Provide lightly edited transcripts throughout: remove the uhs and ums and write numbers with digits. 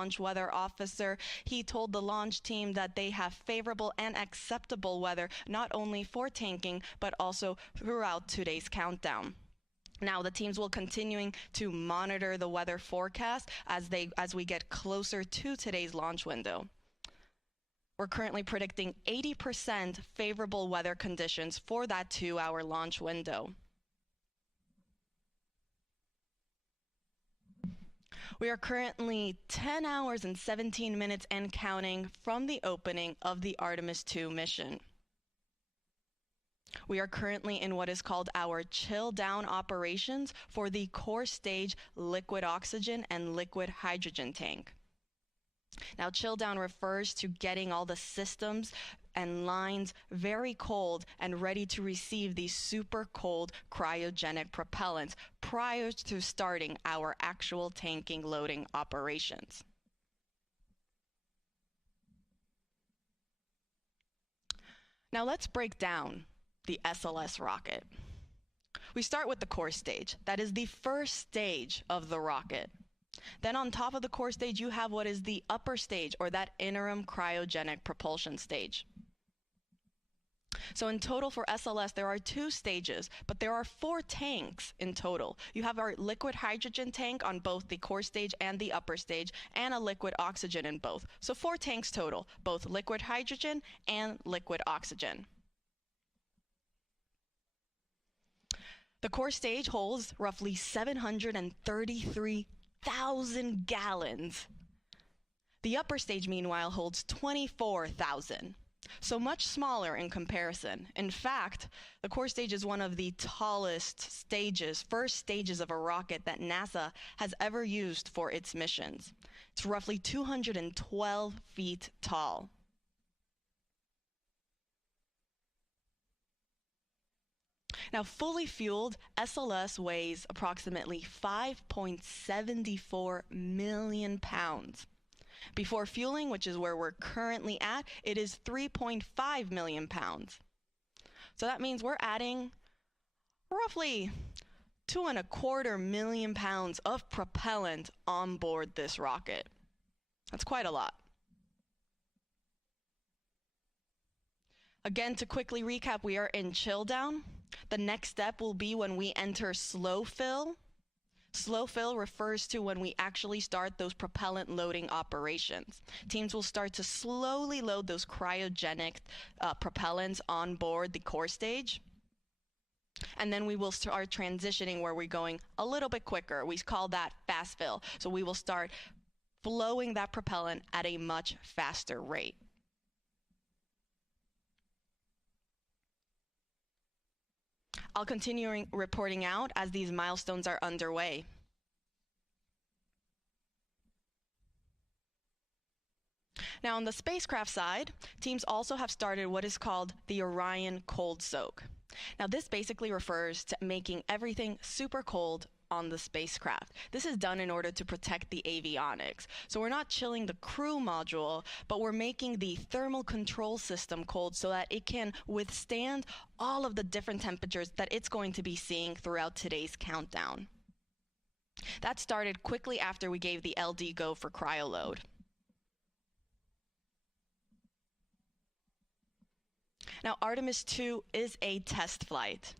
launch weather officer. He told the launch team that they have favorable and acceptable weather, not only for tanking, but also throughout today's countdown. Now, the teams will continuing to monitor the weather forecast as we get closer to today's launch window. We're currently predicting 80% favorable weather conditions for that 2-hour launch window. We are currently 10 hours and 17 minutes and counting from the opening of the Artemis II mission. We are currently in what is called our chill down operations for the core stage liquid oxygen and liquid hydrogen tank. Now, chill down refers to getting all the systems and lines very cold and ready to receive these super cold cryogenic propellants prior to starting our actual tanking loading operations. Now let's break down the SLS rocket. We start with the core stage. That is the first stage of the rocket. Then on top of the core stage, you have what is the upper stage, or that interim cryogenic propulsion stage. So in total for SLS, there are 2 stages, but there are 4 tanks in total. You have our liquid hydrogen tank on both the core stage and the upper stage, and a liquid oxygen in both. So 4 tanks total, both liquid hydrogen and liquid oxygen. The core stage holds roughly 733,000 gallons. The upper stage, meanwhile, holds 24,000. So much smaller in comparison. In fact, the core stage is one of the tallest stages, first stages of a rocket that NASA has ever used for its missions. It's roughly 212 feet tall. Now, fully fueled, SLS weighs approximately 5.74 million pounds. Before fueling, which is where we're currently at, it is 3.5 million pounds. So that means we're adding roughly 2.25 million pounds of propellant on board this rocket. That's quite a lot. Again, to quickly recap, we are in chill down. The next step will be when we enter slow fill. Slow fill refers to when we actually start those propellant loading operations. Teams will start to slowly load those cryogenic propellants on board the core stage. And then we will start transitioning where we're going a little bit quicker. We call that fast fill. So we will start flowing that propellant at a much faster rate. I'll continue reporting out as these milestones are underway. Now, on the spacecraft side, teams also have started what is called the Orion cold soak. Now, this basically refers to making everything super cold on the spacecraft. This is done in order to protect the avionics. So we're not chilling the crew module, but we're making the thermal control system cold so that it can withstand all of the different temperatures that it's going to be seeing throughout today's countdown. That started quickly after we gave the LD go for cryoload. Now, Artemis II is a test flight.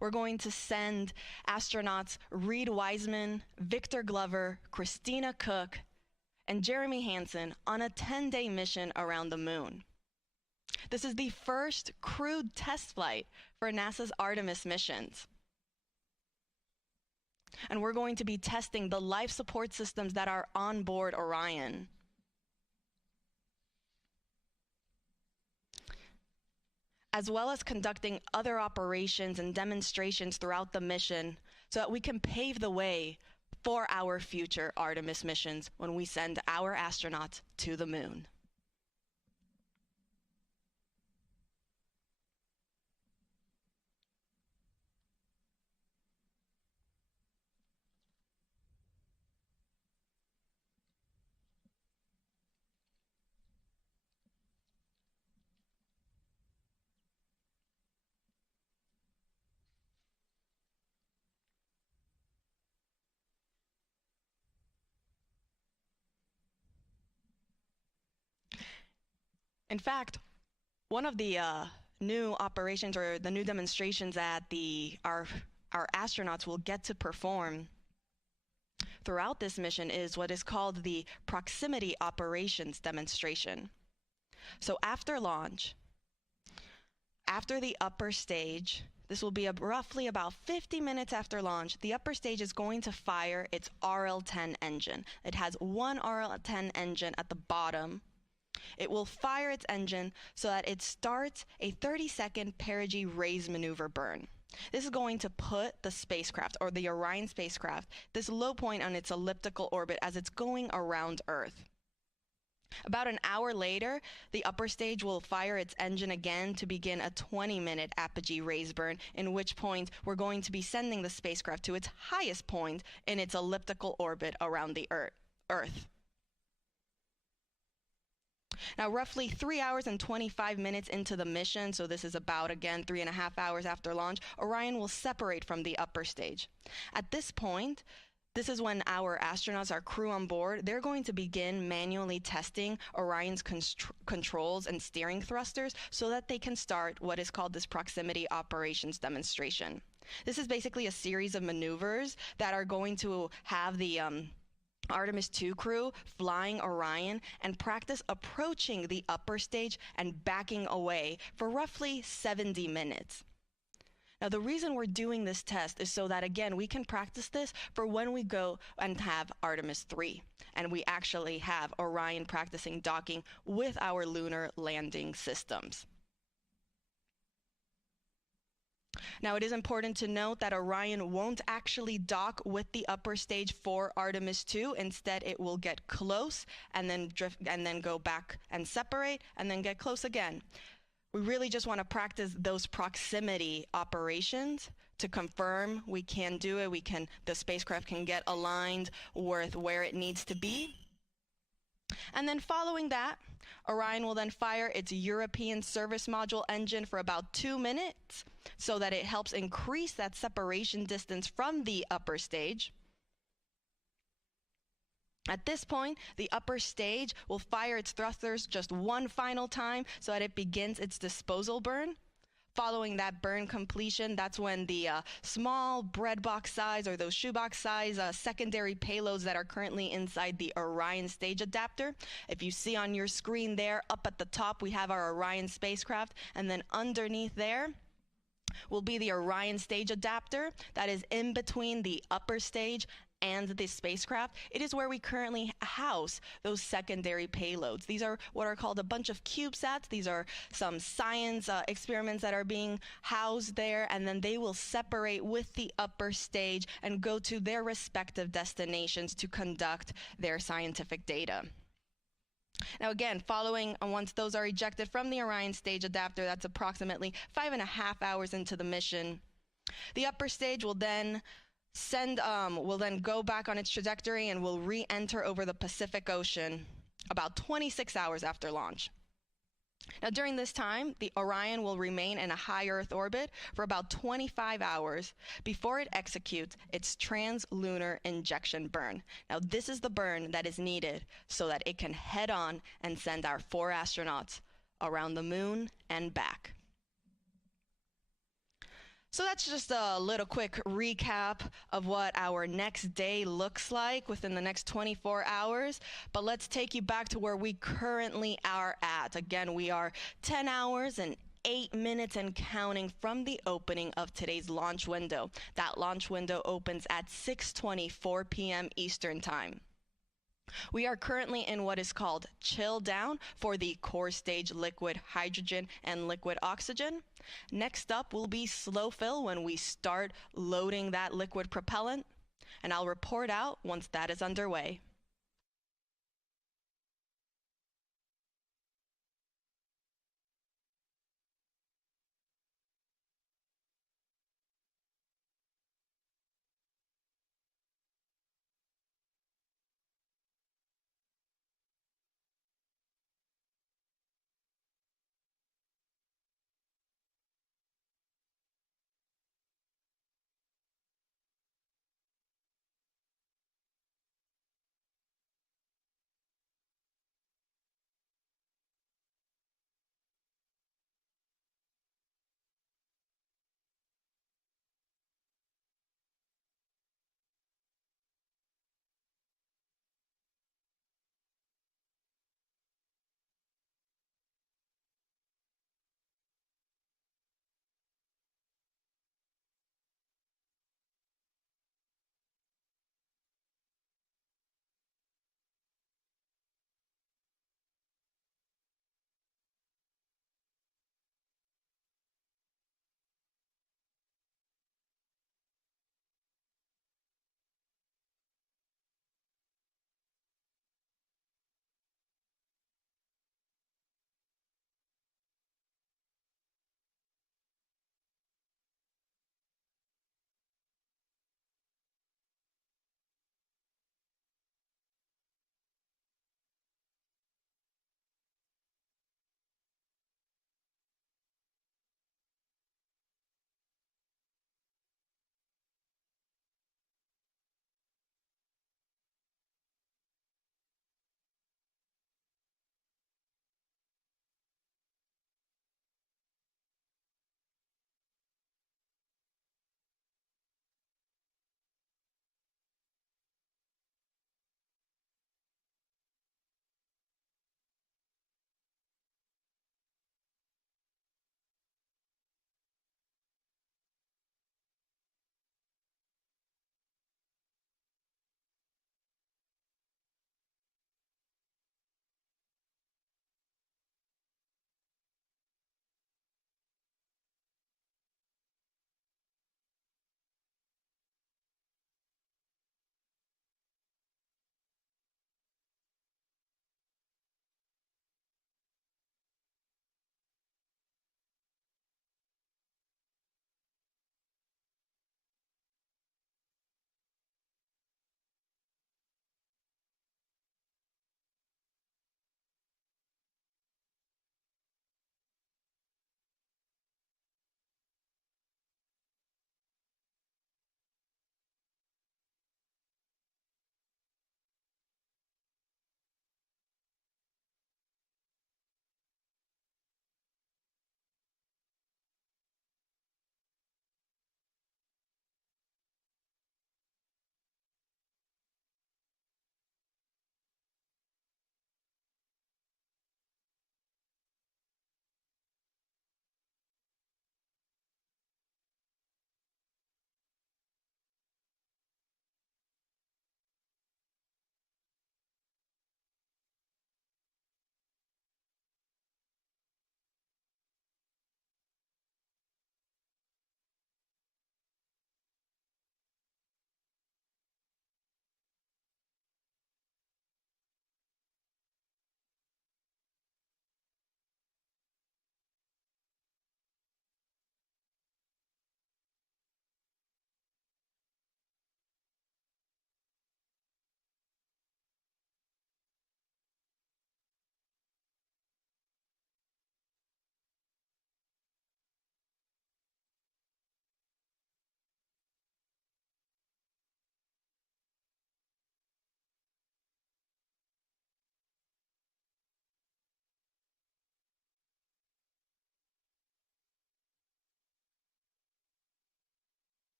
We're going to send astronauts Reid Wiseman, Victor Glover, Christina Koch, and Jeremy Hansen on a 10-day mission around the moon. This is the first crewed test flight for NASA's Artemis missions. And we're going to be testing the life support systems that are on board Orion. As well as conducting other operations and demonstrations throughout the mission so that we can pave the way for our future Artemis missions when we send our astronauts to the moon. In fact, one of the new operations or the new demonstrations that our astronauts will get to perform throughout this mission is what is called the proximity operations demonstration. So after launch, after the upper stage, this will be roughly about 50 minutes after launch, the upper stage is going to fire its RL-10 engine. It has one RL-10 engine at the bottom. It will fire its engine so that it starts a 30-second perigee raise maneuver burn. This is going to put the spacecraft, or the Orion spacecraft, this low point on its elliptical orbit as it's going around Earth. About an hour later, the upper stage will fire its engine again to begin a 20-minute apogee raise burn, in which point we're going to be sending the spacecraft to its highest point in its elliptical orbit around the Earth. Now, roughly 3 hours and 25 minutes into the mission, so this is about, again, 3.5 hours after launch, Orion will separate from the upper stage. At this point, this is when our astronauts, our crew on board, they're going to begin manually testing Orion's controls and steering thrusters so that they can start what is called this proximity operations demonstration. This is basically a series of maneuvers that are going to have the Artemis II crew flying Orion and practice approaching the upper stage and backing away for roughly 70 minutes. Now, the reason we're doing this test is so that, again, we can practice this for when we go and have Artemis III, and we actually have Orion practicing docking with our lunar landing systems. Now, it is important to note that Orion won't actually dock with the upper stage for Artemis II. Instead, it will get close and then drift and then go back and separate and then get close again. We really just want to practice those proximity operations to confirm we can do it. The spacecraft can get aligned with where it needs to be. And then following that, Orion will then fire its European service module engine for about 2 minutes so that it helps increase that separation distance from the upper stage. At this point, the upper stage will fire its thrusters just one final time so that it begins its disposal burn. Following that burn completion, that's when the small bread box size or those shoebox size secondary payloads that are currently inside the Orion stage adapter. If you see on your screen there, up at the top, we have our Orion spacecraft, and then underneath there will be the Orion stage adapter that is in between the upper stage and the spacecraft. It is where we currently house those secondary payloads. These are what are called a bunch of CubeSats. These are some science experiments that are being housed there, and then they will separate with the upper stage and go to their respective destinations to conduct their scientific data. Now again, once those are ejected from the Orion stage adapter, that's approximately 5.5 hours into the mission. The upper stage will then go back on its trajectory and will re-enter over the Pacific Ocean about 26 hours after launch. Now, during this time, the Orion will remain in a high Earth orbit for about 25 hours before it executes its translunar injection burn. Now, this is the burn that is needed so that it can head on and send our 4 astronauts around the moon and back. So that's just a little quick recap of what our next day looks like within the next 24 hours. But let's take you back to where we currently are at. Again, we are 10 hours and 8 minutes and counting from the opening of today's launch window. That launch window opens at 6:24 p.m. Eastern Time. We are currently in what is called chill down for the core stage liquid hydrogen and liquid oxygen. Next up will be slow fill when we start loading that liquid propellant, and I'll report out once that is underway.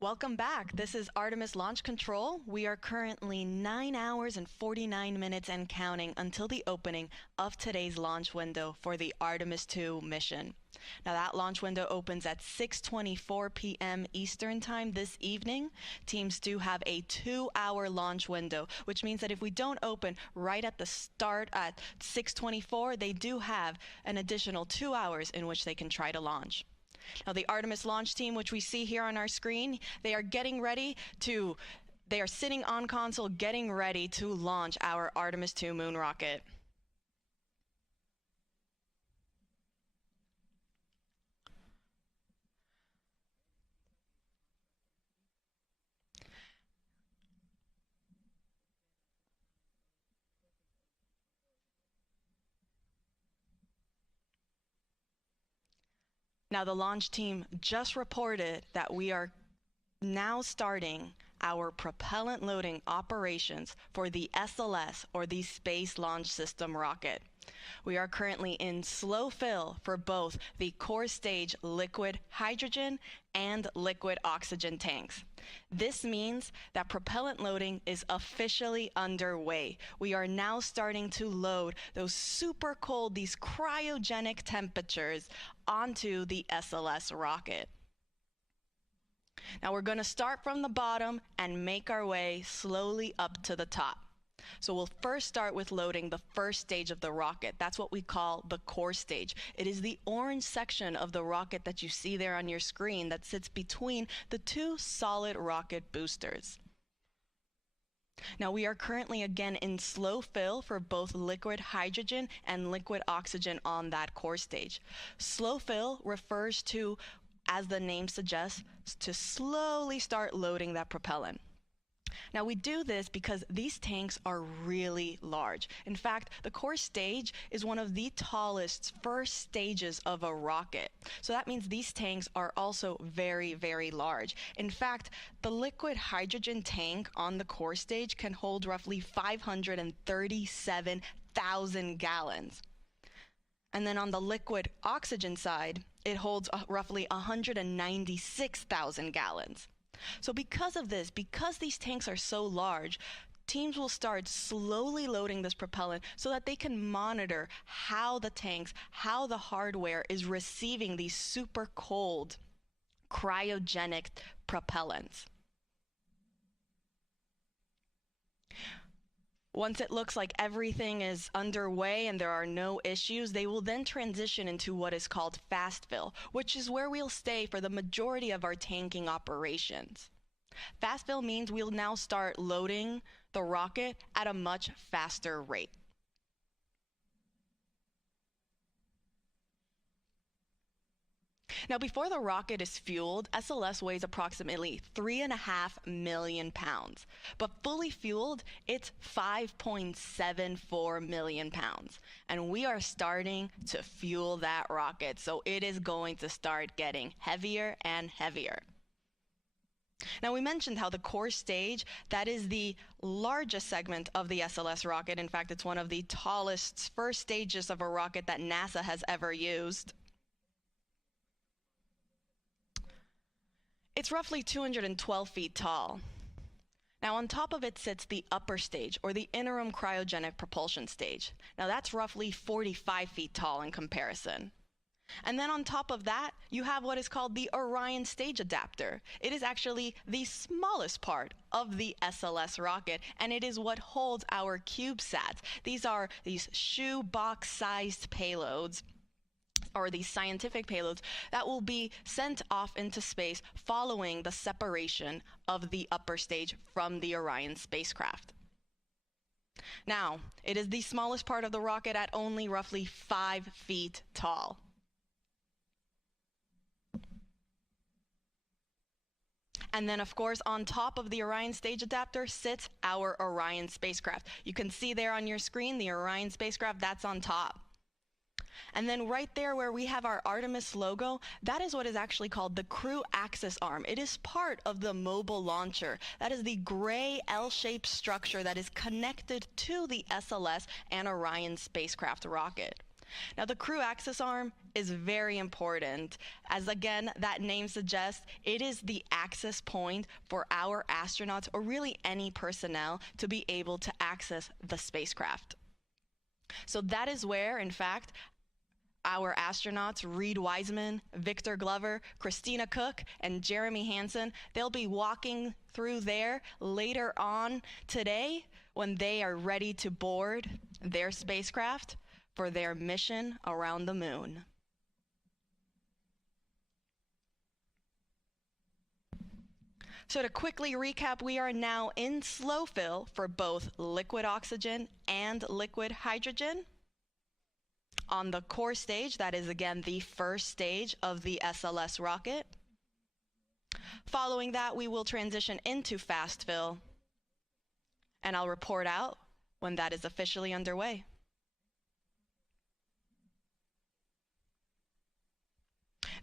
Welcome back. This is Artemis Launch Control. We are currently 9 hours and 49 minutes and counting until the opening of today's launch window for the Artemis II mission. Now that launch window opens at 6:24 p.m. Eastern Time this evening. Teams do have a 2-hour launch window, which means that if we don't open right at the start at 6:24, they do have an additional 2 hours in which they can try to launch. Now the Artemis launch team, which we see here on our screen, they are sitting on console getting ready to launch our Artemis II moon rocket. Now the launch team just reported that we are now starting our propellant loading operations for the SLS, or the Space Launch System rocket. We are currently in slow fill for both the core stage liquid hydrogen and liquid oxygen tanks. This means that propellant loading is officially underway. We are now starting to load those super cold, these cryogenic temperatures onto the SLS rocket. Now we're going to start from the bottom and make our way slowly up to the top. So we'll first start with loading the first stage of the rocket. That's what we call the core stage. It is the orange section of the rocket that you see there on your screen that sits between the two solid rocket boosters. Now we are currently again in slow fill for both liquid hydrogen and liquid oxygen on that core stage. Slow fill refers to, as the name suggests, to slowly start loading that propellant. Now we do this because these tanks are really large. In fact, the core stage is one of the tallest first stages of a rocket. So that means these tanks are also very, very large. In fact, the liquid hydrogen tank on the core stage can hold roughly 537,000 gallons. And then on the liquid oxygen side, it holds roughly 196,000 gallons. So because of this, because these tanks are so large, teams will start slowly loading this propellant so that they can monitor how the tanks, how the hardware is receiving these super cold cryogenic propellants. Once it looks like everything is underway and there are no issues, they will then transition into what is called fast fill, which is where we'll stay for the majority of our tanking operations. Fast fill means we'll now start loading the rocket at a much faster rate. Now, before the rocket is fueled, SLS weighs approximately 3.5 million pounds. But fully fueled, it's 5.74 million pounds. And we are starting to fuel that rocket, so it is going to start getting heavier and heavier. Now, we mentioned how the core stage, that is the largest segment of the SLS rocket. In fact, it's one of the tallest first stages of a rocket that NASA has ever used. It's roughly 212 feet tall. Now on top of it sits the upper stage, or the interim cryogenic propulsion stage. Now that's roughly 45 feet tall in comparison. And then on top of that, you have what is called the Orion stage adapter. It is actually the smallest part of the SLS rocket, and it is what holds our CubeSats. These are these shoebox-sized payloads, or these scientific payloads that will be sent off into space following the separation of the upper stage from the Orion spacecraft. Now, it is the smallest part of the rocket at only roughly 5 feet tall. And then, of course, on top of the Orion stage adapter sits our Orion spacecraft. You can see there on your screen the Orion spacecraft, that's on top. And then right there where we have our Artemis logo, that is what is actually called the crew access arm. It is part of the mobile launcher. That is the gray L-shaped structure that is connected to the SLS and Orion spacecraft rocket. Now, the crew access arm is very important, as again, that name suggests, it is the access point for our astronauts, or really any personnel, to be able to access the spacecraft. So that is where, in fact, our astronauts, Reid Wiseman, Victor Glover, Christina Koch, and Jeremy Hansen, they'll be walking through there later on today when they are ready to board their spacecraft for their mission around the moon. So to quickly recap, we are now in slow fill for both liquid oxygen and liquid hydrogen. On the core stage, that is again the first stage of the SLS rocket. Following that, we will transition into fast fill, and I'll report out when that is officially underway.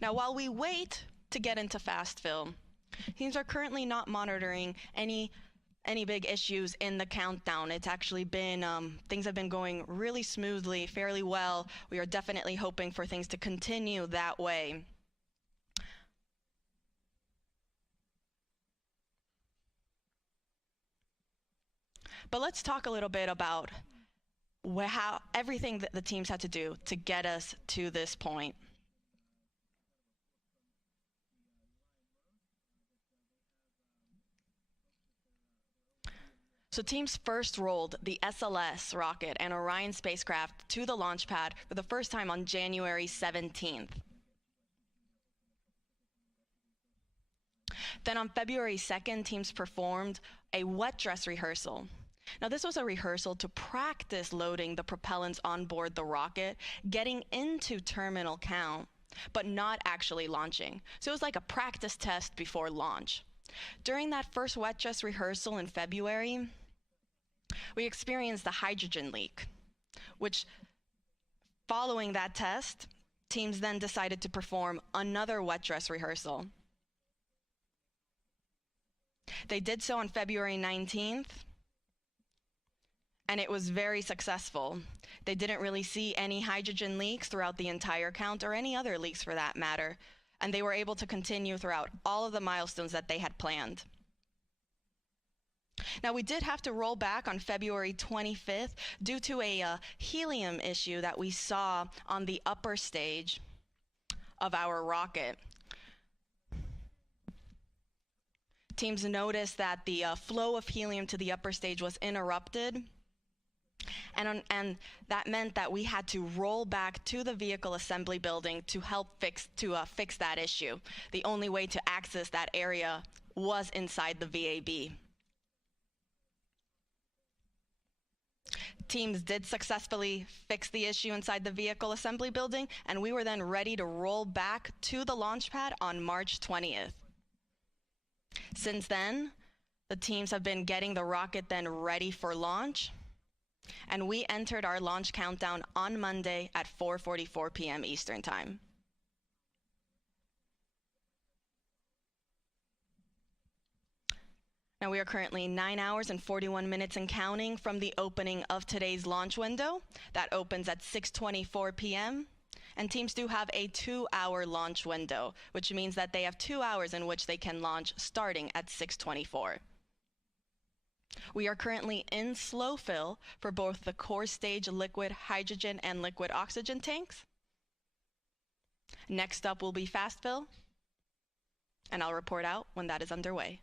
Now, while we wait to get into fast fill, teams are currently not monitoring any big issues in the countdown. It's actually been, things have been going really smoothly, fairly well. We are definitely hoping for things to continue that way. But let's talk a little bit about how everything that the teams had to do to get us to this point. So teams first rolled the SLS rocket and Orion spacecraft to the launch pad for the first time on January 17th. Then on February 2nd, teams performed a wet dress rehearsal. Now, this was a rehearsal to practice loading the propellants on board the rocket, getting into terminal count, but not actually launching. So it was like a practice test before launch. During that first wet dress rehearsal in February, we experienced a hydrogen leak, which, following that test, teams then decided to perform another wet dress rehearsal. They did so on February 19th, and it was very successful. They didn't really see any hydrogen leaks throughout the entire count, or any other leaks for that matter, and they were able to continue throughout all of the milestones that they had planned. Now, we did have to roll back on February 25th due to a helium issue that we saw on the upper stage of our rocket. Teams noticed that the flow of helium to the upper stage was interrupted, and that meant that we had to roll back to the vehicle assembly building to help fix that issue. The only way to access that area was inside the VAB. Teams did successfully fix the issue inside the vehicle assembly building, and we were then ready to roll back to the launch pad on March 20th. Since then, the teams have been getting the rocket then ready for launch, and we entered our launch countdown on Monday at 4:44 p.m. Eastern Time. Now, we are currently 9 hours and 41 minutes and counting from the opening of today's launch window. That opens at 6:24 p.m. And teams do have a 2-hour launch window, which means that they have 2 hours in which they can launch starting at 6:24. We are currently in slow fill for both the core stage liquid hydrogen and liquid oxygen tanks. Next up will be fast fill, and I'll report out when that is underway.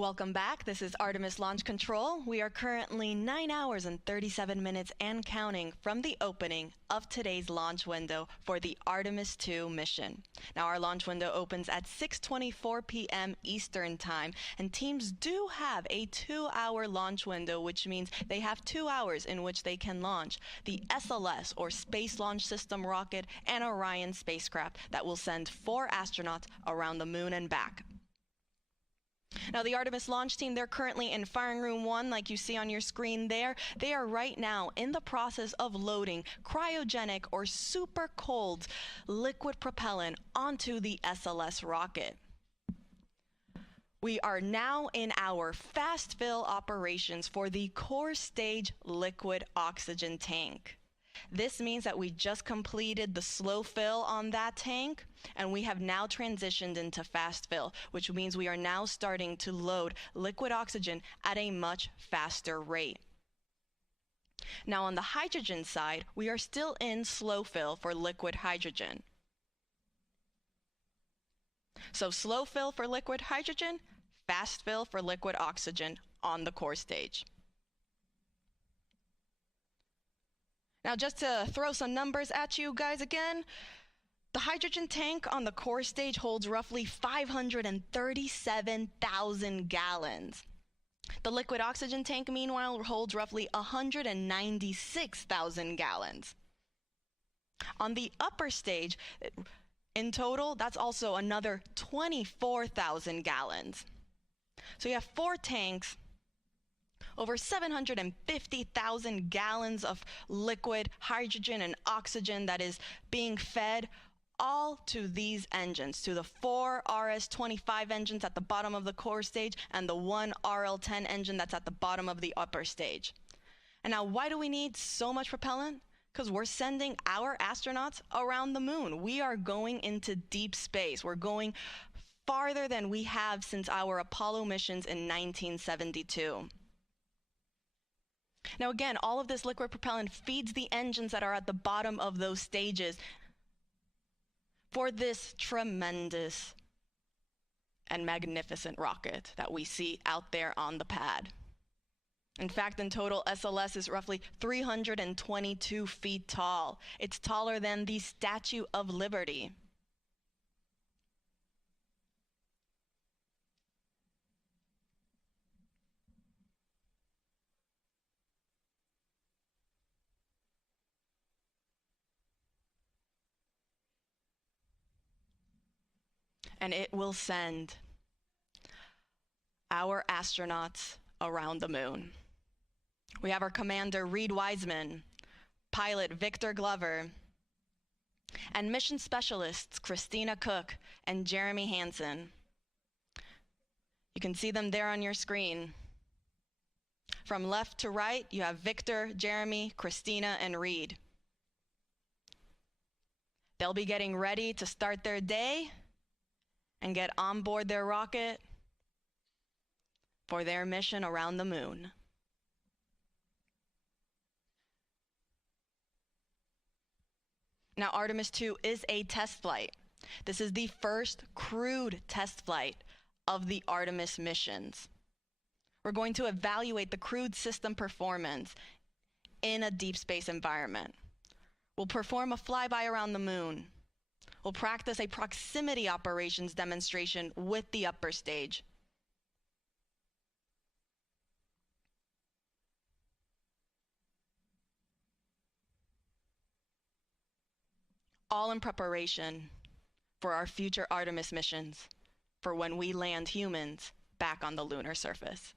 Welcome back. This is Artemis Launch Control. We are currently 9 hours and 37 minutes and counting from the opening of today's launch window for the Artemis II mission. Now, our launch window opens at 6:24 p.m. Eastern Time, and teams do have a 2-hour launch window, which means they have 2 hours in which they can launch the SLS, or Space Launch System rocket, and Orion spacecraft that will send 4 astronauts around the moon and back. Now, the Artemis launch team, they're currently in firing room 1, like you see on your screen there. They are right now in the process of loading cryogenic or super cold liquid propellant onto the SLS rocket. We are now in our fast fill operations for the core stage liquid oxygen tank. This means that we just completed the slow fill on that tank, and we have now transitioned into fast fill, which means we are now starting to load liquid oxygen at a much faster rate. Now, on the hydrogen side, we are still in slow fill for liquid hydrogen. So slow fill for liquid hydrogen, fast fill for liquid oxygen on the core stage. Now, just to throw some numbers at you guys again, the hydrogen tank on the core stage holds roughly 537,000 gallons. The liquid oxygen tank, meanwhile, holds roughly 196,000 gallons. On the upper stage, in total, that's also another 24,000 gallons. So you have 4 tanks, over 750,000 gallons of liquid hydrogen and oxygen that is being fed all to these engines, to the 4 RS-25 engines at the bottom of the core stage and the 1 RL-10 engine that's at the bottom of the upper stage. And now, why do we need so much propellant? Because we're sending our astronauts around the moon. We are going into deep space. We're going farther than we have since our Apollo missions in 1972. Now, again, all of this liquid propellant feeds the engines that are at the bottom of those stages for this tremendous and magnificent rocket that we see out there on the pad. In fact, in total, SLS is roughly 322 feet tall. It's taller than the Statue of Liberty. And it will send our astronauts around the moon. We have our Commander Reid Wiseman, pilot Victor Glover, and Mission Specialists Christina Koch and Jeremy Hansen. You can see them there on your screen. From left to right, you have Victor, Jeremy, Christina, and Reid. They'll be getting ready to start their day and get on board their rocket for their mission around the moon. Now, Artemis II is a test flight. This is the first crewed test flight of the Artemis missions. We're going to evaluate the crewed system performance in a deep space environment. We'll perform a flyby around the moon. We'll practice a proximity operations demonstration with the upper stage. All in preparation for our future Artemis missions, for when we land humans back on the lunar surface.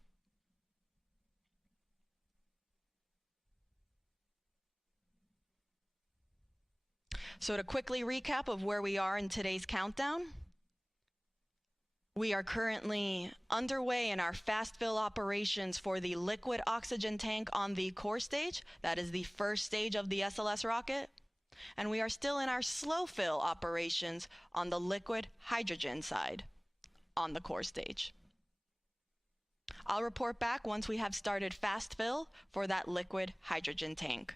So to quickly recap of where we are in today's countdown, we are currently underway in our fast fill operations for the liquid oxygen tank on the core stage. That is the first stage of the SLS rocket. And we are still in our slow fill operations on the liquid hydrogen side on the core stage. I'll report back once we have started fast fill for that liquid hydrogen tank.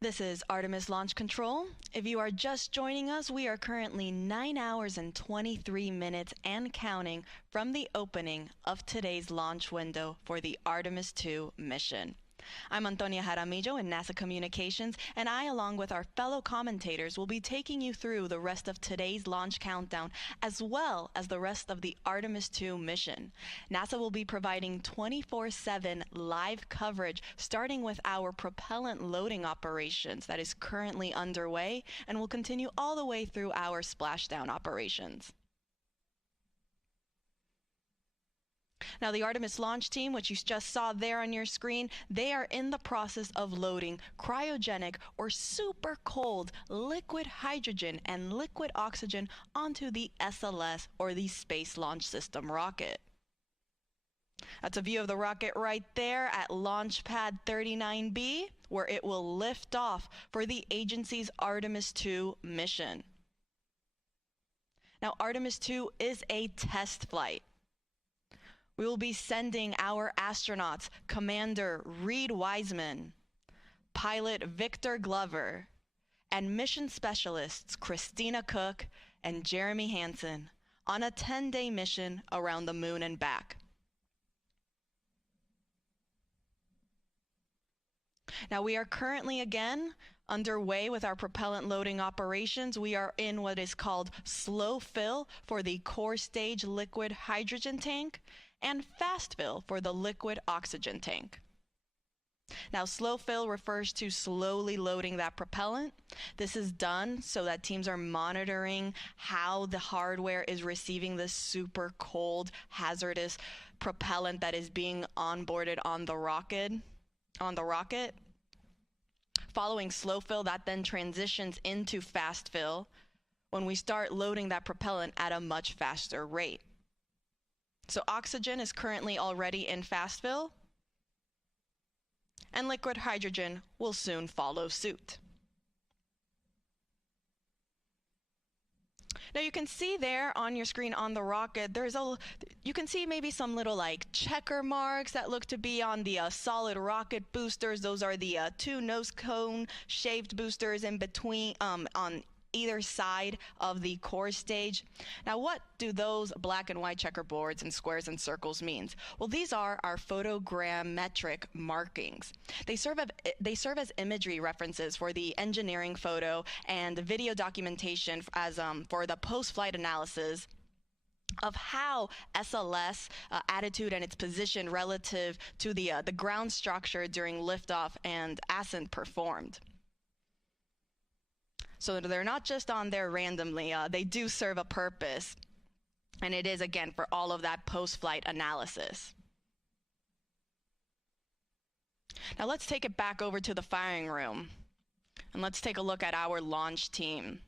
This is Artemis Launch Control. If you are just joining us, we are currently 9 hours and 23 minutes and counting from the opening of today's launch window for the Artemis II mission. I'm Antonia Jaramillo in NASA Communications, and I, along with our fellow commentators, will be taking you through the rest of today's launch countdown, as well as the rest of the Artemis II mission. NASA will be providing 24/7 live coverage, starting with our propellant loading operations that is currently underway and will continue all the way through our splashdown operations. Now, the Artemis launch team, which you just saw there on your screen, they are in the process of loading cryogenic or super cold liquid hydrogen and liquid oxygen onto the SLS, or the Space Launch System rocket. That's a view of the rocket right there at Launch Pad 39B, where it will lift off for the agency's Artemis II mission. Now, Artemis II is a test flight. We will be sending our astronauts, Commander Reid Wiseman, pilot Victor Glover, and mission specialists Christina Koch and Jeremy Hansen on a 10-day mission around the moon and back. Now, we are currently again underway with our propellant loading operations. We are in what is called slow fill for the core stage liquid hydrogen tank, and fast fill for the liquid oxygen tank. Now, slow fill refers to slowly loading that propellant. This is done so that teams are monitoring how the hardware is receiving this super cold, hazardous propellant that is being onboarded on the rocket. Following slow fill, that then transitions into fast fill when we start loading that propellant at a much faster rate. So oxygen is currently already in fast fill, and liquid hydrogen will soon follow suit. Now, you can see there on your screen on the rocket, you can see maybe some little like checker marks that look to be on the solid rocket boosters. Those are the two nose cone shaped boosters in between on either side of the core stage. Now, what do those black and white checkerboards and squares and circles mean? Well, these are our photogrammetric markings. They serve as imagery references for the engineering photo and video documentation as for the post-flight analysis of how SLS attitude and its position relative to the ground structure during liftoff and ascent performed. So they're not just on there randomly, they do serve a purpose. And it is, again, for all of that post-flight analysis. Now let's take it back over to the firing room. And let's take a look at our launch team.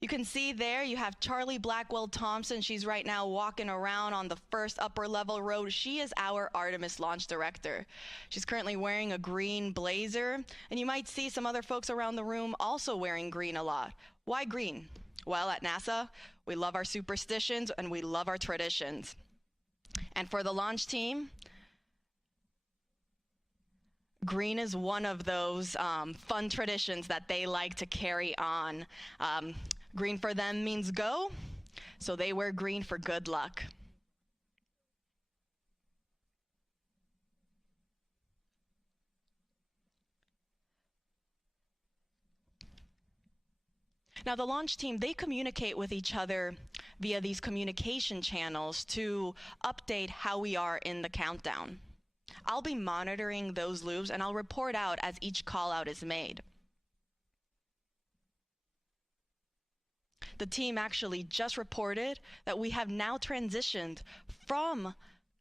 You can see there you have Charlie Blackwell Thompson. She's right now walking around on the first upper level row. She is our Artemis launch director. She's currently wearing a green blazer, and you might see some other folks around the room also wearing green a lot. Why green? Well, at NASA, we love our superstitions and we love our traditions. And for the launch team, green is one of those fun traditions that they like to carry on. Green for them means go, so they wear green for good luck. Now, the launch team, they communicate with each other via these communication channels to update how we are in the countdown. I'll be monitoring those loops, and I'll report out as each call out is made. The team actually just reported that we have now transitioned from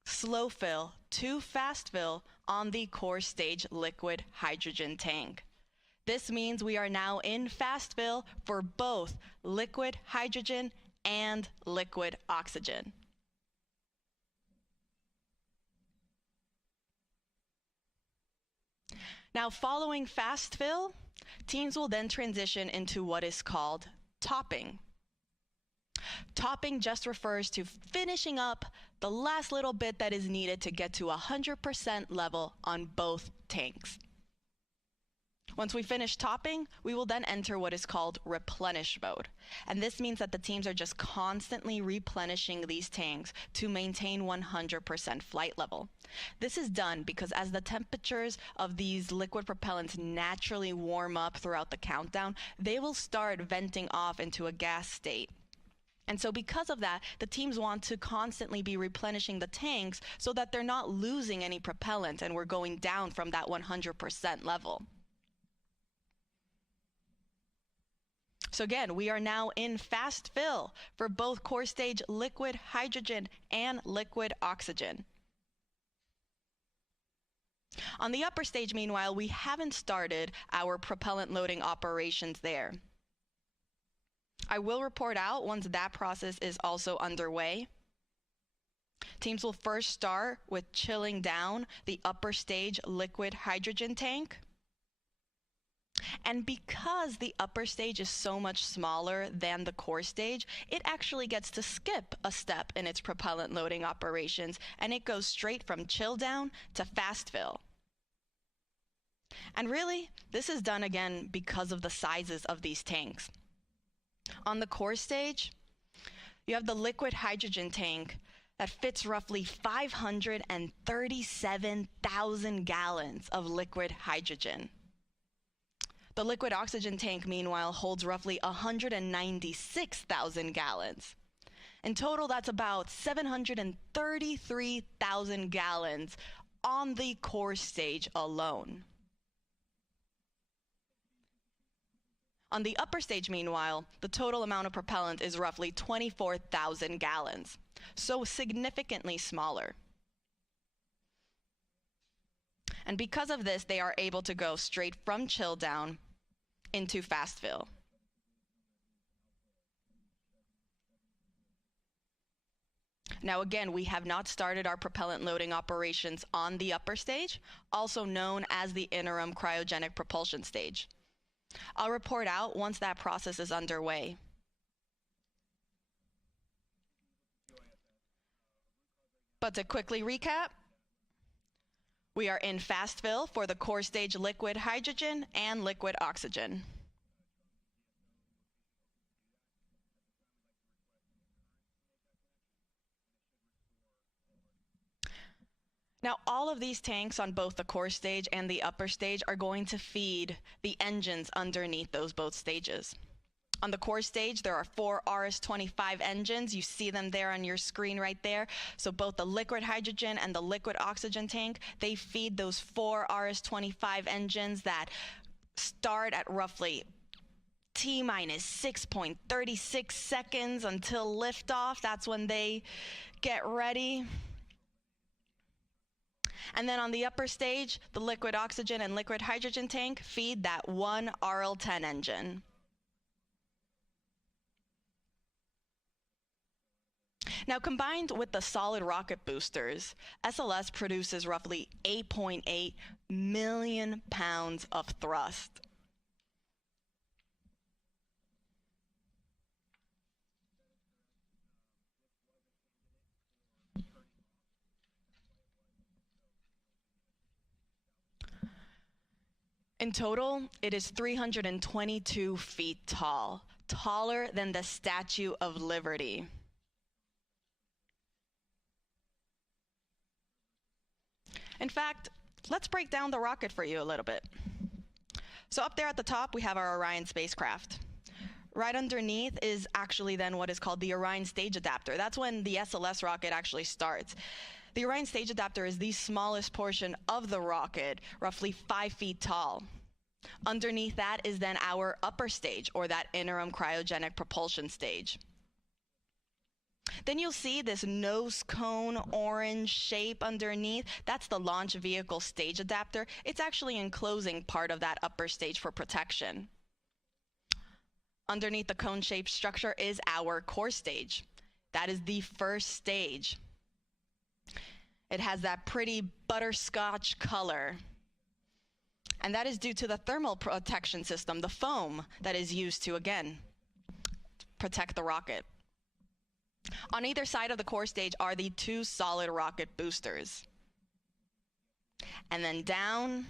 slow fill to fast fill on the core stage liquid hydrogen tank. This means we are now in fast fill for both liquid hydrogen and liquid oxygen. Now, following fast fill, teams will then transition into what is called topping. Topping just refers to finishing up the last little bit that is needed to get to 100% level on both tanks. Once we finish topping, we will then enter what is called replenish mode. And this means that the teams are just constantly replenishing these tanks to maintain 100% flight level. This is done because as the temperatures of these liquid propellants naturally warm up throughout the countdown, they will start venting off into a gas state. And so because of that, the teams want to constantly be replenishing the tanks so that they're not losing any propellant and we're going down from that 100% level. So again, we are now in fast fill for both core stage liquid hydrogen and liquid oxygen. On the upper stage, meanwhile, we haven't started our propellant loading operations there. I will report out once that process is also underway. Teams will first start with chilling down the upper stage liquid hydrogen tank. And because the upper stage is so much smaller than the core stage, it actually gets to skip a step in its propellant loading operations, and it goes straight from chill down to fast fill. And really, this is done again because of the sizes of these tanks. On the core stage, you have the liquid hydrogen tank that fits roughly 537,000 gallons of liquid hydrogen. The liquid oxygen tank, meanwhile, holds roughly 196,000 gallons. In total, that's about 733,000 gallons on the core stage alone. On the upper stage, meanwhile, the total amount of propellant is roughly 24,000 gallons, so significantly smaller. And because of this, they are able to go straight from chill down into fast fill. Now again, we have not started our propellant loading operations on the upper stage, also known as the interim cryogenic propulsion stage. I'll report out once that process is underway. But to quickly recap, we are in fast fill for the core stage liquid hydrogen and liquid oxygen. Now, all of these tanks on both the core stage and the upper stage are going to feed the engines underneath those both stages. On the core stage, there are 4 RS-25 engines. You see them there on your screen right there. So both the liquid hydrogen and the liquid oxygen tank, they feed those 4 RS-25 engines that start at roughly T-minus 6.36 seconds until liftoff. That's when they get ready. And then on the upper stage, the liquid oxygen and liquid hydrogen tank feed that 1 RL-10 engine. Now, combined with the solid rocket boosters, SLS produces roughly 8.8 million pounds of thrust. In total, it is 322 feet tall, taller than the Statue of Liberty. In fact, let's break down the rocket for you a little bit. So up there at the top, we have our Orion spacecraft. Right underneath is actually then what is called the Orion stage adapter. That's when the SLS rocket actually starts. The Orion stage adapter is the smallest portion of the rocket, roughly 5 feet tall. Underneath that is then our upper stage, or that interim cryogenic propulsion stage. Then you'll see this nose cone orange shape underneath. That's the launch vehicle stage adapter. It's actually enclosing part of that upper stage for protection. Underneath the cone-shaped structure is our core stage. That is the first stage. It has that pretty butterscotch color. And that is due to the thermal protection system, the foam that is used to, again, protect the rocket. On either side of the core stage are the 2 solid rocket boosters. And then down,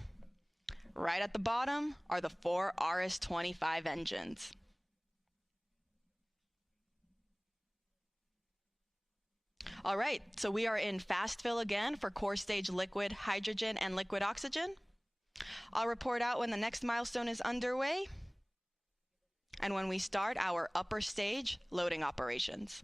right at the bottom are the 4 RS-25 engines. All right, so we are in fast fill again for core stage liquid hydrogen and liquid oxygen. I'll report out when the next milestone is underway and when we start our upper stage loading operations.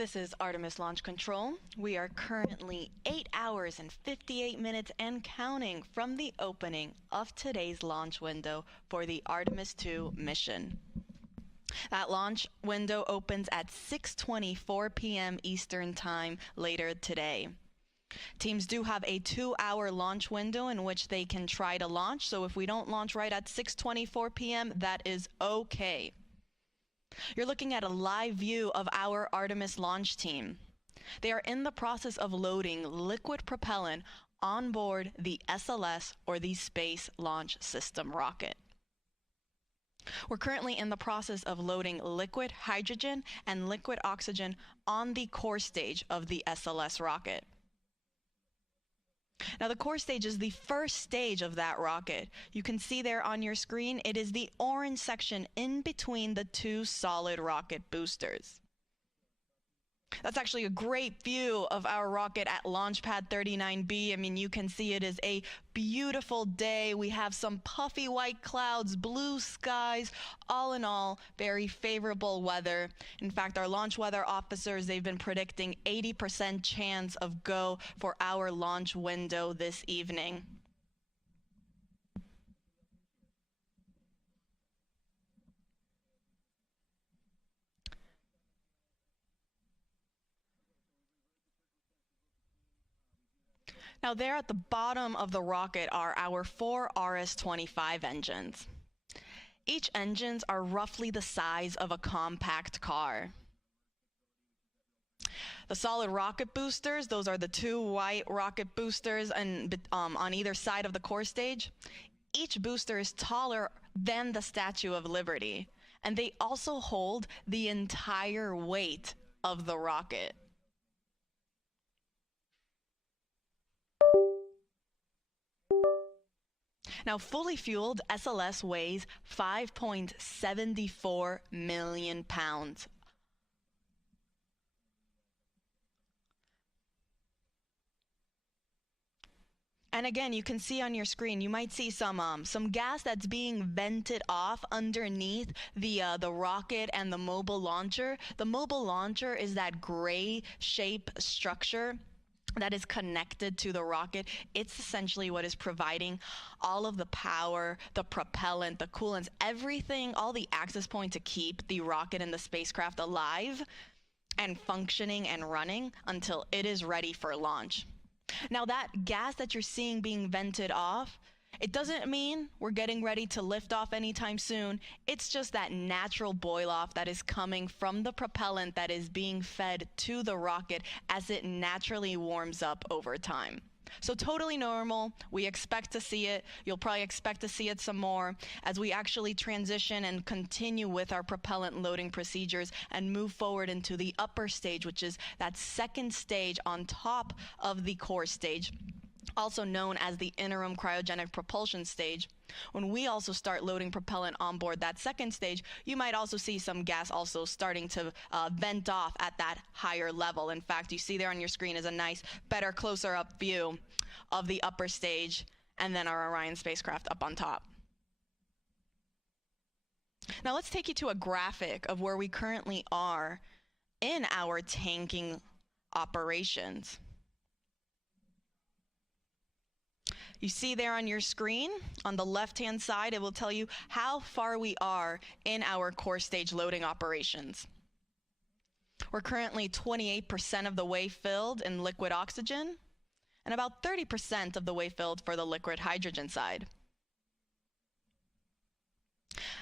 This is Artemis Launch Control. We are currently 8 hours and 58 minutes and counting from the opening of today's launch window for the Artemis II mission. That launch window opens at 6:24 p.m. Eastern Time later today. Teams do have a 2-hour launch window in which they can try to launch, so if we don't launch right at 6:24 p.m., that is okay. You're looking at a live view of our Artemis launch team. They are in the process of loading liquid propellant on board the SLS, or the Space Launch System rocket. We're currently in the process of loading liquid hydrogen and liquid oxygen on the core stage of the SLS rocket. Now, the core stage is the first stage of that rocket. You can see there on your screen, it is the orange section in between the two solid rocket boosters. That's actually a great view of our rocket at Launch Pad 39B. I mean, you can see it is a beautiful day. We have some puffy white clouds, blue skies, all in all, very favorable weather. In fact, our launch weather officers, they've been predicting 80% chance of go for our launch window this evening. Now, there at the bottom of the rocket are our 4 RS-25 engines. Each engines are roughly the size of a compact car. The solid rocket boosters, those are the 2 white rocket boosters and on either side of the core stage. Each booster is taller than the Statue of Liberty, and they also hold the entire weight of the rocket. Now, fully fueled, SLS weighs 5.74 million pounds. And again, you can see on your screen, you might see some gas that's being vented off underneath the rocket and the mobile launcher. The mobile launcher is that gray shape structure that is connected to the rocket. It's essentially what is providing all of the power, the propellant, the coolants, everything, all the access points to keep the rocket and the spacecraft alive and functioning and running until it is ready for launch. Now, that gas that you're seeing being vented off, it doesn't mean we're getting ready to lift off anytime soon. It's just that natural boil off that is coming from the propellant that is being fed to the rocket as it naturally warms up over time. So totally normal. We expect to see it. You'll probably expect to see it some more as we actually transition and continue with our propellant loading procedures and move forward into the upper stage, which is that second stage on top of the core stage, also known as the interim cryogenic propulsion stage. When we also start loading propellant on board that second stage, you might also see some gas also starting to vent off at that higher level. In fact, you see there on your screen is a nice, better, closer up view of the upper stage and then our Orion spacecraft up on top. Now let's take you to a graphic of where we currently are in our tanking operations. You see there on your screen, on the left-hand side, it will tell you how far we are in our core stage loading operations. We're currently 28% of the way filled in liquid oxygen and about 30% of the way filled for the liquid hydrogen side.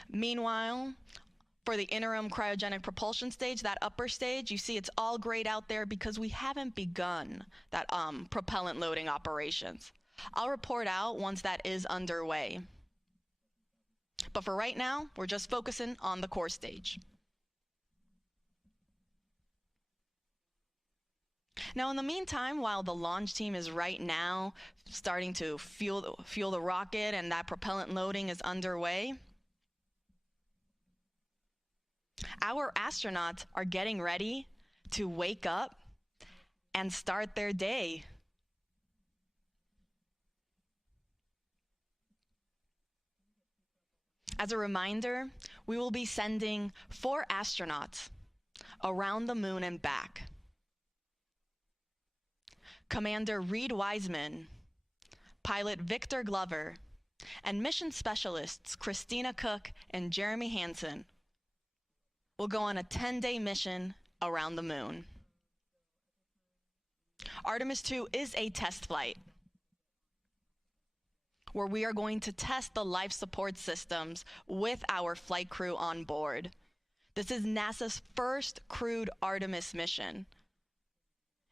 Meanwhile, for the interim cryogenic propulsion stage, that upper stage, you see it's all grayed out there because we haven't begun that propellant loading operations. I'll report out once that is underway. But for right now, we're just focusing on the core stage. Now, in the meantime, while the launch team is right now starting to fuel the rocket and that propellant loading is underway, our astronauts are getting ready to wake up and start their day. As a reminder, we will be sending 4 astronauts around the moon and back. Commander Reid Wiseman, pilot Victor Glover, and mission specialists Christina Koch and Jeremy Hansen will go on a 10-day mission around the moon. Artemis II is a test flight where we are going to test the life support systems with our flight crew on board. This is NASA's first crewed Artemis mission,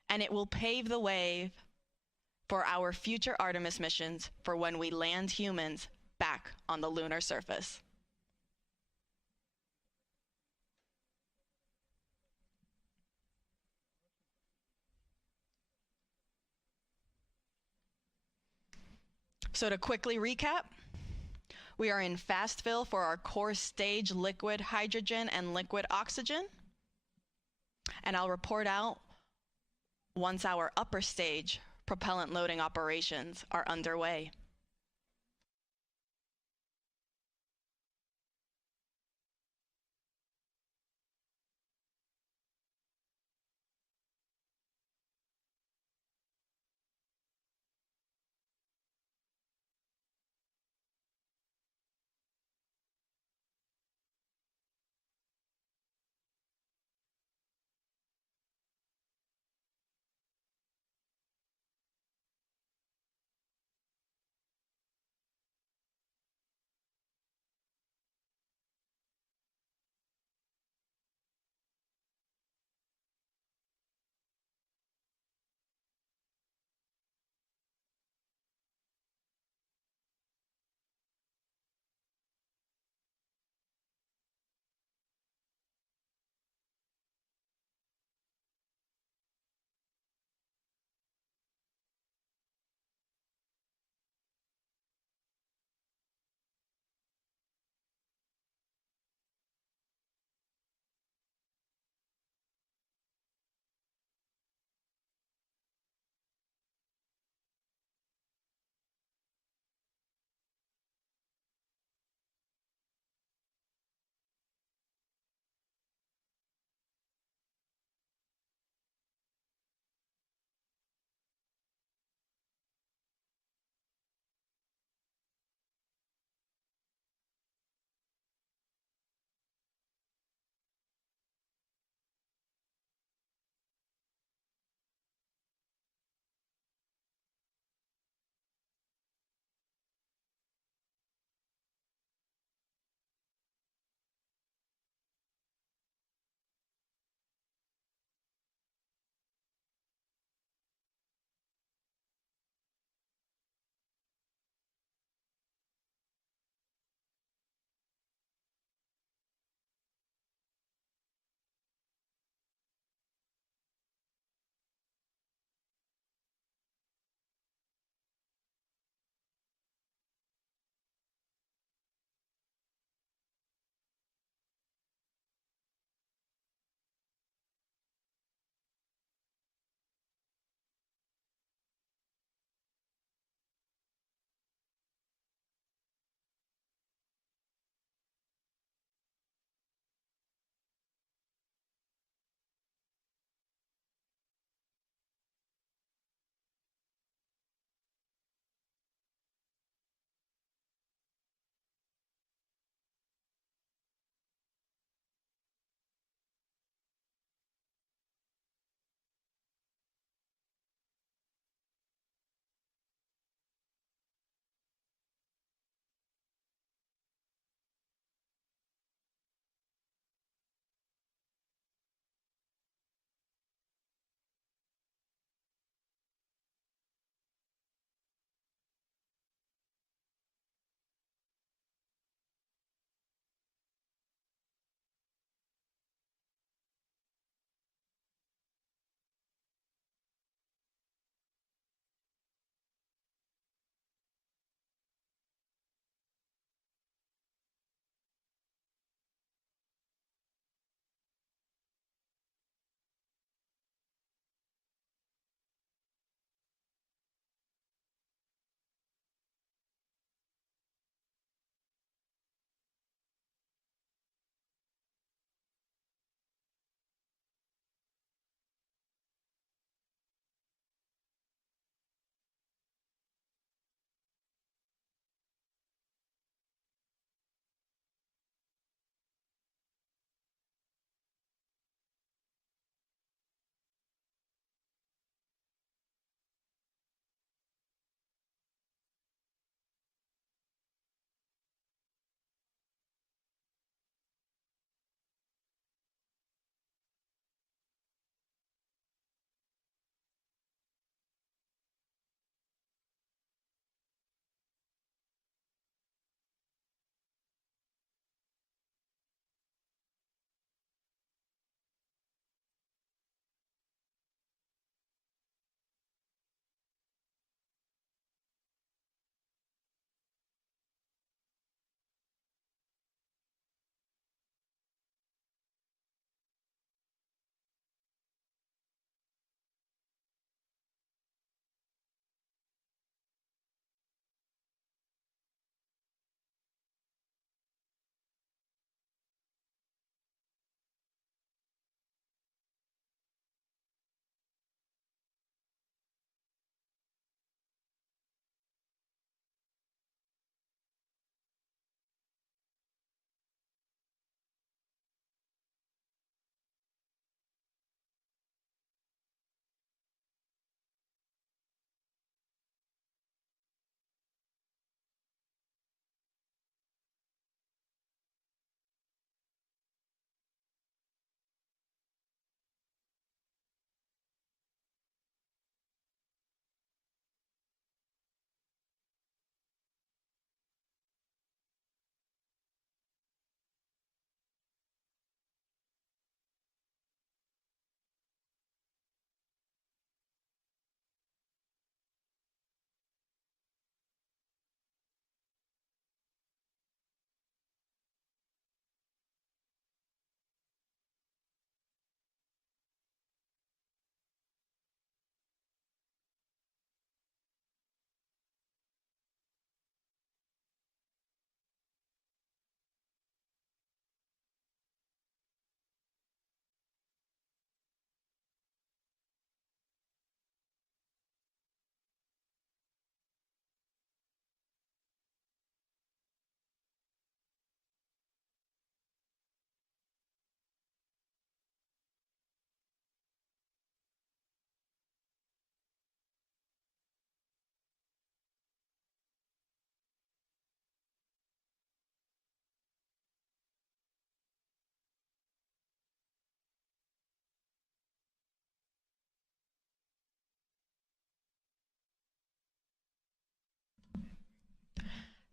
and it will pave the way for our future Artemis missions for when we land humans back on the lunar surface. So to quickly recap, we are in fast fill for our core stage liquid hydrogen and liquid oxygen. And I'll report out once our upper stage propellant loading operations are underway.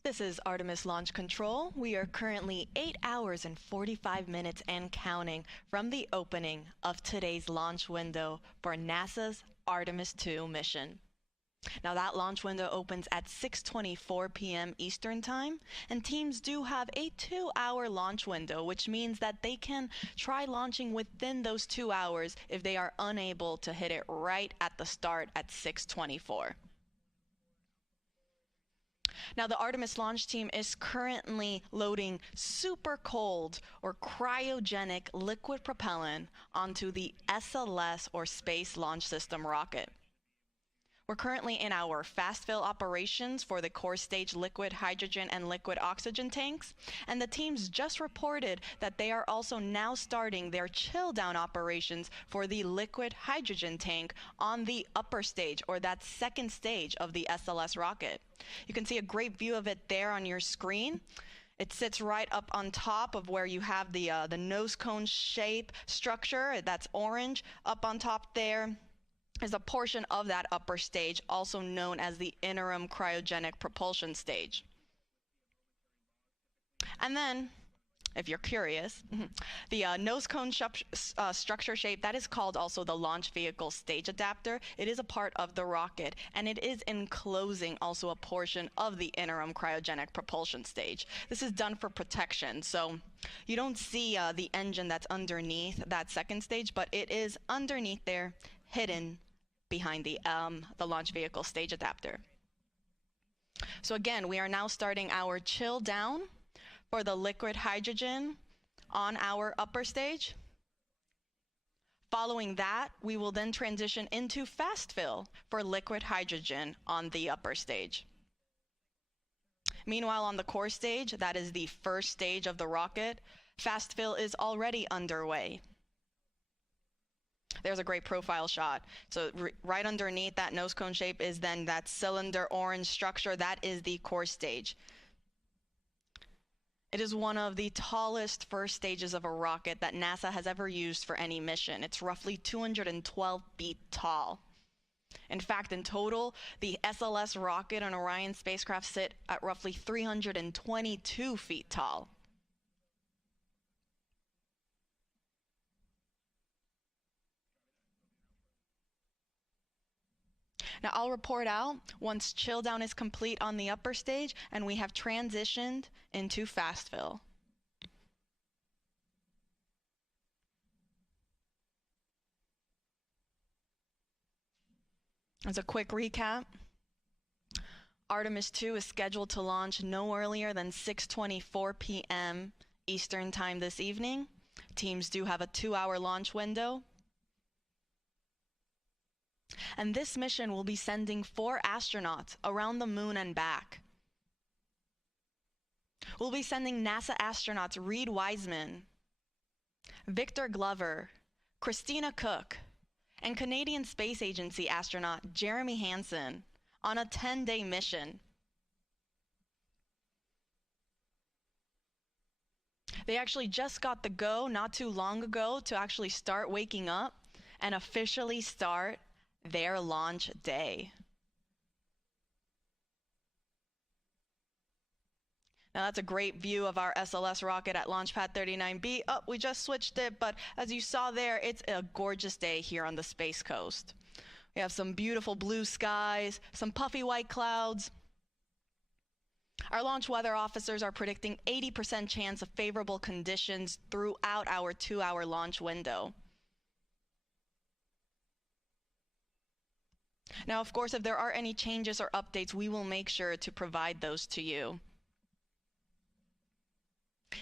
This is Artemis Launch Control. We are currently 8 hours and 45 minutes and counting from the opening of today's launch window for NASA's Artemis II mission. Now that launch window opens at 6:24 p.m. Eastern Time, and teams do have a 2-hour launch window, which means that they can try launching within those 2 hours if they are unable to hit it right at the start at 6:24. Now, the Artemis launch team is currently loading super cold or cryogenic liquid propellant onto the SLS or Space Launch System rocket. We're currently in our fast fill operations for the core stage liquid hydrogen and liquid oxygen tanks, and the teams just reported that they are also now starting their chill down operations for the liquid hydrogen tank on the upper stage, or that second stage of the SLS rocket. You can see a great view of it there on your screen. It sits right up on top of where you have the nose cone shape structure. That's orange. Up on top there is a portion of that upper stage, also known as the interim cryogenic propulsion stage. And then, if you're curious, the nose cone structure shape, that is called also the launch vehicle stage adapter. It is a part of the rocket, and it is enclosing also a portion of the interim cryogenic propulsion stage. This is done for protection, so you don't see the engine that's underneath that second stage, but it is underneath there, hidden behind the launch vehicle stage adapter. So again, we are now starting our chill down for the liquid hydrogen on our upper stage. Following that, we will then transition into fast fill for liquid hydrogen on the upper stage. Meanwhile, on the core stage, that is the first stage of the rocket, fast fill is already underway. There's a great profile shot. So right underneath that nose cone shape is then that cylinder orange structure. That is the core stage. It is one of the tallest first stages of a rocket that NASA has ever used for any mission. It's roughly 212 feet tall. In fact, in total, the SLS rocket and Orion spacecraft sit at roughly 322 feet tall. Now I'll report out once chill down is complete on the upper stage and we have transitioned into fast fill. As a quick recap, Artemis II is scheduled to launch no earlier than 6:24 p.m. Eastern Time this evening. Teams do have a 2-hour launch window. And this mission will be sending 4 astronauts around the moon and back. We'll be sending NASA astronauts Reid Wiseman, Victor Glover, Christina Koch, and Canadian Space Agency astronaut Jeremy Hansen on a 10-day mission. They actually just got the go not too long ago to actually start waking up and officially start their launch day. Now that's a great view of our SLS rocket at Launch Pad 39B. Oh, we just switched it, but as you saw there, it's a gorgeous day here on the Space Coast. We have some beautiful blue skies, some puffy white clouds. Our launch weather officers are predicting 80% chance of favorable conditions throughout our 2-hour launch window. Now, of course, if there are any changes or updates, we will make sure to provide those to you.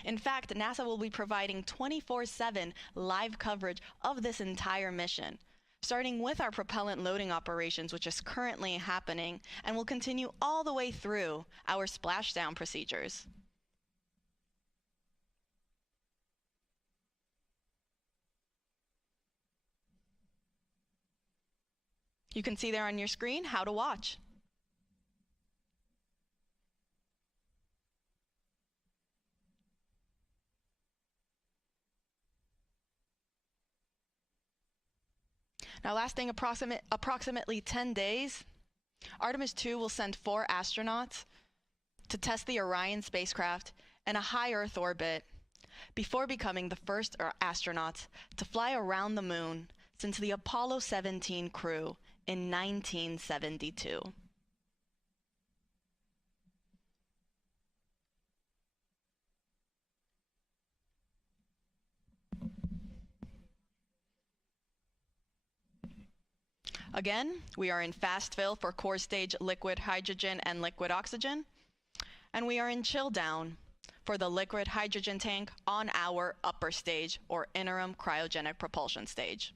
In fact, NASA will be providing 24/7 live coverage of this entire mission, starting with our propellant loading operations, which is currently happening, and will continue all the way through our splashdown procedures. You can see there on your screen how to watch. Now, lasting approximately 10 days, Artemis II will send 4 astronauts to test the Orion spacecraft in a high Earth orbit before becoming the first astronauts to fly around the moon since the Apollo 17 crew in 1972. Again, we are in fast fill for core stage liquid hydrogen and liquid oxygen, and we are in chill down for the liquid hydrogen tank on our upper stage or interim cryogenic propulsion stage.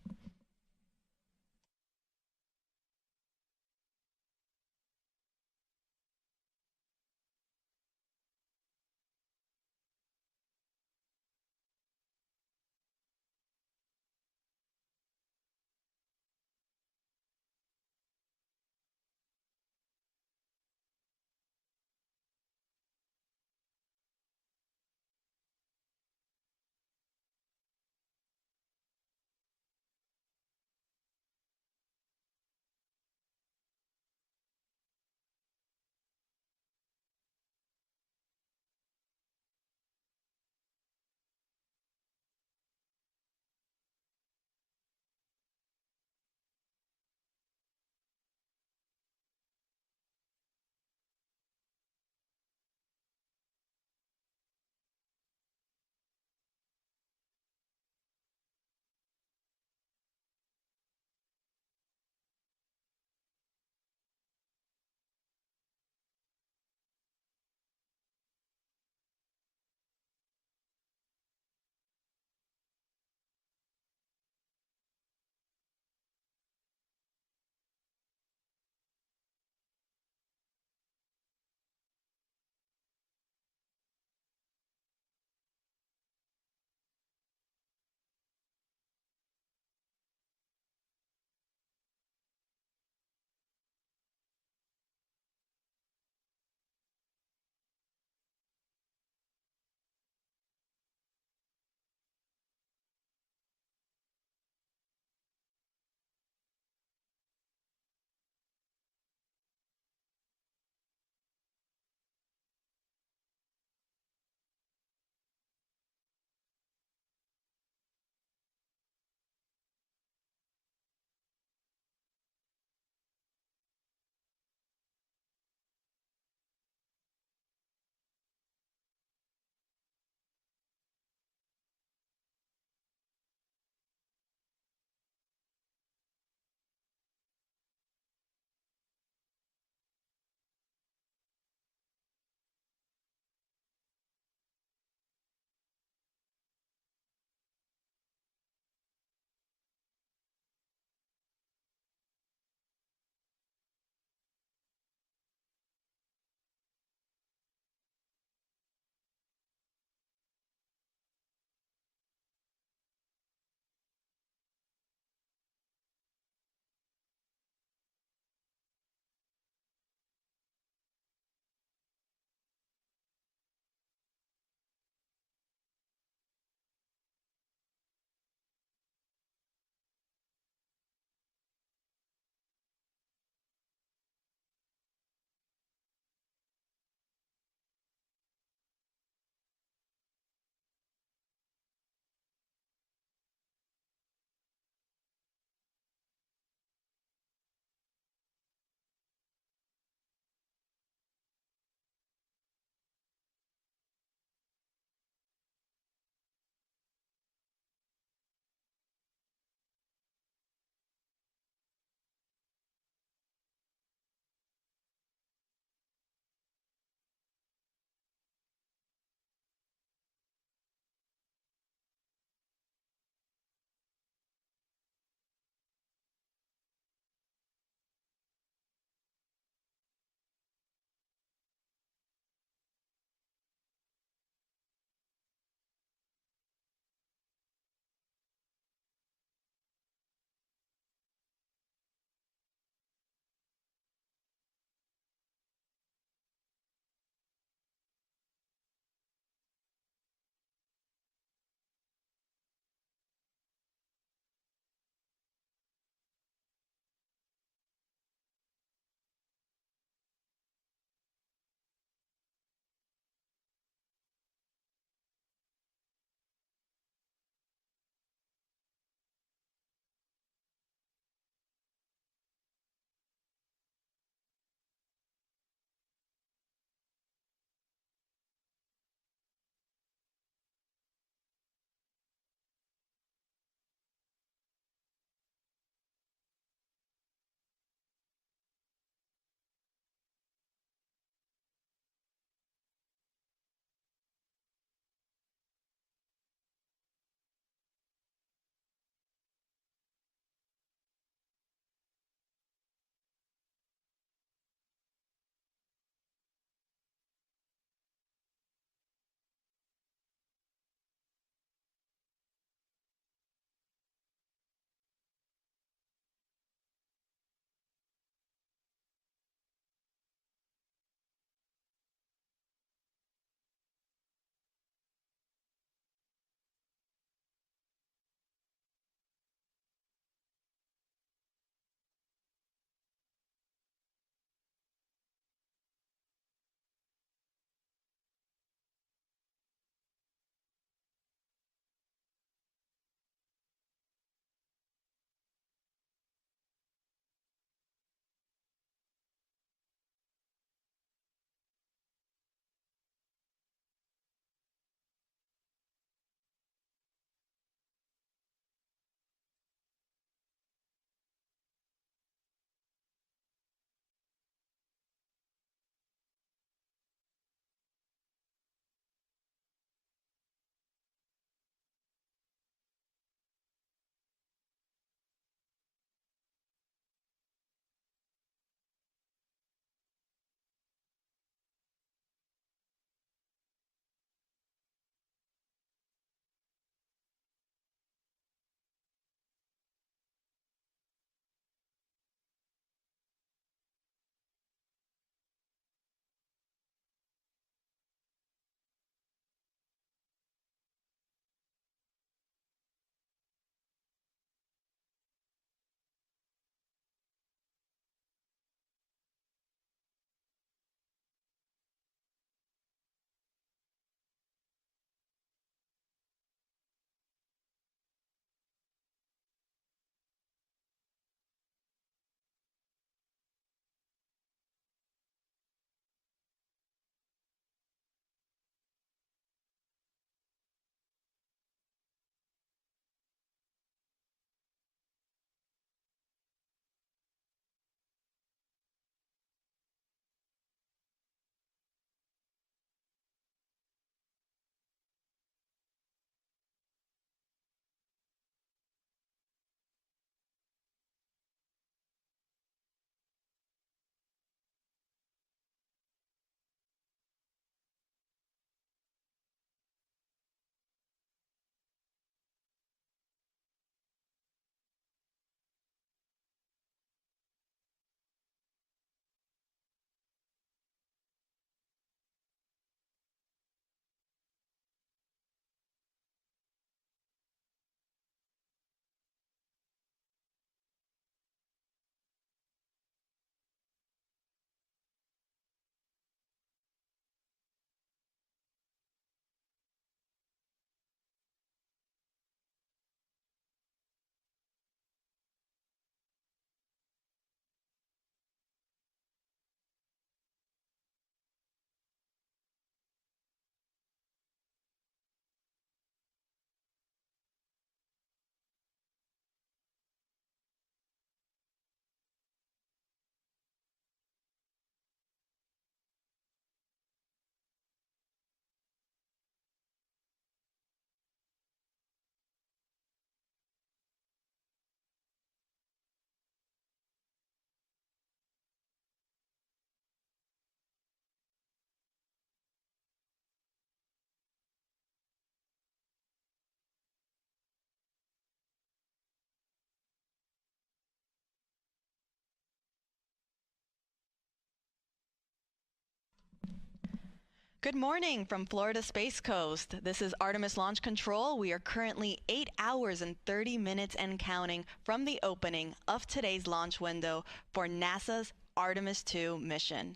Good morning from Florida Space Coast. This is Artemis Launch Control. We are currently 8 hours and 30 minutes and counting from the opening of today's launch window for NASA's Artemis II mission.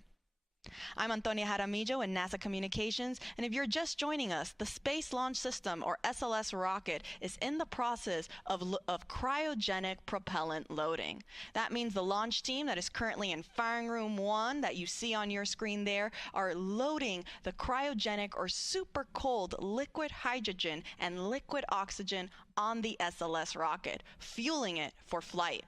I'm Antonia Jaramillo in NASA Communications, and if you're just joining us, the Space Launch System, or SLS rocket, is in the process of cryogenic propellant loading. That means the launch team that is currently in Firing Room 1 that you see on your screen there are loading the cryogenic or super cold liquid hydrogen and liquid oxygen on the SLS rocket, fueling it for flight.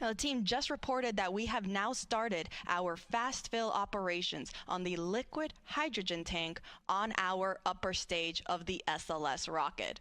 Now, the team just reported that we have now started our fast fill operations on the liquid hydrogen tank on our upper stage of the SLS rocket.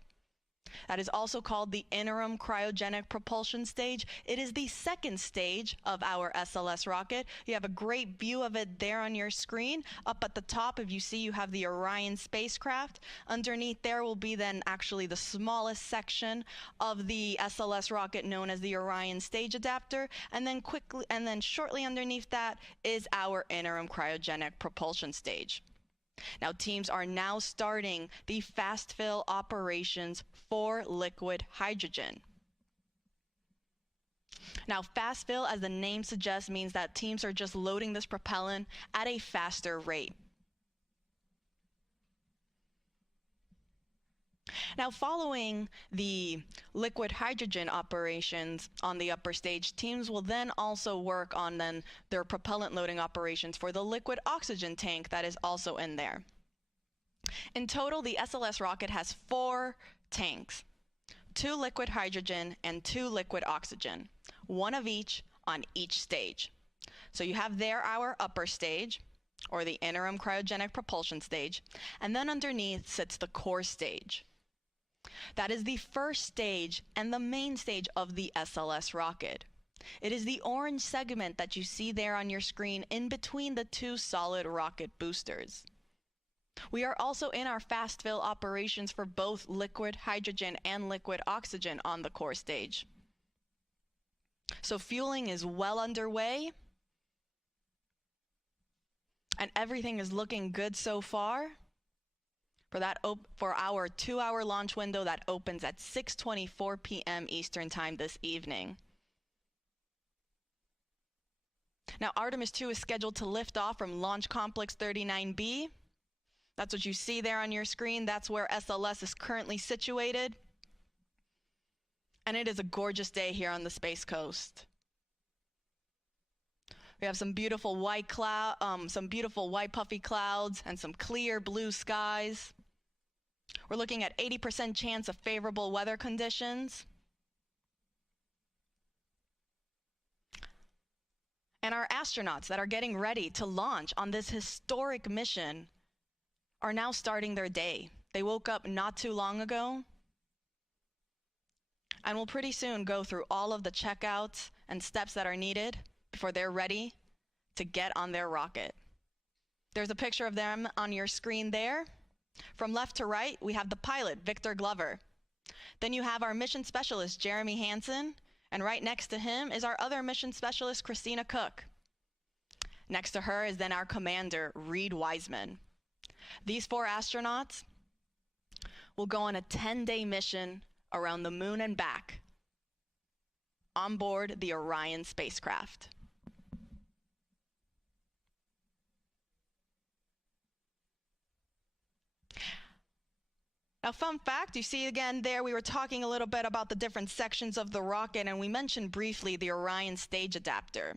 That is also called the interim cryogenic propulsion stage. It is the second stage of our SLS rocket. You have a great view of it there on your screen. Up at the top, if you see, you have the Orion spacecraft. Underneath there will be then actually the smallest section of the SLS rocket known as the Orion stage adapter. And then shortly underneath that is our interim cryogenic propulsion stage. Now, teams are now starting the fast fill operations for liquid hydrogen. Now, fast fill, as the name suggests, means that teams are just loading this propellant at a faster rate. Now, following the liquid hydrogen operations on the upper stage, teams will then also work on their propellant loading operations for the liquid oxygen tank that is also in there. In total, the SLS rocket has 4 tanks, 2 liquid hydrogen and 2 liquid oxygen, one of each on each stage. So you have there our upper stage, or the interim cryogenic propulsion stage, and then underneath sits the core stage. That is the first stage and the main stage of the SLS rocket. It is the orange segment that you see there on your screen in between the 2 solid rocket boosters. We are also in our fast fill operations for both liquid hydrogen and liquid oxygen on the core stage. So fueling is well underway, and everything is looking good so far for our 2-hour launch window that opens at 6:24 p.m. Eastern Time this evening. Now, Artemis II is scheduled to lift off from Launch Complex 39B. That's what you see there on your screen. That's where SLS is currently situated. And it is a gorgeous day here on the Space Coast. We have some beautiful white puffy clouds and some clear blue skies. We're looking at 80% chance of favorable weather conditions. And our astronauts that are getting ready to launch on this historic mission are now starting their day. They woke up not too long ago and will pretty soon go through all of the checkouts and steps that are needed before they're ready to get on their rocket. There's a picture of them on your screen there. From left to right, we have the pilot, Victor Glover. Then you have our Mission Specialist, Jeremy Hansen, and right next to him is our other Mission Specialist, Christina Koch. Next to her is then our Commander, Reid Wiseman. These 4 astronauts will go on a 10-day mission around the moon and back on board the Orion spacecraft. Now, fun fact, you see again there, we were talking a little bit about the different sections of the rocket, and we mentioned briefly the Orion stage adapter.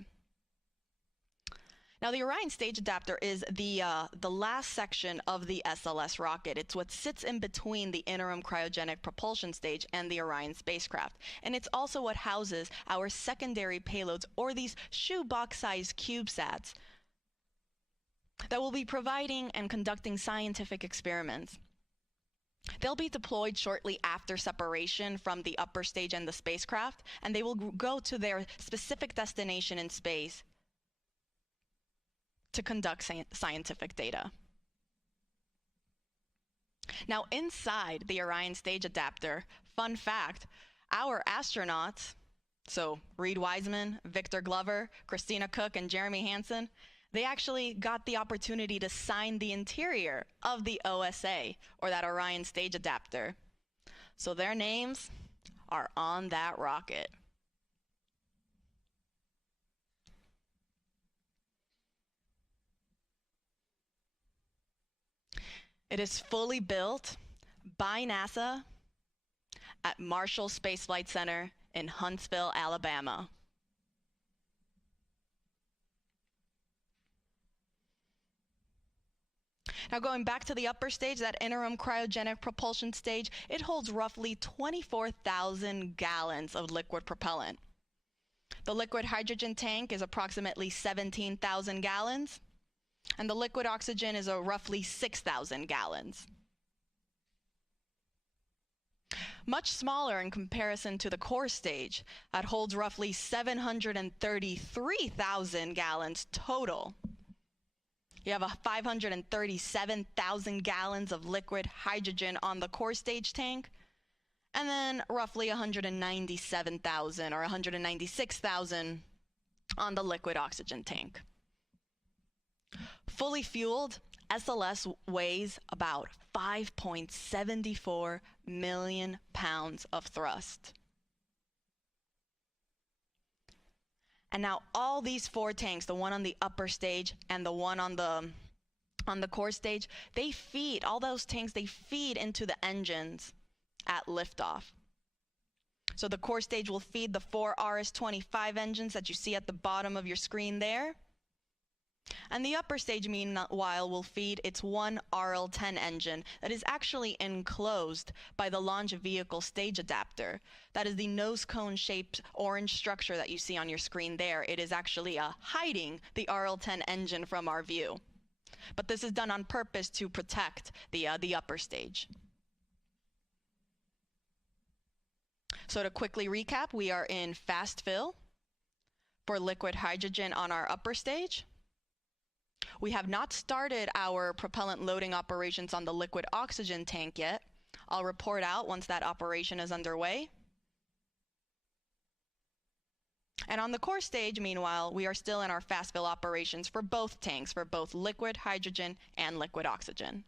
Now, the Orion stage adapter is the last section of the SLS rocket. It's what sits in between the interim cryogenic propulsion stage and the Orion spacecraft. And it's also what houses our secondary payloads, or these shoebox-sized CubeSats, that will be providing and conducting scientific experiments. They'll be deployed shortly after separation from the upper stage and the spacecraft, and they will go to their specific destination in space to conduct scientific data. Now, inside the Orion stage adapter, fun fact, our astronauts, so Reid Wiseman, Victor Glover, Christina Koch, and Jeremy Hansen, They actually got the opportunity to sign the interior of the OSA, or that Orion stage adapter. So their names are on that rocket. It is fully built by NASA at Marshall Space Flight Center in Huntsville, Alabama. Now going back to the upper stage, that interim cryogenic propulsion stage, it holds roughly 24,000 gallons of liquid propellant. The liquid hydrogen tank is approximately 17,000 gallons, and the liquid oxygen is roughly 6,000 gallons. Much smaller in comparison to the core stage, that holds roughly 733,000 gallons total. You have 537,000 gallons of liquid hydrogen on the core stage tank, and then roughly 197,000 or 196,000 on the liquid oxygen tank. Fully fueled, SLS weighs about 5.74 million pounds of thrust. And now all these 4 tanks, the one on the upper stage and the one on the core stage, they feed, all those tanks, they feed into the engines at liftoff. So the core stage will feed the 4 RS-25 engines that you see at the bottom of your screen there. And the upper stage, meanwhile, will feed its 1 RL-10 engine that is actually enclosed by the launch vehicle stage adapter. That is the nose cone-shaped orange structure that you see on your screen there. It is actually hiding the RL-10 engine from our view. But this is done on purpose to protect the upper stage. So to quickly recap, we are in fast fill for liquid hydrogen on our upper stage. We have not started our propellant loading operations on the liquid oxygen tank yet. I'll report out once that operation is underway. And on the core stage, meanwhile, we are still in our fast fill operations for both tanks, for both liquid hydrogen and liquid oxygen.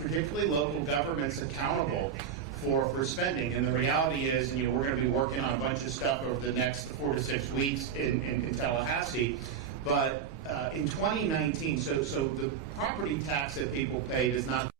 particularly local governments, accountable for spending. And the reality is, and we're going to be working on a bunch of stuff over the next 4 to 6 weeks in Tallahassee. But in 2019, so the property tax that people pay does not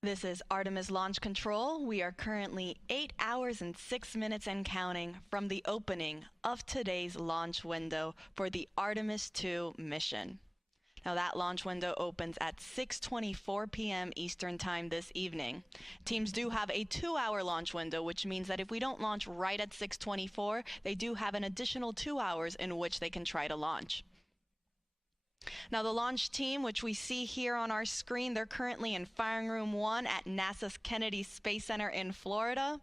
This is Artemis Launch Control. We are currently 8 hours and 6 minutes and counting from the opening of today's launch window for the Artemis II mission. Now that launch window opens at 6:24 p.m. Eastern Time this evening. Teams do have a 2-hour launch window, which means that if we don't launch right at 6:24, they do have an additional 2 hours in which they can try to launch. Now the launch team, which we see here on our screen, they're currently in Firing Room 1 at NASA's Kennedy Space Center in Florida.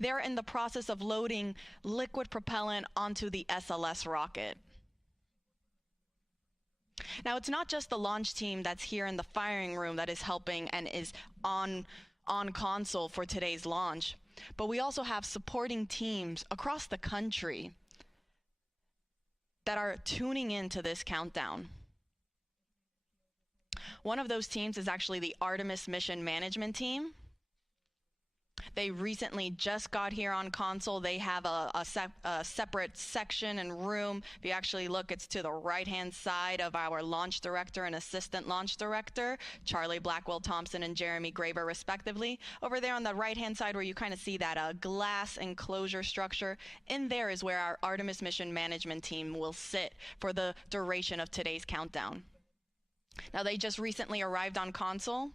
They're in the process of loading liquid propellant onto the SLS rocket. Now it's not just the launch team that's here in the firing room that is helping and is on console for today's launch, but we also have supporting teams across the country that are tuning into this countdown. One of those teams is actually the Artemis Mission Management Team. They recently just got here on console. They have a separate section and room. If you actually look, it's to the right-hand side of our launch director and assistant launch director, Charlie Blackwell Thompson and Jeremy Graber, respectively. Over there on the right-hand side where you kind of see that glass enclosure structure, in there is where our Artemis Mission Management Team will sit for the duration of today's countdown. Now, they just recently arrived on console.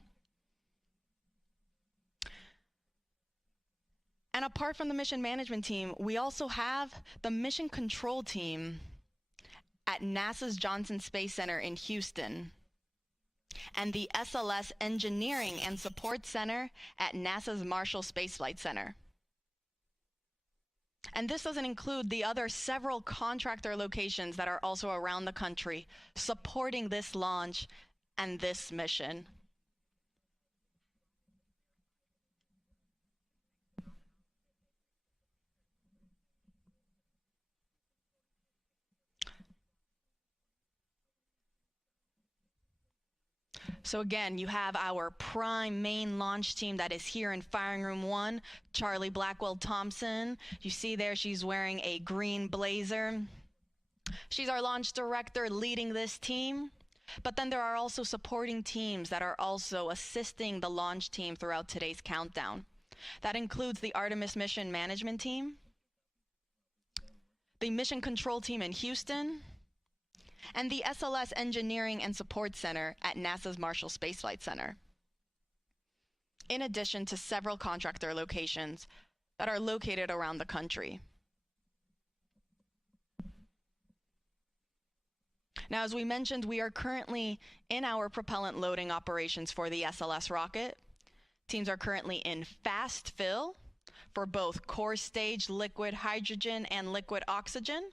And apart from the mission management team, we also have the mission control team at NASA's Johnson Space Center in Houston and the SLS Engineering and Support Center at NASA's Marshall Space Flight Center. And this doesn't include the other several contractor locations that are also around the country supporting this launch and this mission. So again, you have our prime main launch team that is here in Firing Room 1, Charlie Blackwell Thompson. You see there she's wearing a green blazer. She's our launch director leading this team. But then there are also supporting teams that are also assisting the launch team throughout today's countdown. That includes the Artemis Mission Management Team, the Mission Control Team in Houston, and the SLS Engineering and Support Center at NASA's Marshall Space Flight Center, in addition to several contractor locations that are located around the country. Now, as we mentioned, we are currently in our propellant loading operations for the SLS rocket. Teams are currently in fast fill for both core stage liquid hydrogen and liquid oxygen.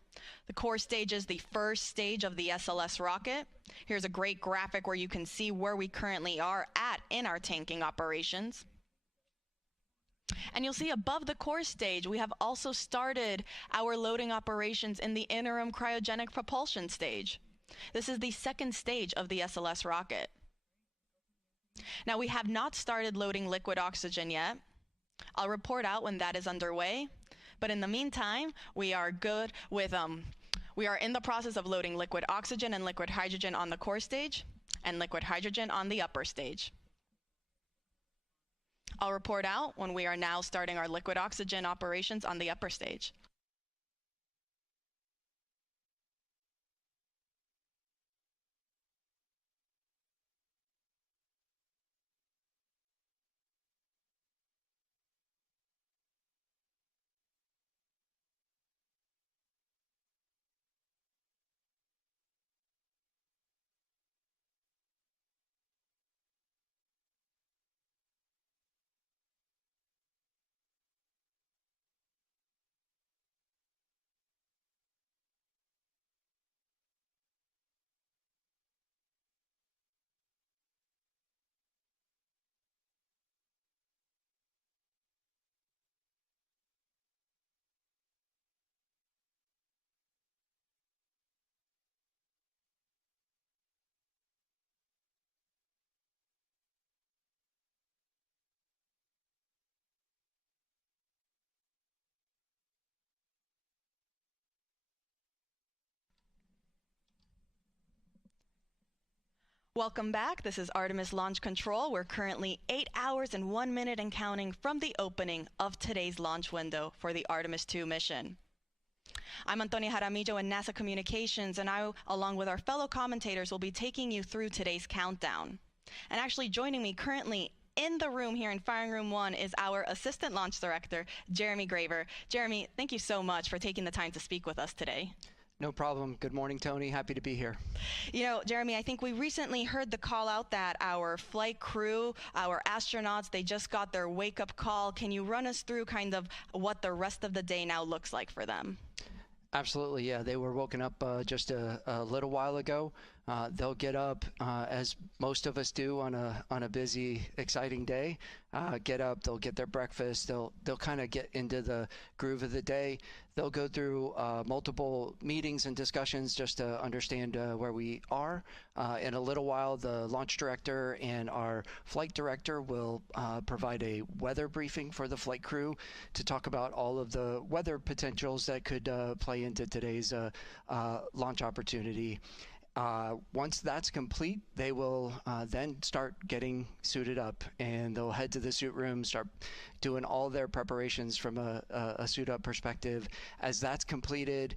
The core stage is the first stage of the SLS rocket. Here's a great graphic where you can see where we currently are at in our tanking operations. And you'll see above the core stage, we have also started our loading operations in the interim cryogenic propulsion stage. This is the second stage of the SLS rocket. Now, we have not started loading liquid oxygen yet. I'll report out when that is underway, but in the meantime, we are good with, we are in the process of loading liquid oxygen and liquid hydrogen on the core stage and liquid hydrogen on the upper stage. I'll report out when we are now starting our liquid oxygen operations on the upper stage. Welcome back. This is Artemis Launch Control. We're currently 8 hours and 1 minute and counting from the opening of today's launch window for the Artemis II mission. I'm Antonia Jaramillo in NASA Communications, and I, along with our fellow commentators, will be taking you through today's countdown. And actually joining me currently in the room here in Firing Room 1 is our Assistant Launch Director, Jeremy Graver. Jeremy, thank you so much for taking the time to speak with us today. No problem. Good morning, Tony. Happy to be here. You know, Jeremy, I think we recently heard the call out that our flight crew, our astronauts, they just got their wake-up call. Can you run us through kind of what the rest of the day now looks like for them? Absolutely, yeah. They were woken up just a little while ago. They'll get up as most of us do on a busy, exciting day. Get up, they'll get their breakfast. They'll kind of get into the groove of the day. They'll go through multiple meetings and discussions just to understand where we are. In a little while, the launch director and our flight director will provide a weather briefing for the flight crew to talk about all of the weather potentials that could play into today's launch opportunity. Once that's complete, they will then start getting suited up, and they'll head to the suit room, start doing all their preparations from a suit up perspective. As that's completed,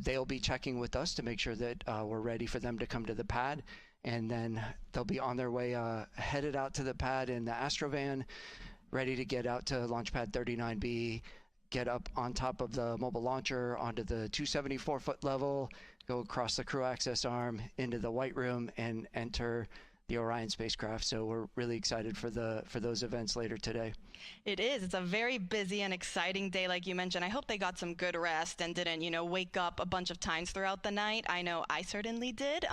they'll be checking with us to make sure that we're ready for them to come to the pad, and then they'll be on their way headed out to the pad in the Astrovan, ready to get out to Launch Pad 39B, get up on top of the mobile launcher onto the 274-foot level, go across the crew access arm into the White Room and enter the Orion spacecraft. So we're really excited for those events later today. It is. It's a very busy and exciting day, like you mentioned. I hope they got some good rest and didn't, wake up a bunch of times throughout the night. I know I certainly did,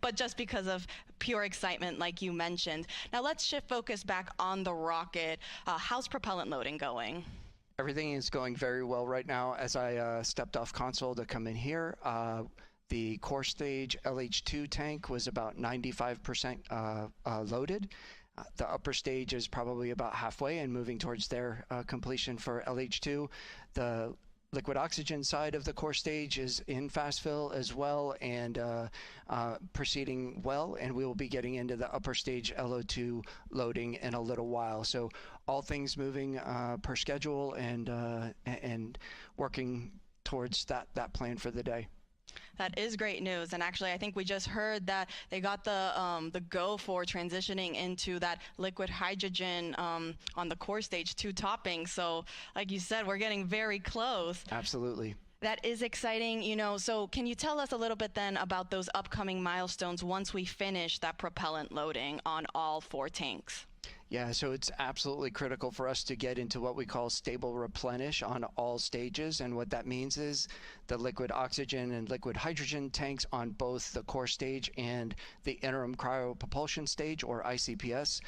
but just because of pure excitement, like you mentioned. Now let's shift focus back on the rocket. How's propellant loading going? Everything is going very well right now. As I stepped off console to come in here, the core stage LH2 tank was about 95% loaded. The upper stage is probably about halfway and moving towards their completion for LH2. The liquid oxygen side of the core stage is in fast fill as well and proceeding well, and we will be getting into the upper stage LO2 loading in a little while. So all things moving per schedule and working towards that plan for the day. That is great news, and actually I think we just heard that they got the go for transitioning into that liquid hydrogen on the core stage 2 topping. So like you said, we're getting very close. Absolutely. That is exciting, so can you tell us a little bit then about those upcoming milestones once we finish that propellant loading on all 4 tanks? Yeah, so it's absolutely critical for us to get into what we call stable replenish on all stages. And what that means is the liquid oxygen and liquid hydrogen tanks on both the core stage and the interim cryopropulsion stage, or ICPS,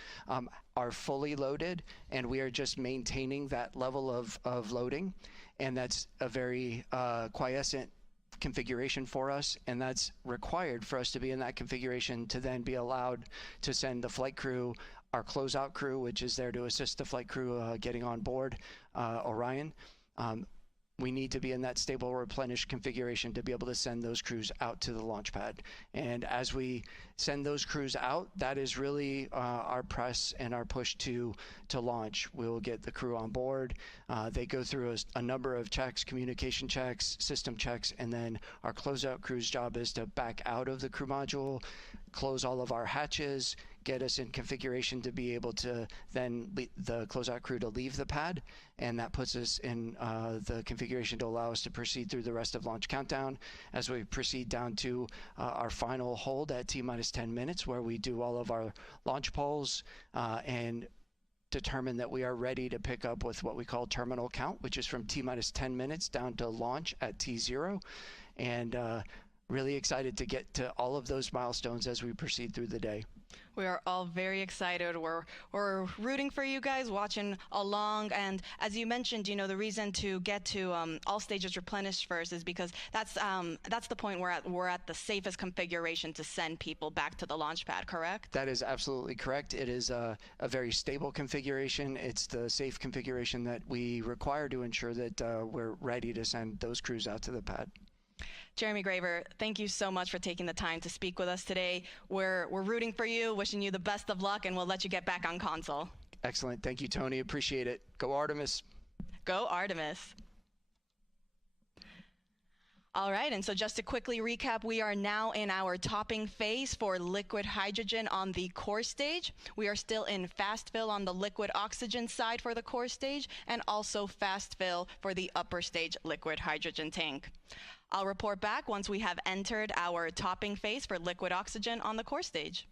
are fully loaded, and we are just maintaining that level of loading. And that's a very quiescent configuration for us, and that's required for us to be in that configuration to then be allowed to send the flight crew, our closeout crew, which is there to assist the flight crew getting on board Orion. We need to be in that stable replenish configuration to be able to send those crews out to the launch pad. And as we send those crews out, that is really our press and our push to launch. We'll get the crew on board. They go through a number of checks, communication checks, system checks, and then our closeout crew's job is to back out of the crew module, close all of our hatches, get us in configuration to be able to then the closeout crew to leave the pad, and that puts us in the configuration to allow us to proceed through the rest of launch countdown as we proceed down to our final hold at T-minus 10 minutes, where we do all of our launch polls and determine that we are ready to pick up with what we call terminal count, which is from T-minus 10 minutes down to launch at T0. And really excited to get to all of those milestones as we proceed through the day. We are all very excited. We're rooting for you guys, watching along. And as you mentioned, the reason to get to all stages replenished first is because that's the point where we're at the safest configuration to send people back to the launch pad, correct? That is absolutely correct. It is a very stable configuration. It's the safe configuration that we require to ensure that we're ready to send those crews out to the pad. Jeremy Graver, thank you so much for taking the time to speak with us today. We're rooting for you, wishing you the best of luck, and we'll let you get back on console. Excellent. Thank you, Tony. Appreciate it. Go Artemis. Go Artemis. All right, and so just to quickly recap, we are now in our topping phase for liquid hydrogen on the core stage. We are still in fast fill on the liquid oxygen side for the core stage, and also fast fill for the upper stage liquid hydrogen tank. I'll report back once we have entered our topping phase for liquid oxygen on the core stage.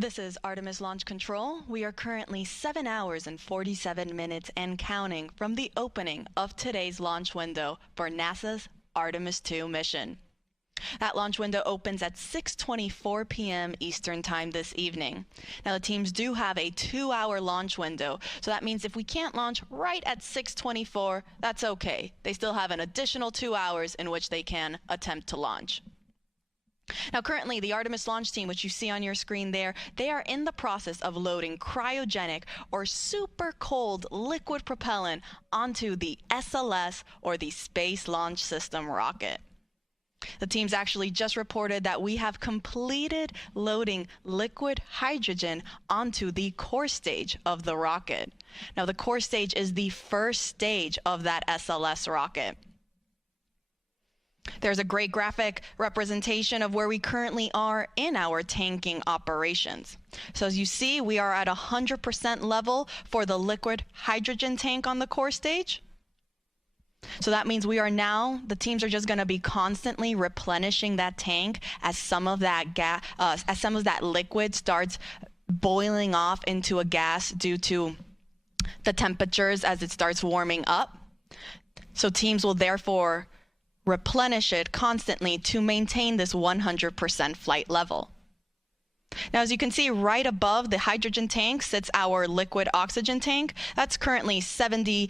This is Artemis Launch Control. We are currently 7 hours and 47 minutes and counting from the opening of today's launch window for NASA's Artemis II mission. That launch window opens at 6:24 p.m. Eastern Time this evening. Now, the teams do have a 2-hour launch window, so that means if we can't launch right at 6:24, that's okay. They still have an additional 2 hours in which they can attempt to launch. Now, currently, the Artemis launch team, which you see on your screen there, they are in the process of loading cryogenic or super cold liquid propellant onto the SLS, or the Space Launch System rocket. The teams actually just reported that we have completed loading liquid hydrogen onto the core stage of the rocket. Now, the core stage is the first stage of that SLS rocket. There's a great graphic representation of where we currently are in our tanking operations. So as you see, we are at 100% level for the liquid hydrogen tank on the core stage. So that means we are now, the teams are just going to be constantly replenishing that tank as some of that liquid starts boiling off into a gas due to the temperatures as it starts warming up. So teams will therefore replenish it constantly to maintain this 100% flight level. Now, as you can see, right above the hydrogen tank sits our liquid oxygen tank. That's currently 70%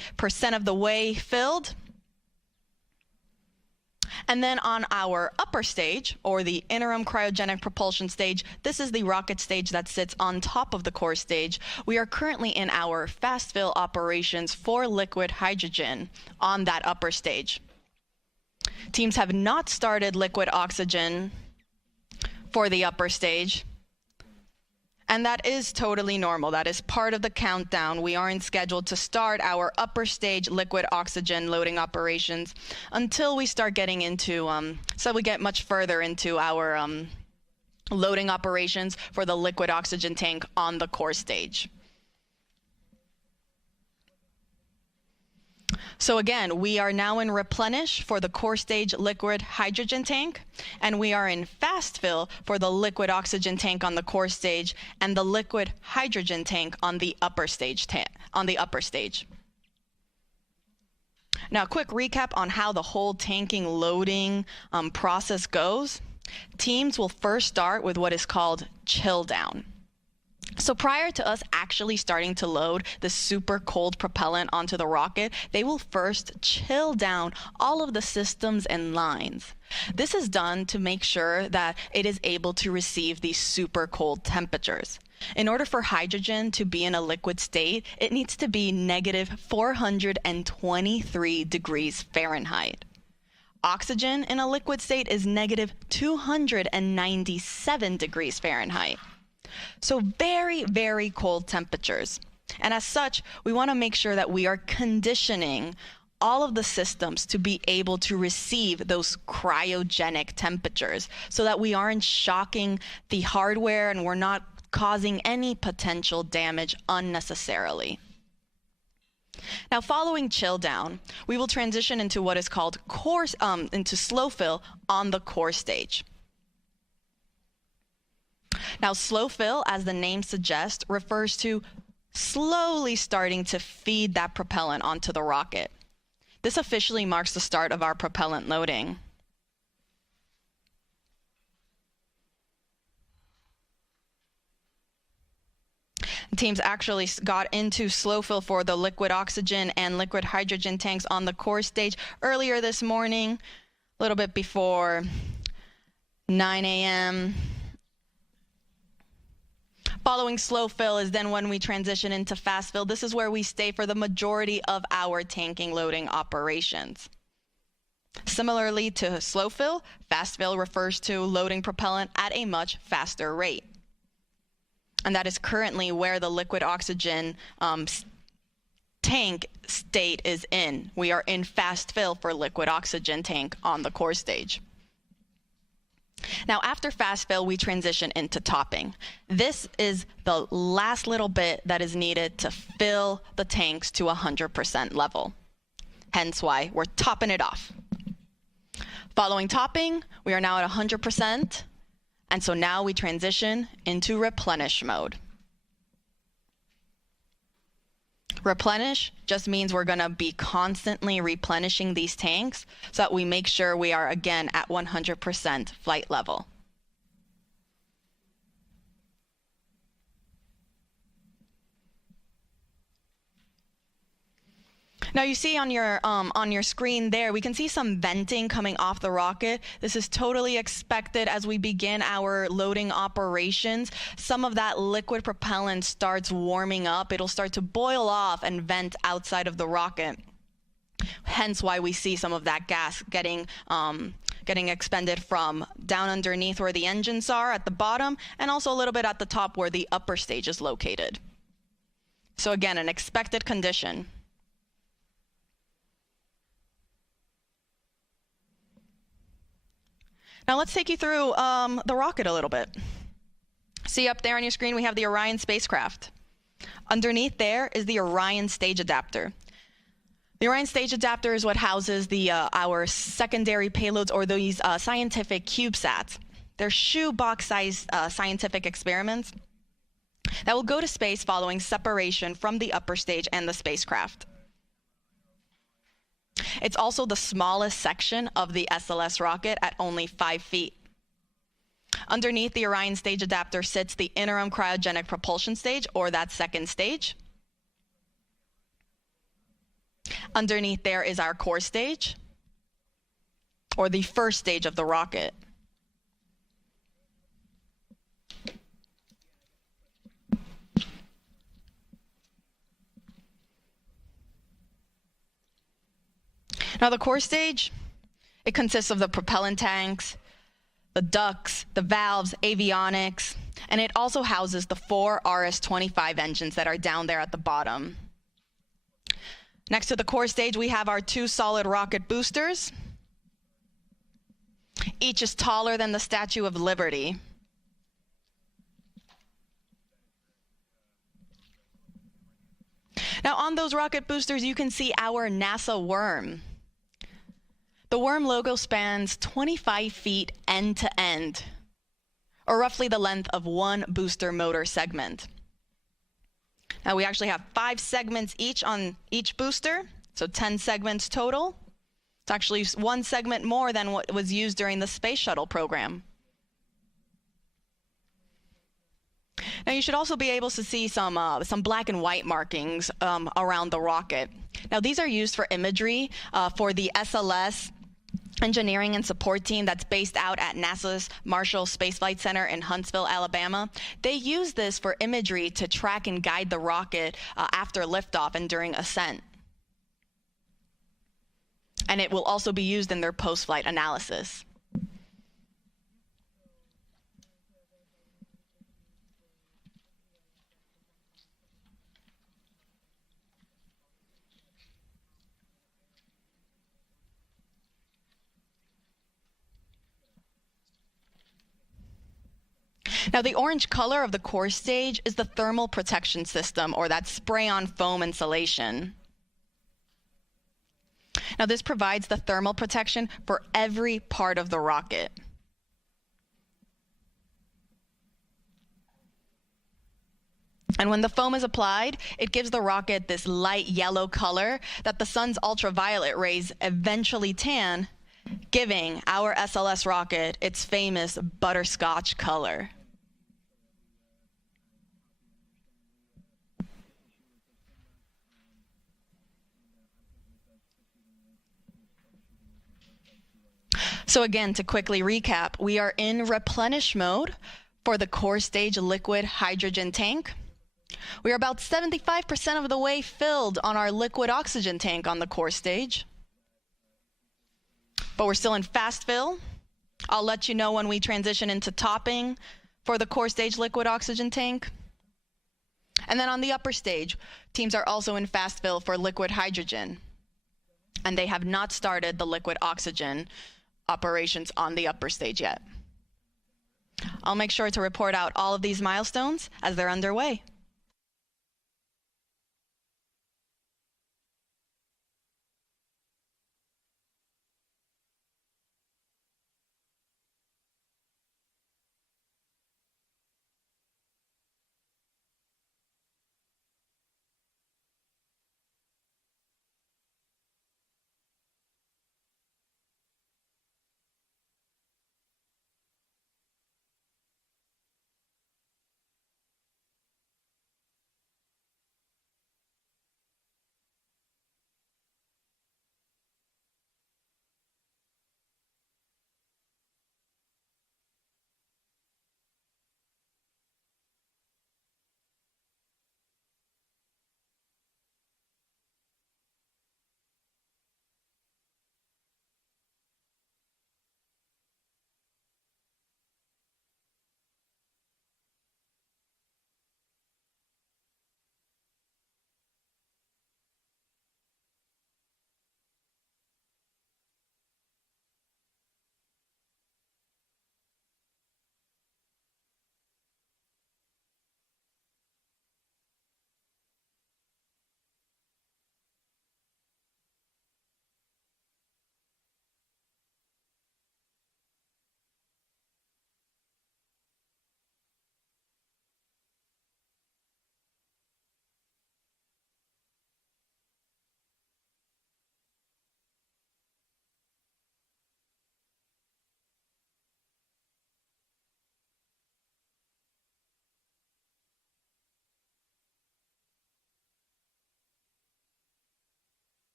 of the way filled. And then on our upper stage, or the interim cryogenic propulsion stage, this is the rocket stage that sits on top of the core stage. We are currently in our fast fill operations for liquid hydrogen on that upper stage. Teams have not started liquid oxygen for the upper stage, and that is totally normal. That is part of the countdown. We aren't scheduled to start our upper stage liquid oxygen loading operations until we start getting into, so we get much further into our loading operations for the liquid oxygen tank on the core stage. So again, we are now in replenish for the core stage liquid hydrogen tank, and we are in fast fill for the liquid oxygen tank on the core stage and the liquid hydrogen tank on the upper stage. Now, a quick recap on how the whole tanking loading process goes. Teams will first start with what is called chill down. So prior to us actually starting to load the super cold propellant onto the rocket, they will first chill down all of the systems and lines. This is done to make sure that it is able to receive these super cold temperatures. In order for hydrogen to be in a liquid state, it needs to be negative 423 degrees Fahrenheit. Oxygen in a liquid state is negative 297 degrees Fahrenheit. So very, very cold temperatures. And as such, we want to make sure that we are conditioning all of the systems to be able to receive those cryogenic temperatures so that we aren't shocking the hardware and we're not causing any potential damage unnecessarily. Now, following chill down, we will transition into what is called into slow fill on the core stage. Now, slow fill, as the name suggests, refers to slowly starting to feed that propellant onto the rocket. This officially marks the start of our propellant loading. Teams actually got into slow fill for the liquid oxygen and liquid hydrogen tanks on the core stage earlier this morning, a little bit before 9 a.m. Following slow fill is then when we transition into fast fill. This is where we stay for the majority of our tanking loading operations. Similarly to slow fill, fast fill refers to loading propellant at a much faster rate. And that is currently where the liquid oxygen tank state is in. We are in fast fill for liquid oxygen tank on the core stage. Now, after fast fill, we transition into topping. This is the last little bit that is needed to fill the tanks to 100% level. Hence why we're topping it off. Following topping, we are now at 100%. And so now we transition into replenish mode. Replenish just means we're going to be constantly replenishing these tanks so that we make sure we are again at 100% flight level. Now you see on your screen there, we can see some venting coming off the rocket. This is totally expected as we begin our loading operations. Some of that liquid propellant starts warming up. It'll start to boil off and vent outside of the rocket. Hence why we see some of that gas getting expended from down underneath where the engines are at the bottom, and also a little bit at the top where the upper stage is located. So again, an expected condition. Now let's take you through the rocket a little bit. See up there on your screen, we have the Orion spacecraft. Underneath there is the Orion stage adapter. The Orion stage adapter is what houses our secondary payloads, or these scientific CubeSats. They're shoebox-sized scientific experiments that will go to space following separation from the upper stage and the spacecraft. It's also the smallest section of the SLS rocket at only 5 feet. Underneath the Orion stage adapter sits the interim cryogenic propulsion stage, or that second stage. Underneath there is our core stage, or the first stage of the rocket. Now the core stage, it consists of the propellant tanks, the ducts, the valves, avionics, and it also houses the 4 RS-25 engines that are down there at the bottom. Next to the core stage, we have our 2 solid rocket boosters. Each is taller than the Statue of Liberty. Now on those rocket boosters, you can see our NASA worm. The worm logo spans 25 feet end to end, or roughly the length of 1 booster motor segment. Now we actually have 5 segments each on each booster, so 10 segments total. It's actually 1 segment more than what was used during the space shuttle program. Now you should also be able to see some black and white markings around the rocket. Now these are used for imagery for the SLS engineering and support team that's based out at NASA's Marshall Space Flight Center in Huntsville, Alabama. They use this for imagery to track and guide the rocket after liftoff and during ascent. And it will also be used in their post-flight analysis. Now the orange color of the core stage is the thermal protection system, or that spray-on foam insulation. Now this provides the thermal protection for every part of the rocket. And when the foam is applied, it gives the rocket this light yellow color that the sun's ultraviolet rays eventually tan, giving our SLS rocket its famous butterscotch color. So again, to quickly recap, we are in replenish mode for the core stage liquid hydrogen tank. We are about 75% of the way filled on our liquid oxygen tank on the core stage. But we're still in fast fill. I'll let you know when we transition into topping for the core stage liquid oxygen tank. And then on the upper stage, teams are also in fast fill for liquid hydrogen. And they have not started the liquid oxygen operations on the upper stage yet. I'll make sure to report out all of these milestones as they're underway.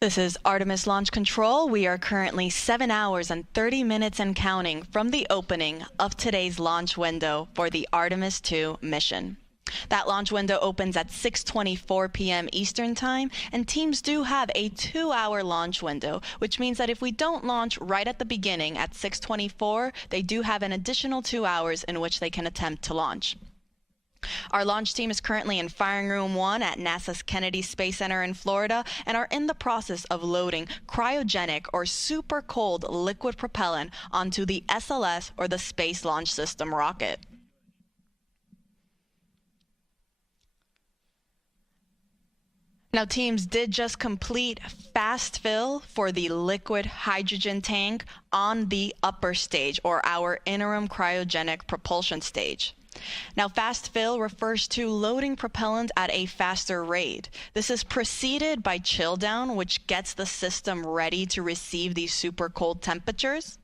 This is Artemis Launch Control. We are currently 7 hours and 30 minutes and counting from the opening of today's launch window for the Artemis II mission. That launch window opens at 6:24 p.m. Eastern Time, and teams do have a 2-hour launch window, which means that if we don't launch right at the beginning at 6:24, they do have an additional 2 hours in which they can attempt to launch. Our launch team is currently in Firing Room 1 at NASA's Kennedy Space Center in Florida and are in the process of loading cryogenic or super cold liquid propellant onto the SLS, or the Space Launch System rocket. Now, teams did just complete fast fill for the liquid hydrogen tank on the upper stage, or our interim cryogenic propulsion stage. Now, fast fill refers to loading propellant at a faster rate. This is preceded by chill down, which gets the system ready to receive these super cold temperatures.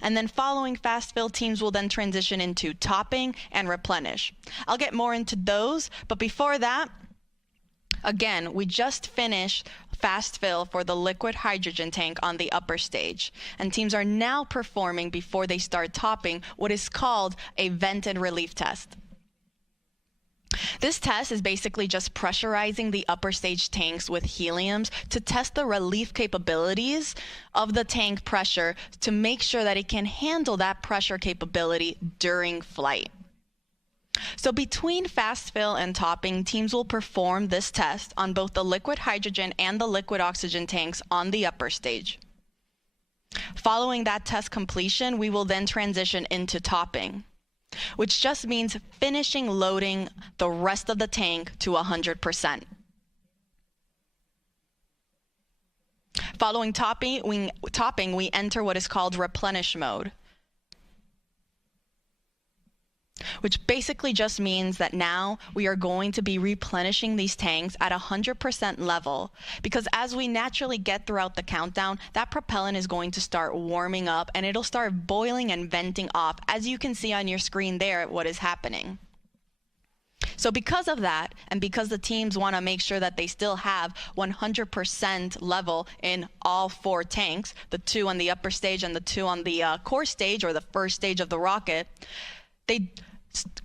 And then following fast fill, teams will then transition into topping and replenish. I'll get more into those, but before that, again, we just finished fast fill for the liquid hydrogen tank on the upper stage, and teams are now performing, before they start topping, what is called a vented relief test. This test is basically just pressurizing the upper stage tanks with heliums to test the relief capabilities of the tank pressure to make sure that it can handle that pressure capability during flight. So between fast fill and topping, teams will perform this test on both the liquid hydrogen and the liquid oxygen tanks on the upper stage. Following that test completion, we will then transition into topping, which just means finishing loading the rest of the tank to 100%. Following topping, we enter what is called replenish mode, which basically just means that now we are going to be replenishing these tanks at 100% level, because as we naturally get throughout the countdown, that propellant is going to start warming up and it'll start boiling and venting off, as you can see on your screen there what is happening. So because of that, and because the teams want to make sure that they still have 100% level in all 4 tanks, the 2 on the upper stage and the 2 on the core stage, or the first stage of the rocket, they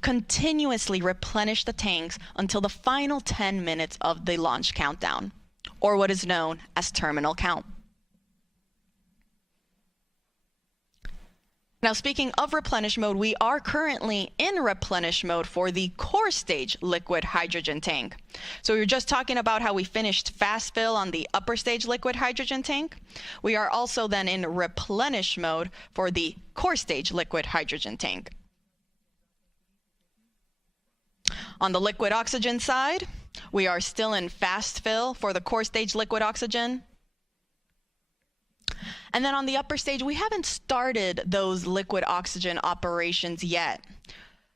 continuously replenish the tanks until the final 10 minutes of the launch countdown, or what is known as terminal count. Now, speaking of replenish mode, we are currently in replenish mode for the core stage liquid hydrogen tank. So we were just talking about how we finished fast fill on the upper stage liquid hydrogen tank. We are also then in replenish mode for the core stage liquid hydrogen tank. On the liquid oxygen side, we are still in fast fill for the core stage liquid oxygen. And then on the upper stage, we haven't started those liquid oxygen operations yet.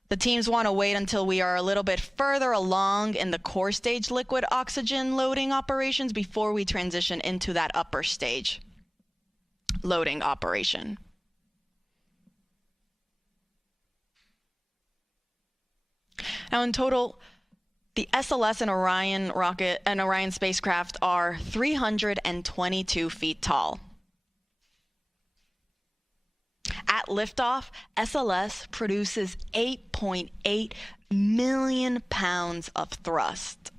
The teams want to wait until we are a little bit further along in the core stage liquid oxygen loading operations before we transition into that upper stage loading operation. Now, in total, the SLS and Orion rocket and Orion spacecraft are 322 feet tall. At liftoff, SLS produces 8.8 million pounds of thrust.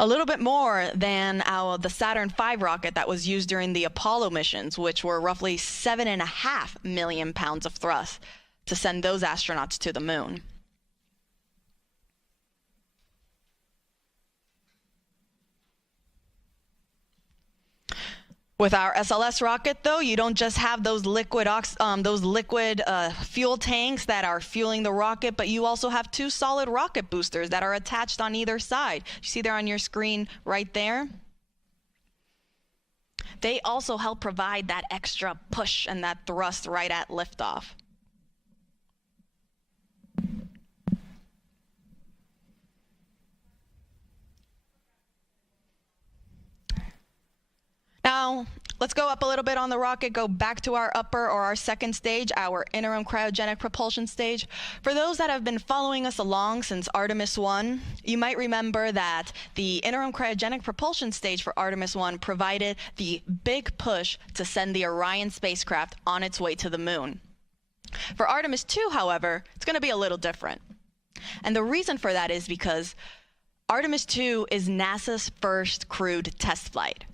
A little bit more than the Saturn V rocket that was used during the Apollo missions, which were roughly 7.5 million pounds of thrust to send those astronauts to the moon. With our SLS rocket, though, you don't just have those liquid fuel tanks that are fueling the rocket, but you also have 2 solid rocket boosters that are attached on either side. You see there on your screen right there? They also help provide that extra push and that thrust right at liftoff. Now, Let's go up a little bit on the rocket, go back to our upper or our second stage, our interim cryogenic propulsion stage. For those that have been following us along since Artemis I, you might remember that the interim cryogenic propulsion stage for Artemis I provided the big push to send the Orion spacecraft on its way to the moon. For Artemis II, however, it's going to be a little different. And the reason for that is because Artemis II is NASA's first crewed test flight,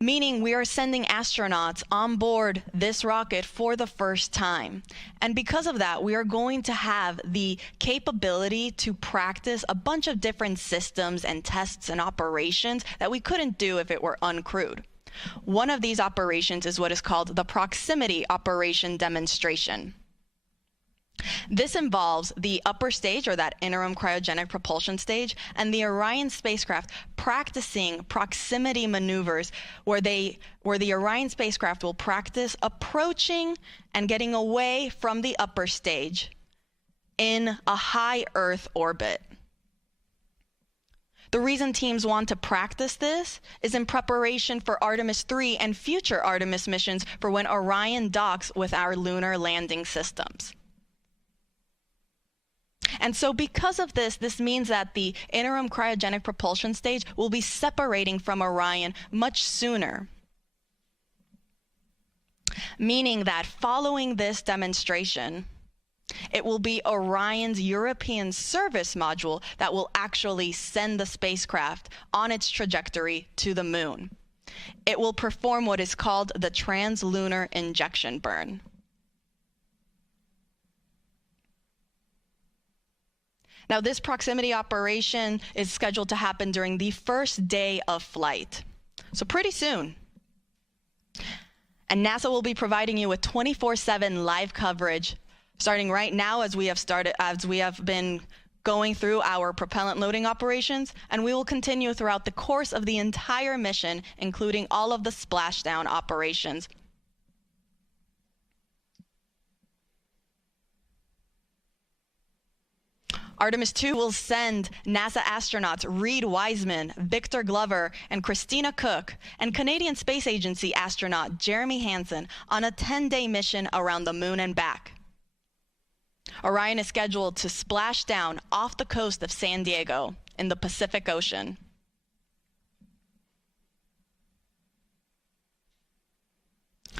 meaning we are sending astronauts on board this rocket for the first time. And because of that, we are going to have the capability to practice a bunch of different systems and tests and operations that we couldn't do if it were uncrewed. One of these operations is what is called the proximity operation demonstration. This involves the upper stage, or that interim cryogenic propulsion stage, and the Orion spacecraft practicing proximity maneuvers where the Orion spacecraft will practice approaching and getting away from the upper stage in a high Earth orbit. The reason teams want to practice this is in preparation for Artemis III and future Artemis missions for when Orion docks with our lunar landing systems. And so because of this, this means that the interim cryogenic propulsion stage will be separating from Orion much sooner. Meaning that following this demonstration, it will be Orion's European service module that will actually send the spacecraft on its trajectory to the moon. It will perform what is called the translunar injection burn. Now, this proximity operation is scheduled to happen during the first day of flight, so pretty soon. And NASA will be providing you with 24/7 live coverage, starting right now as we have been going through our propellant loading operations, and we will continue throughout the course of the entire mission, including all of the splashdown operations. Artemis II will send NASA astronauts Reid Wiseman, Victor Glover, and Christina Koch, and Canadian Space Agency astronaut Jeremy Hansen on a 10-day mission around the moon and back. Orion is scheduled to splash down off the coast of San Diego in the Pacific Ocean.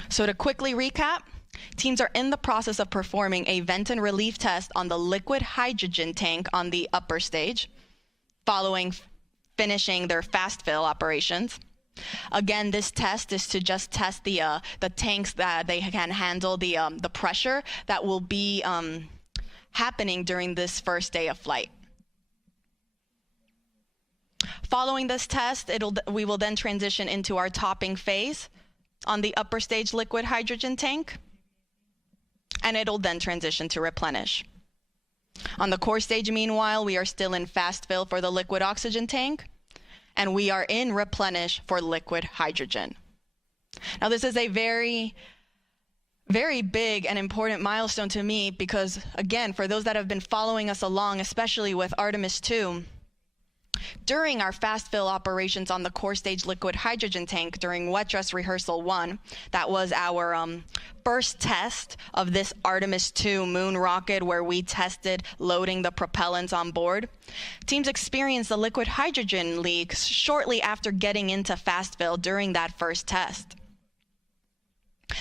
So to quickly recap, teams are in the process of performing a vent and relief test on the liquid hydrogen tank on the upper stage, following finishing their fast fill operations. Again, this test is to just test the tanks that they can handle the pressure that will be happening during this first day of flight. Following this test, we will then transition into our topping phase on the upper stage liquid hydrogen tank, and it'll then transition to replenish. On the core stage, meanwhile, we are still in fast fill for the liquid oxygen tank, and we are in replenish for liquid hydrogen. Now, this is a very, very big and important milestone to me because, again, for those that have been following us along, especially with Artemis II, during our fast fill operations on the core stage liquid hydrogen tank during wet dress rehearsal 1, that was our first test of this Artemis II moon rocket where we tested loading the propellants on board. Teams experienced the liquid hydrogen leaks shortly after getting into fast fill during that first test.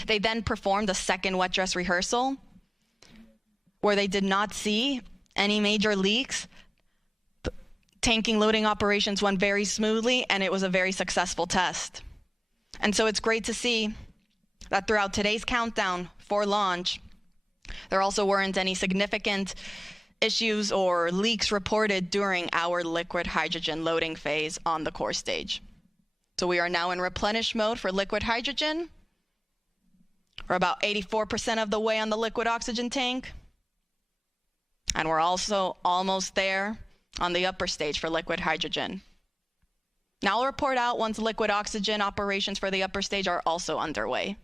They then performed a second wet dress rehearsal where they did not see any major leaks. Tanking loading operations went very smoothly, and it was a very successful test. And so it's great to see that throughout today's countdown for launch, there also weren't any significant issues or leaks reported during our liquid hydrogen loading phase on the core stage. So we are now in replenish mode for liquid hydrogen. We're about 84% of the way on the liquid oxygen tank. And we're also almost there on the upper stage for liquid hydrogen. Now I'll report out once liquid oxygen operations for the upper stage are also underway.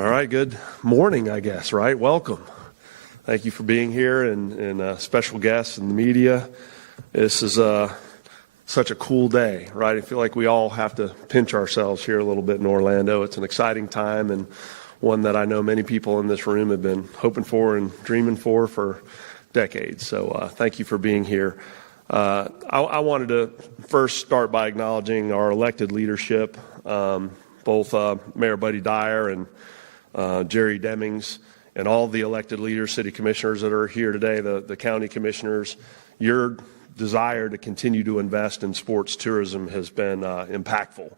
All right, good morning, I guess, right? Welcome. Thank you for being here, and special guests and the media. This is such a cool day, right? I feel like we all have to pinch ourselves here a little bit in Orlando. It's an exciting time, and one that I know many people in this room have been hoping for and dreaming for decades. So thank you for being here. I wanted to first start by acknowledging our elected leadership, both Mayor Buddy Dyer and Jerry Demings, and all the elected leaders, city commissioners that are here today, the county commissioners. Your desire to continue to invest in sports tourism has been impactful.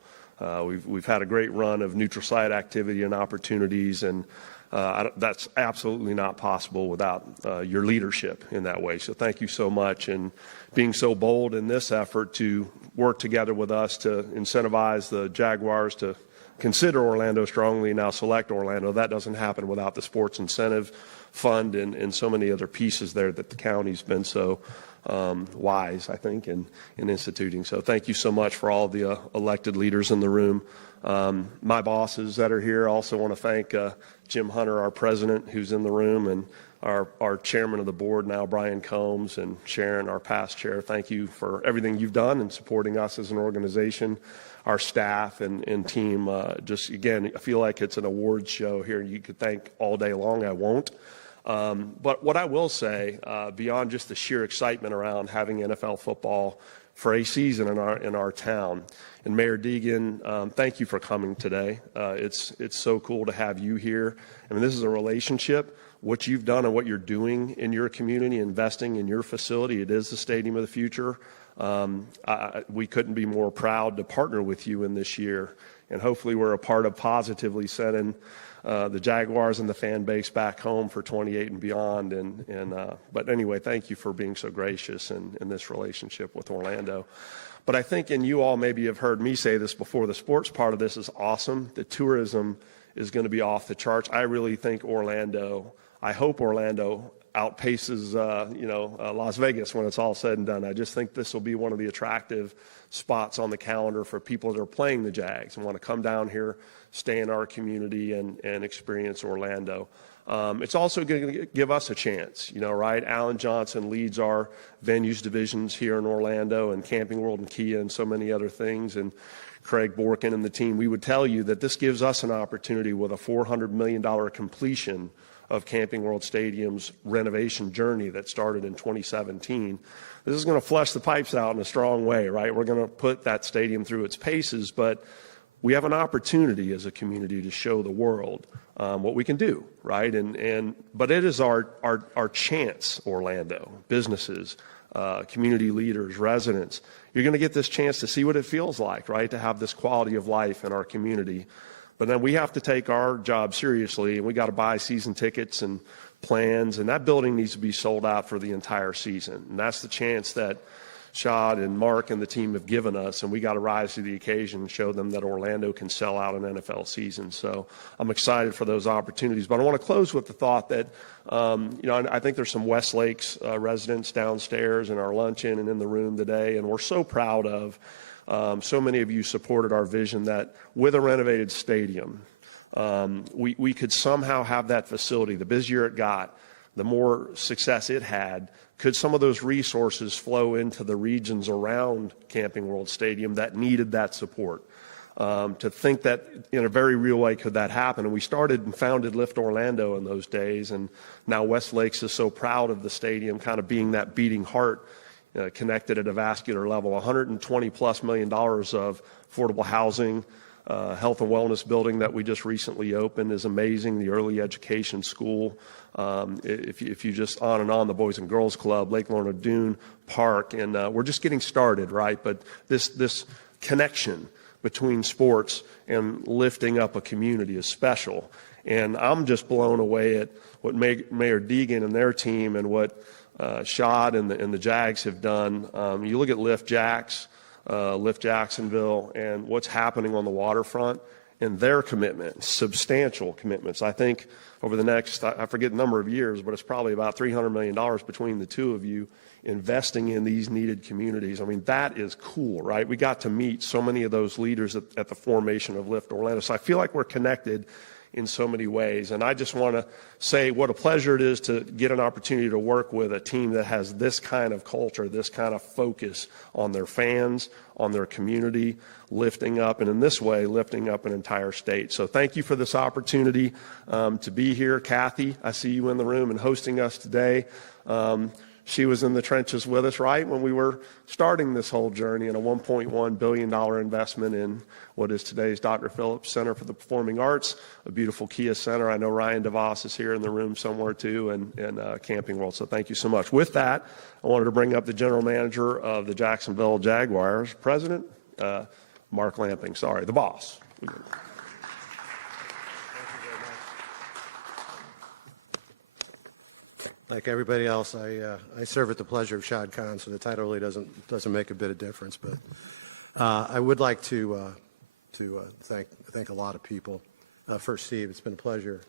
We've had a great run of neutral site activity and opportunities, and that's absolutely not possible without your leadership in that way. So thank you so much, and being so bold in this effort to work together with us to incentivize the Jaguars to consider Orlando strongly and now select Orlando. That doesn't happen without the sports incentive fund and so many other pieces there that the county's been so wise, I think, in instituting. So thank you so much for all the elected leaders in the room. My bosses that are here, also want to thank Jim Hunter, our president, who's in the room, and our chairman of the board now, Brian Combs, and Sharon, our past chair. Thank you for everything you've done in supporting us as an organization, our staff and team. Just, again, I feel like it's an awards show here. You could thank all day long. I won't. But what I will say, beyond just the sheer excitement around having NFL football for a season in our town, and Mayor Deegan, thank you for coming today. It's so cool to have you here. I mean, this is a relationship. What you've done and what you're doing in your community, investing in your facility, it is the stadium of the future. We couldn't be more proud to partner with you in this year, and hopefully we're a part of positively sending the Jaguars and the fan base back home for 28 and beyond. But anyway, thank you for being so gracious in this relationship with Orlando. But I think, and you all maybe have heard me say this before, the sports part of this is awesome. The tourism is going to be off the charts. I really think I hope Orlando outpaces, Las Vegas when it's all said and done. I just think this will be one of the attractive spots on the calendar for people that are playing the Jags and want to come down here, stay in our community, and experience Orlando. It's also going to give us a chance, right? Alan Johnson leads our venues divisions here in Orlando, and Camping World and Kia and so many other things, and Craig Borkin and the team. We would tell you that this gives us an opportunity with a $400 million completion of Camping World Stadium's renovation journey that started in 2017. This is going to flush the pipes out in a strong way, right? We're going to put that stadium through its paces, but we have an opportunity as a community to show the world what we can do, right? But it is our chance, Orlando, businesses, community leaders, residents. You're going to get this chance to see what it feels like, right, to have this quality of life in our community. But then we have to take our job seriously, and we got to buy season tickets and plans, and that building needs to be sold out for the entire season. And that's the chance that Shad and Mark and the team have given us, and we got to rise to the occasion and show them that Orlando can sell out an NFL season. So I'm excited for those opportunities. But I want to close with the thought that, I think there's some West Lakes residents downstairs in our luncheon and in the room today, and we're so proud of so many of you supported our vision that with a renovated stadium, we could somehow have that facility. The busier it got, the more success it had. Could some of those resources flow into the regions around Camping World Stadium that needed that support? To think that in a very real way could that happen. And we started and founded Lift Orlando in those days, and now West Lakes is so proud of the stadium kind of being that beating heart connected at a vascular level. $120+ million of affordable housing, health and wellness building that we just recently opened is amazing. The early education school, if you just on and on, the Boys and Girls Club, Lake Lorna Dune Park, and we're just getting started, right? But this connection between sports and lifting up a community is special. And I'm just blown away at what Mayor Deegan and their team and what Shad and the Jags have done. You look at Lift Jacksonville, and what's happening on the waterfront, and their commitment, substantial commitments. I think over the next, I forget the number of years, but it's probably about $300 million between the two of you investing in these needed communities. I mean, that is cool, right? We got to meet so many of those leaders at the formation of Lift Orlando. So I feel like we're connected in so many ways. And I just want to say what a pleasure it is to get an opportunity to work with a team that has this kind of culture, this kind of focus on their fans, on their community, lifting up, and in this way, lifting up an entire state. So thank you for this opportunity to be here. Kathy, I see you in the room and hosting us today. She was in the trenches with us, right, when we were starting this whole journey in a $1.1 billion investment in what is today's Dr. Phillips Center for the Performing Arts, a beautiful Kia Center. I know Ryan DeVos is here in the room somewhere too, and Camping World. So thank you so much. With that, I wanted to bring up the general manager of the Jacksonville Jaguars, President Mark Lamping. Sorry, the boss. Like everybody else, I serve at the pleasure of Shad Khan, so the title really doesn't make a bit of difference. But I would like to thank a lot of people. First, Steve, it's been a pleasure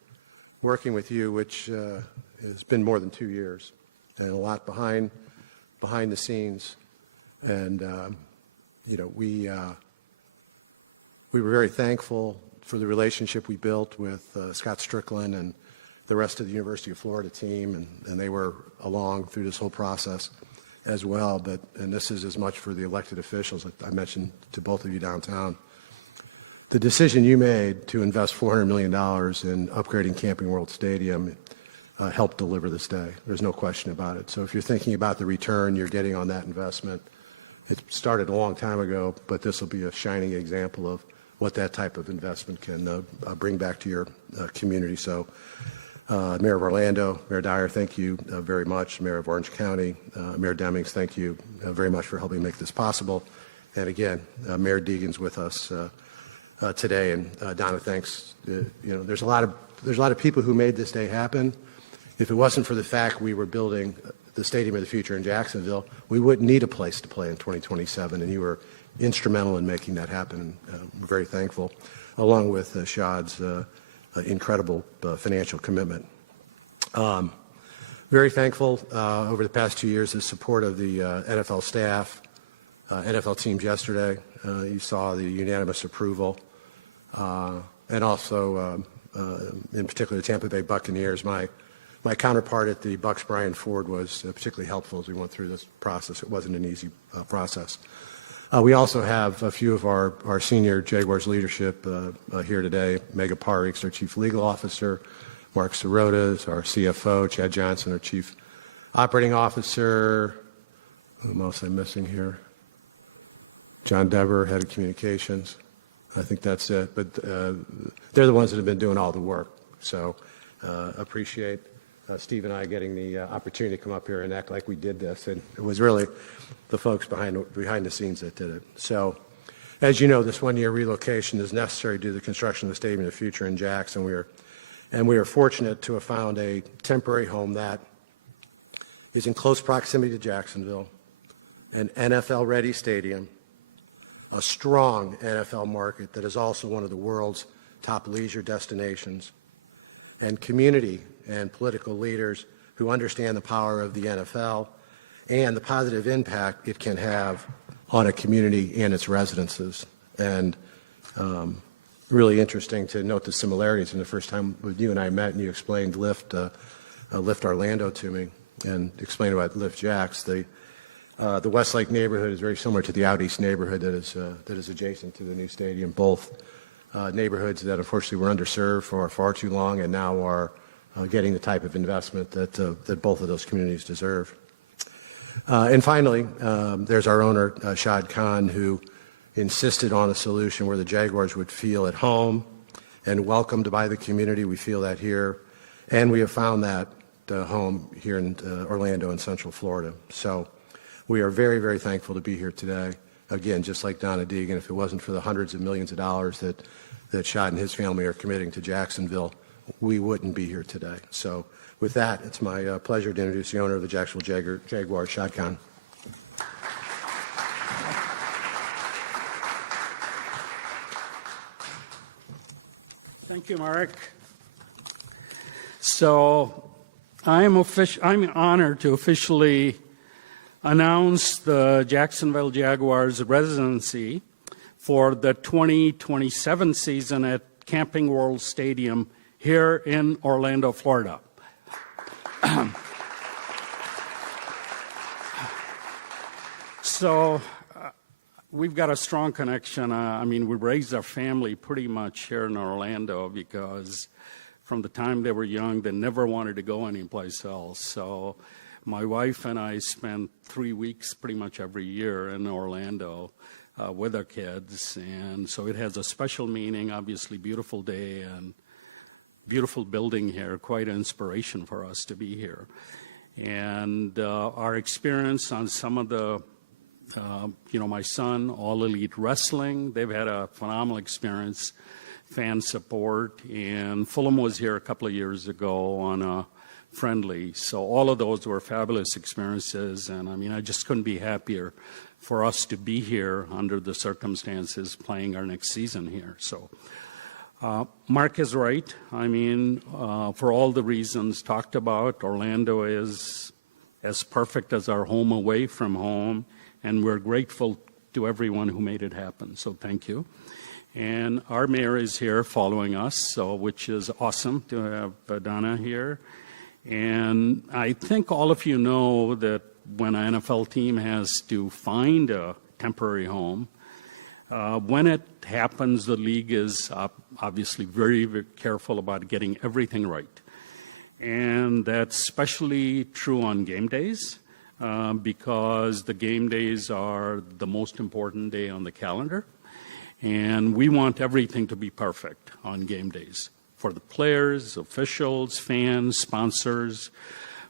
working with you, which has been more than 2 years, and a lot behind the scenes. And you know, we were very thankful for the relationship we built with Scott Strickland and the rest of the University of Florida team, and they were along through this whole process as well. And this is as much for the elected officials, like I mentioned to both of you downtown. The decision you made to invest $400 million in upgrading Camping World Stadium helped deliver this day. There's no question about it. So if you're thinking about the return you're getting on that investment, it started a long time ago, but this will be a shining example of what that type of investment can bring back to your community. So Mayor of Orlando, Mayor Dyer, thank you very much. Mayor of Orange County, Mayor Demings, thank you very much for helping make this possible. And again, Mayor Deegan's with us today, and Donna, thanks. You know, there's a lot of people who made this day happen. If it wasn't for the fact we were building the Stadium of the Future in Jacksonville, we wouldn't need a place to play in 2027, and you were instrumental in making that happen. We're very thankful, along with Shad's incredible financial commitment. Very thankful over the past 2 years, the support of the NFL staff, NFL teams yesterday. You saw the unanimous approval, and also, in particular, the Tampa Bay Buccaneers. My counterpart at the Bucs, Brian Ford, was particularly helpful as we went through this process. It wasn't an easy process. We also have a few of our senior Jaguars leadership here today. Mega Parik's our Chief Legal Officer, Mark Sirota, our CFO, Chad Johnson, our Chief Operating Officer. Who else I'm missing here? John Dever, Head of Communications. I think that's it. But they're the ones that have been doing all the work. So appreciate Steve and I getting the opportunity to come up here and act like we did this. And it was really the folks behind the scenes that did it. So, as you know, this one-year relocation is necessary due to the construction of the Stadium of the Future in Jackson. We are fortunate to have found a temporary home that is in close proximity to Jacksonville, an NFL-ready stadium, a strong NFL market that is also one of the world's top leisure destinations, and community and political leaders who understand the power of the NFL and the positive impact it can have on a community and its residences. And really interesting to note the similarities. In the first time when you and I met and you explained Lift Orlando to me and explained about Lift Jacks, the Westlake neighborhood is very similar to the Out East neighborhood that is adjacent to the new stadium. Both neighborhoods that unfortunately were underserved for far too long and now are getting the type of investment that both of those communities deserve. And finally, there's our owner, Shad Khan, who insisted on a solution where the Jaguars would feel at home and welcomed by the community. We feel that here. And we have found that home here in Orlando and Central Florida. So we are very, very thankful to be here today. Again, just like Donna Deegan, if it wasn't for the hundreds of millions of dollars that Shad and his family are committing to Jacksonville, we wouldn't be here today. So with that, it's my pleasure to introduce the owner of the Jacksonville Jaguars, Shad Khan. Thank you, Mark. So I'm honored to officially announce the Jacksonville Jaguars residency for the 2027 season at Camping World Stadium here in Orlando, Florida. So we've got a strong connection. I mean, we raised our family pretty much here in Orlando because from the time they were young, they never wanted to go anyplace else. So my wife and I spent 3 weeks pretty much every year in Orlando with our kids. And so it has a special meaning, obviously beautiful day and beautiful building here, quite an inspiration for us to be here. And our experience on some of the my son, All Elite Wrestling, they've had a phenomenal experience, fan support, and Fulham was here a couple of years ago on a friendly. So all of those were fabulous experiences, and I mean, I just couldn't be happier for us to be here under the circumstances playing our next season here. So Mark is right. I mean, for all the reasons talked about, Orlando is as perfect as our home away from home, and we're grateful to everyone who made it happen. So thank you. And our mayor is here following us, so which is awesome to have Donna here. And I think all of you know that when an NFL team has to find a temporary home, when it happens, the league is obviously very, very careful about getting everything right. And that's especially true on game days, because the game days are the most important day on the calendar. And we want everything to be perfect on game days for the players, officials, fans, sponsors,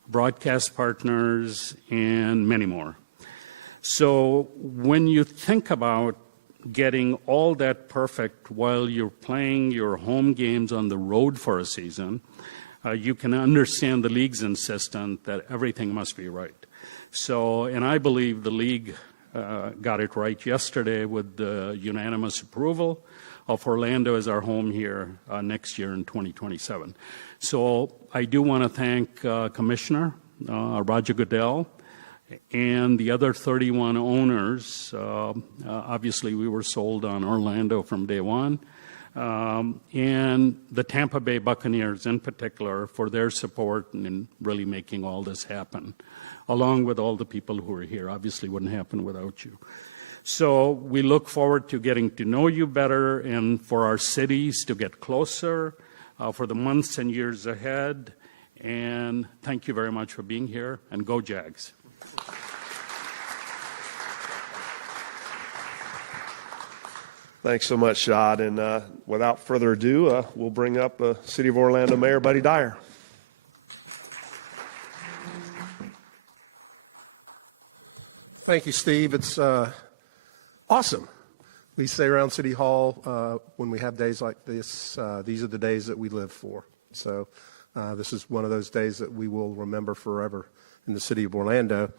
broadcast partners, and many more. So when you think about getting all that perfect while you're playing your home games on the road for a season, you can understand the league's insistence that everything must be right. So, and I believe the league got it right yesterday with the unanimous approval of Orlando as our home here next year in 2027. So I do want to thank Commissioner Roger Goodell and the other 31 owners. Obviously, we were sold on Orlando from day one. And the Tampa Bay Buccaneers in particular for their support in really making all this happen, along with all the people who are here. Obviously wouldn't happen without you. So we look forward to getting to know you better and for our cities to get closer for the months and years ahead. And thank you very much for being here, and go Jags. Thanks so much, Shad. And without further ado, we'll bring up City of Orlando Mayor Buddy Dyer. Thank you, Steve. It's awesome. We say around City Hall when we have days like this, these are the days that we live for. So this is one of those days that we will remember forever in the City of Orlando.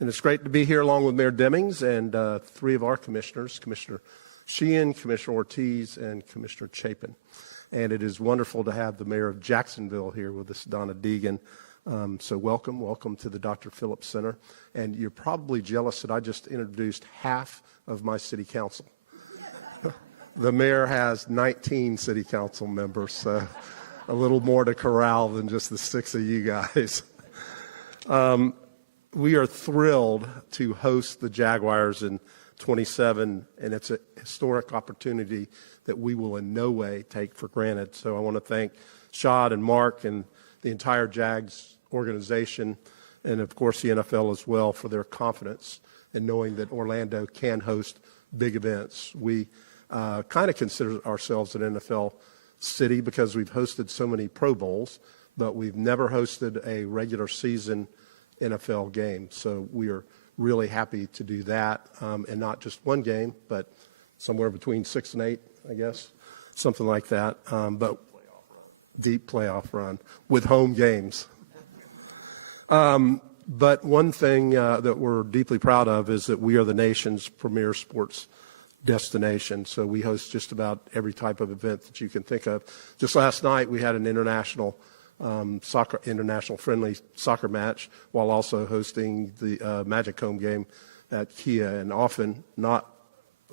And it's great to be here along with Mayor Demings and 3 of our commissioners, Commissioner Sheehan, Commissioner Ortiz, and Commissioner Chapin. And it is wonderful to have the mayor of Jacksonville here with us, Donna Deegan. So welcome to the Dr. Phillips Center. And you're probably jealous that I just introduced half of my city council. The mayor has 19 city council members, so a little more to corral than just the 6 of you guys. We are thrilled to host the Jaguars in 27, and it's a historic opportunity that we will in no way take for granted. So I want to thank Shad and Mark and the entire Jags organization, and of course the NFL as well, for their confidence in knowing that Orlando can host big events. We kind of consider ourselves an NFL city because we've hosted so many Pro Bowls, but we've never hosted a regular season NFL game. So we are really happy to do that, and not just one game, but somewhere between 6 and 8, I guess, something like that. But deep playoff run with home games. But one thing that we're deeply proud of is that we are the nation's premier sports destination. So we host just about every type of event that you can think of. Just last night, we had an international friendly soccer match while also hosting the Magic Home game at Kia. And often, not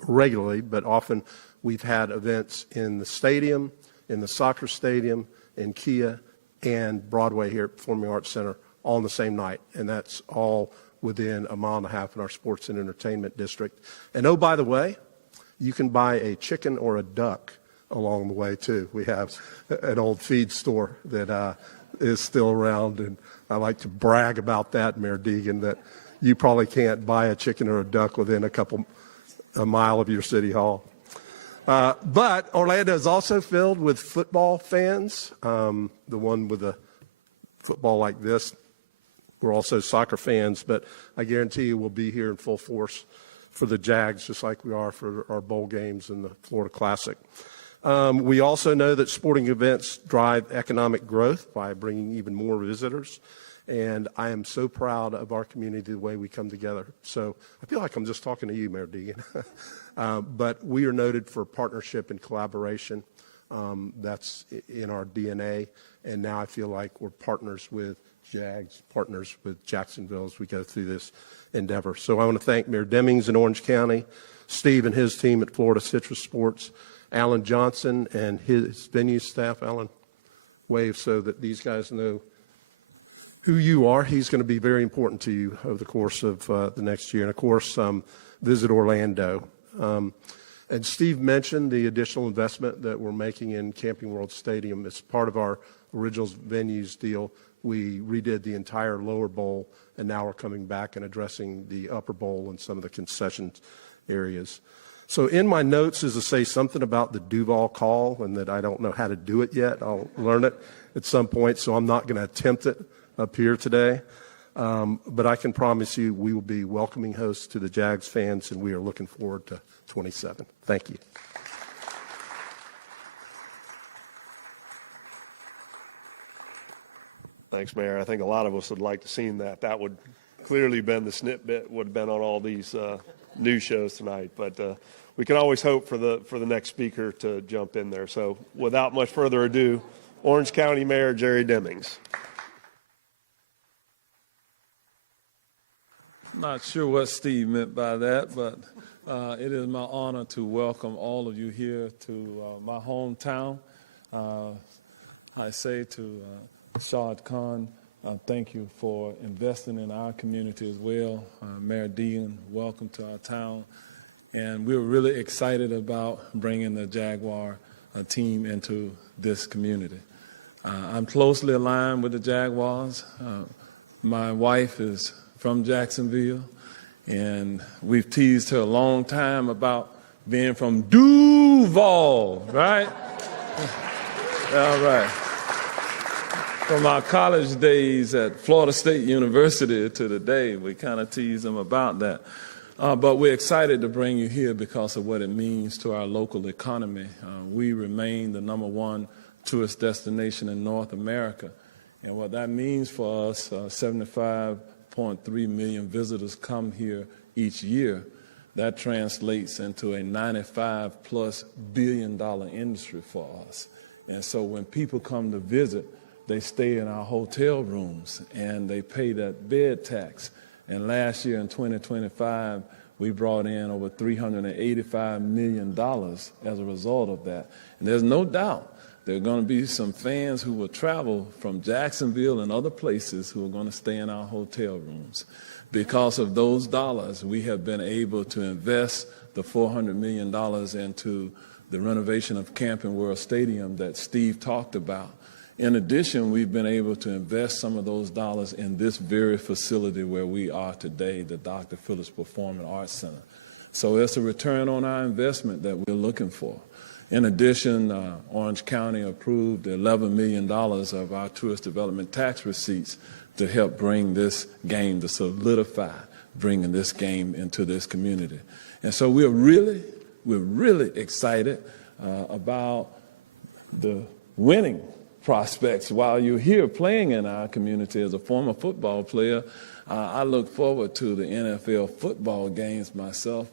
regularly, but often we've had events in the stadium, in the soccer stadium, in Kia, and Broadway here at Performing Arts Center all in the same night. And that's all within a mile and a half in our sports and entertainment district. And oh, by the way, you can buy a chicken or a duck along the way too. We have an old feed store that is still around, and I like to brag about that, Mayor Deegan, that you probably can't buy a chicken or a duck within a mile of your city hall. But Orlando is also filled with football fans, the one with a football like this. We're also soccer fans, but I guarantee you we'll be here in full force for the Jags, just like we are for our bowl games and the Florida Classic. We also know that sporting events drive economic growth by bringing even more visitors. And I am so proud of our community, the way we come together. So I feel like I'm just talking to you, Mayor Deegan. But we are noted for partnership and collaboration. That's in our DNA. And now I feel like we're partners with Jags, partners with Jacksonville as we go through this endeavor. So I want to thank Mayor Demings in Orange County, Steve and his team at Florida Citrus Sports, Alan Johnson and his venue staff. Alan, wave so that these guys know who you are. He's going to be very important to you over the course of the next year. And, of course, Visit Orlando. And Steve mentioned the additional investment that we're making in Camping World Stadium. As part of our original venues deal, we redid the entire lower bowl, and now we're coming back and addressing the upper bowl and some of the concession areas. So in my notes is to say something about the Duval call and that I don't know how to do it yet. I'll learn it at some point, so I'm not going to attempt it up here today. But I can promise you we will be welcoming hosts to the Jags fans, and we are looking forward to 27. Thank you. Thanks, Mayor. I think a lot of us would like to see that. That would clearly been the snippet would have been on all these news shows tonight. But we can always hope for the next speaker to jump in there. So without much further ado, Orange County Mayor Jerry Demings. Not sure what Steve meant by that, but it is my honor to welcome all of you here to my hometown. I say to Shad Khan, thank you for investing in our community as well. Mayor Deegan, welcome to our town. And we're really excited about bringing the Jaguar team into this community. I'm closely aligned with the Jaguars. My wife is from Jacksonville, and we've teased her a long time about being from Duval, right? All right. From our college days at Florida State University to today, we kind of tease them about that. But we're excited to bring you here because of what it means to our local economy. We remain the #1 tourist destination in North America. And what that means for us, 75.3 million visitors come here each year. That translates into a $95+ billion industry for us. And so when people come to visit, they stay in our hotel rooms and they pay that bed tax. And last year in 2025, we brought in over $385 million as a result of that. And there's no doubt there are going to be some fans who will travel from Jacksonville and other places who are going to stay in our hotel rooms. Because of those dollars, we have been able to invest the $400 million into the renovation of Camping World Stadium that Steve talked about. In addition, we've been able to invest some of those dollars in this very facility where we are today, the Dr. Phillips Performing Arts Center. So it's a return on our investment that we're looking for. In addition, Orange County approved $11 million of our tourist development tax receipts to help bring this game, to solidify bringing this game into this community. And so we're really excited about the winning prospects while you're here playing in our community. As a former football player, I look forward to the NFL football games myself.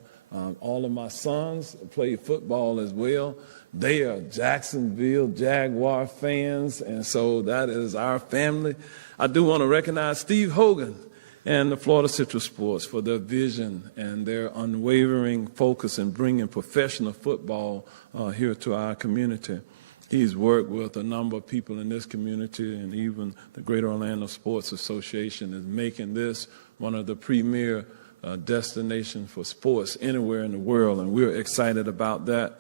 All of my sons play football as well. They are Jacksonville Jaguar fans, and so that is our family. I do want to recognize Steve Hogan and the Florida Citrus Sports for their vision and their unwavering focus in bringing professional football here to our community. He's worked with a number of people in this community, and even the Greater Orlando Sports Association is making this one of the premier destinations for sports anywhere in the world, and we're excited about that.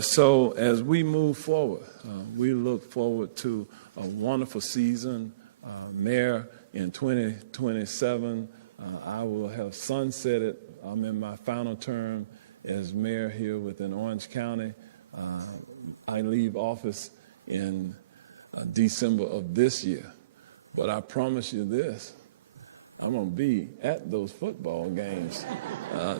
So as we move forward, we look forward to a wonderful season. Mayor, in 2027, I will have sunsetted. I'm in my final term as mayor here within Orange County. I leave office in December of this year. But I promise you this, I'm going to be at those football games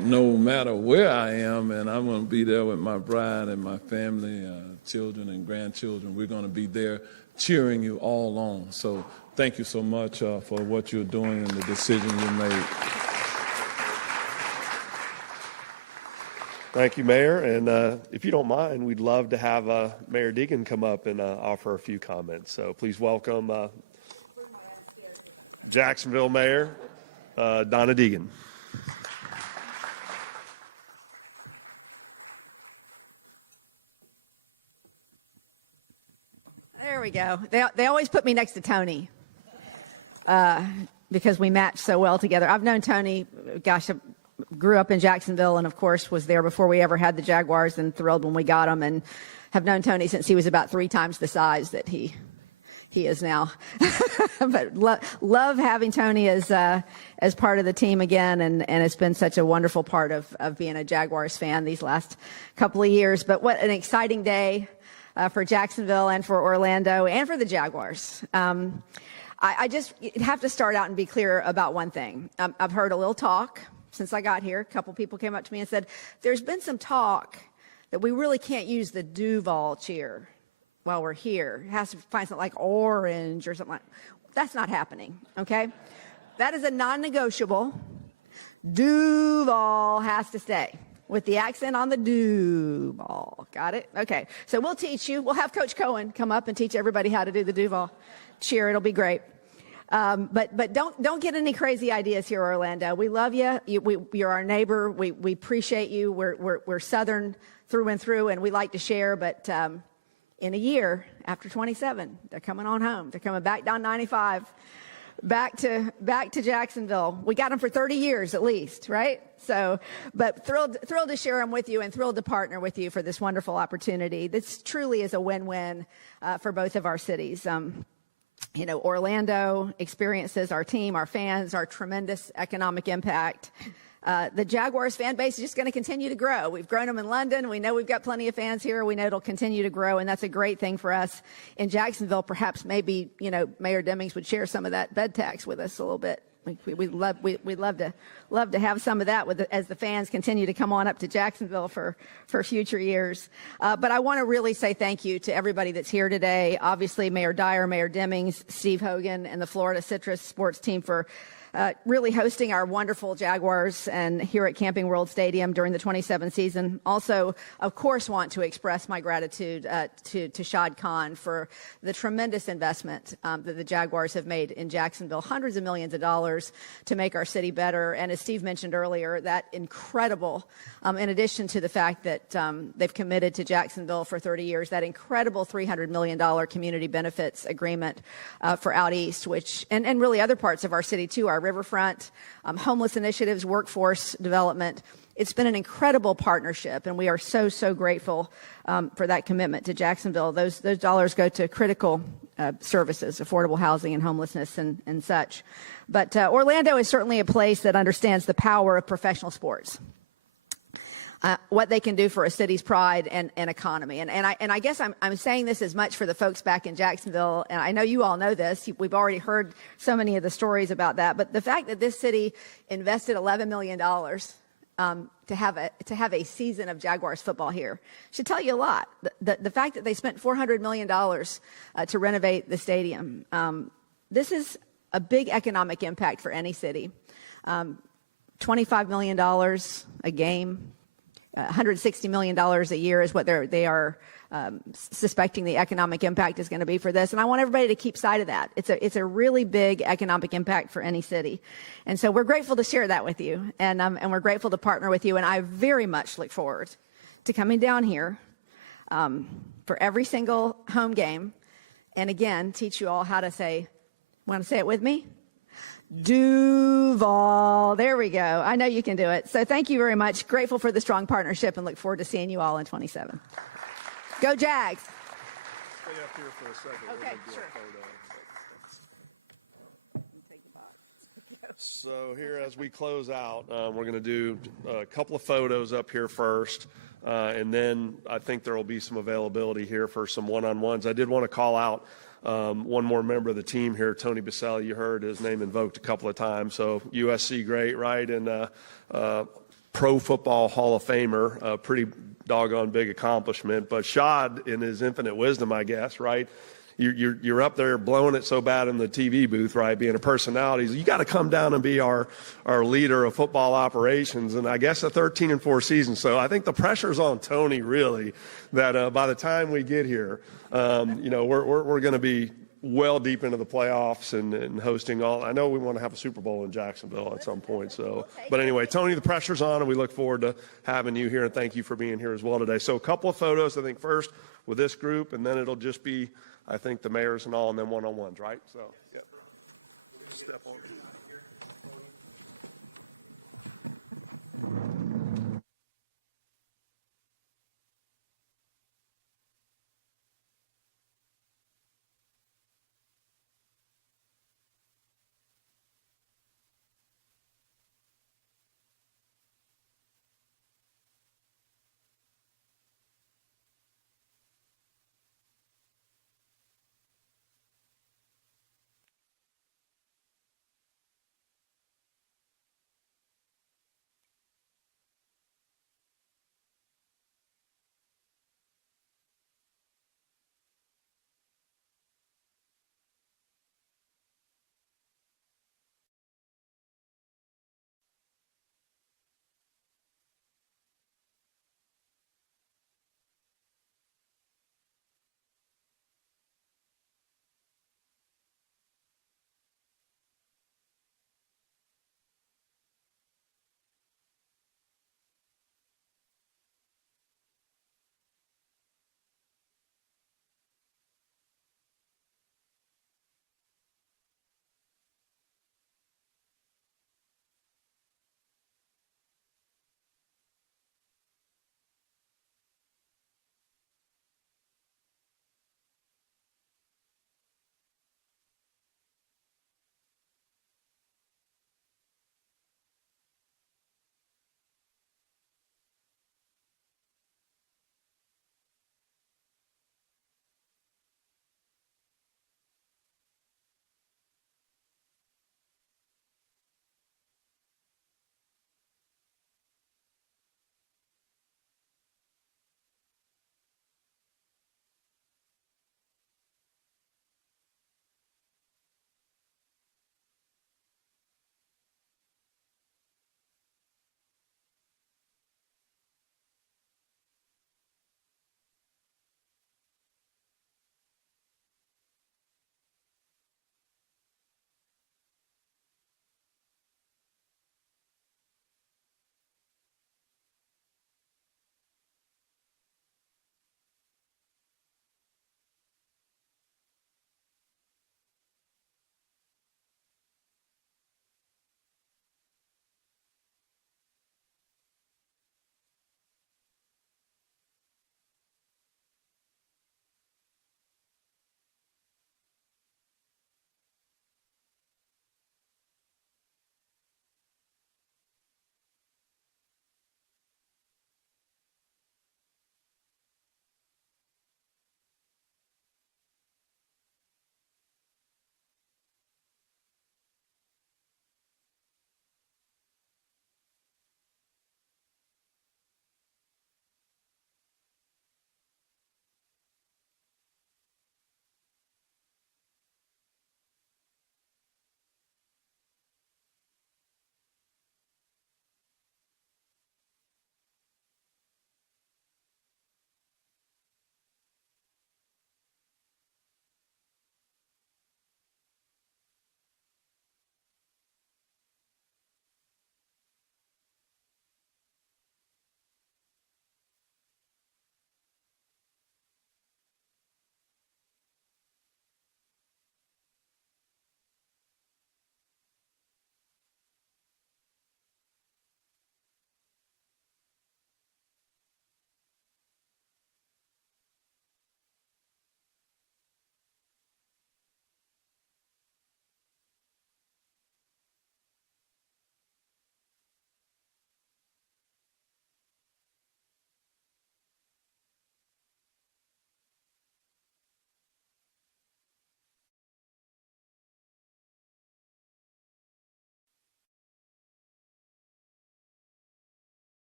no matter where I am, and I'm going to be there with my bride and my family, children and grandchildren. We're going to be there cheering you all on. So thank you so much for what you're doing and the decision you made. Thank you, Mayor. And if you don't mind, we'd love to have Mayor Deegan come up and offer a few comments. So please welcome Jacksonville Mayor Donna Deegan. There we go. They always put me next to Tony because we match so well together. I've known Tony, gosh, I grew up in Jacksonville and, of course, was there before we ever had the Jaguars, and thrilled when we got them, and have known Tony since he was about 3 times the size that he is now. But love having Tony as part of the team again, and it's been such a wonderful part of being a Jaguars fan these last couple of years. But what an exciting day for Jacksonville and for Orlando and for the Jaguars. I just have to start out and be clear about one thing. I've heard a little talk since I got here. A couple people came up to me and said, there's been some talk that we really can't use the Duval cheer while we're here. It has to find something like orange or something like that. That's not happening, okay? That is a non-negotiable. Duval has to stay with the accent on the Duval. Got it? Okay. So we'll teach you. We'll have Coach Cohen come up and teach everybody how to do the Duval cheer. It'll be great. But don't get any crazy ideas here, Orlando. We love you. You're our neighbor. We appreciate you. We're Southern through and through, and we like to share. But in a year, after 27, they're coming on home. They're coming back down 95, back to Jacksonville. We got them for 30 years at least, right? So, but thrilled to share them with you, and thrilled to partner with you for this wonderful opportunity. This truly is a win-win for both of our cities. You know, Orlando experiences, our team, our fans, our tremendous economic impact. The Jaguars fan base is just going to continue to grow. We've grown them in London. We know we've got plenty of fans here. We know it'll continue to grow, and that's a great thing for us in Jacksonville. Perhaps maybe, you know, Mayor Demings would share some of that bed tax with us a little bit. We'd love to have some of that as the fans continue to come on up to Jacksonville for future years. But I want to really say thank you to everybody that's here today. Obviously, Mayor Dyer, Mayor Demings, Steve Hogan, and the Florida Citrus sports team for really hosting our wonderful Jaguars and here at Camping World Stadium during the 27 season. Also, of course, want to express my gratitude to Shad Khan for the tremendous investment that the Jaguars have made in Jacksonville, hundreds of millions of dollars to make our city better. And as Steve mentioned earlier, that incredible, in addition to the fact that they've committed to Jacksonville for 30 years, that incredible $300 million community benefits agreement for Out East, which, and really other parts of our city too, our riverfront, homeless initiatives, workforce development. It's been an incredible partnership, and we are so grateful for that commitment to Jacksonville. Those dollars go to critical services, affordable housing and homelessness and such. But Orlando is certainly a place that understands the power of professional sports. What they can do for a city's pride and economy. And I guess I'm saying this as much for the folks back in Jacksonville, and I know you all know this. We've already heard so many of the stories about that. But the fact that this city invested $11 million to have a season of Jaguars football here should tell you a lot. The fact that they spent $400 million to renovate the stadium, this is a big economic impact for any city. $25 million a game. $160 million a year is what they are suspecting the economic impact is going to be for this. And I want everybody to keep sight of that. It's a really big economic impact for any city. And so we're grateful to share that with you. And we're grateful to partner with you. And I very much look forward to coming down here for every single home game. And again, teach you all how to say, want to say it with me? Duval. There we go. I know you can do it. So thank you very much. Grateful for the strong partnership and look forward to seeing you all in 27. Go Jags. Stay up here for a second. Okay, sure. So here, as we close out, we're going to do a couple of photos up here first, and then I think there will be some availability here for some one-on-ones. I did want to call out one more member of the team here, Tony Baselli. You heard his name invoked a couple of times. So USC great, right? And Pro Football Hall of Famer, a pretty doggone big accomplishment. But Shad, in his infinite wisdom, I guess, right? You're up there blowing it so bad in the TV booth, right? Being a personality, you got to come down and be our leader of football operations. And I guess a 13-4 season. So I think the pressure's on Tony really that by the time we get here, we're going to be well deep into the playoffs and hosting all. I know we want to have a Super Bowl in Jacksonville at some point. So, but anyway, Tony, the pressure's on, and we look forward to having you here. And thank you for being here as well today. So a couple of photos, I think, first with this group, and then it'll just be, I think, the mayors and all, and then one-on-ones, right? So, yeah. Step on.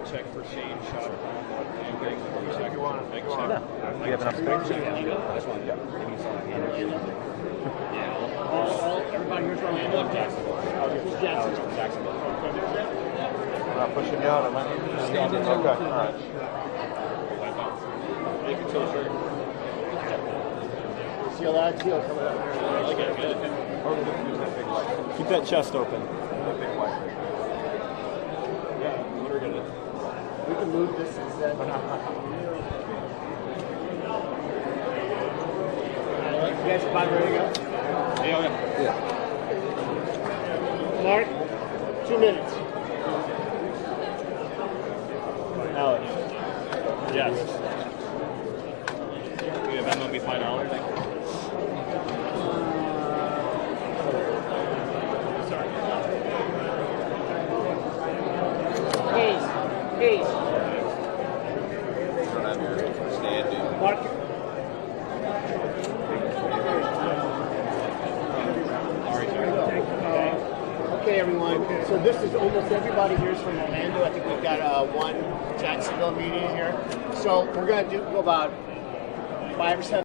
mic check for Shane. Shot check. You want mic check? Do you have enough space? Everybody here's Orlando. Jacksonville. I'm not pushing you out. I'm not standing there. Okay. All right. Make your toe shirt. See a lot of teal coming out here. Keep that chest open. Yeah, what are we gonna do? We can move this instead. You guys about ready to go? Yeah. Mark, 2 minutes. Alex. Yes. We have MLB $5. Hayes. Mark. Okay, everyone. So this is almost everybody here is from Orlando. I think we've got one Jacksonville meeting here. So we're going to go about 5 or 7.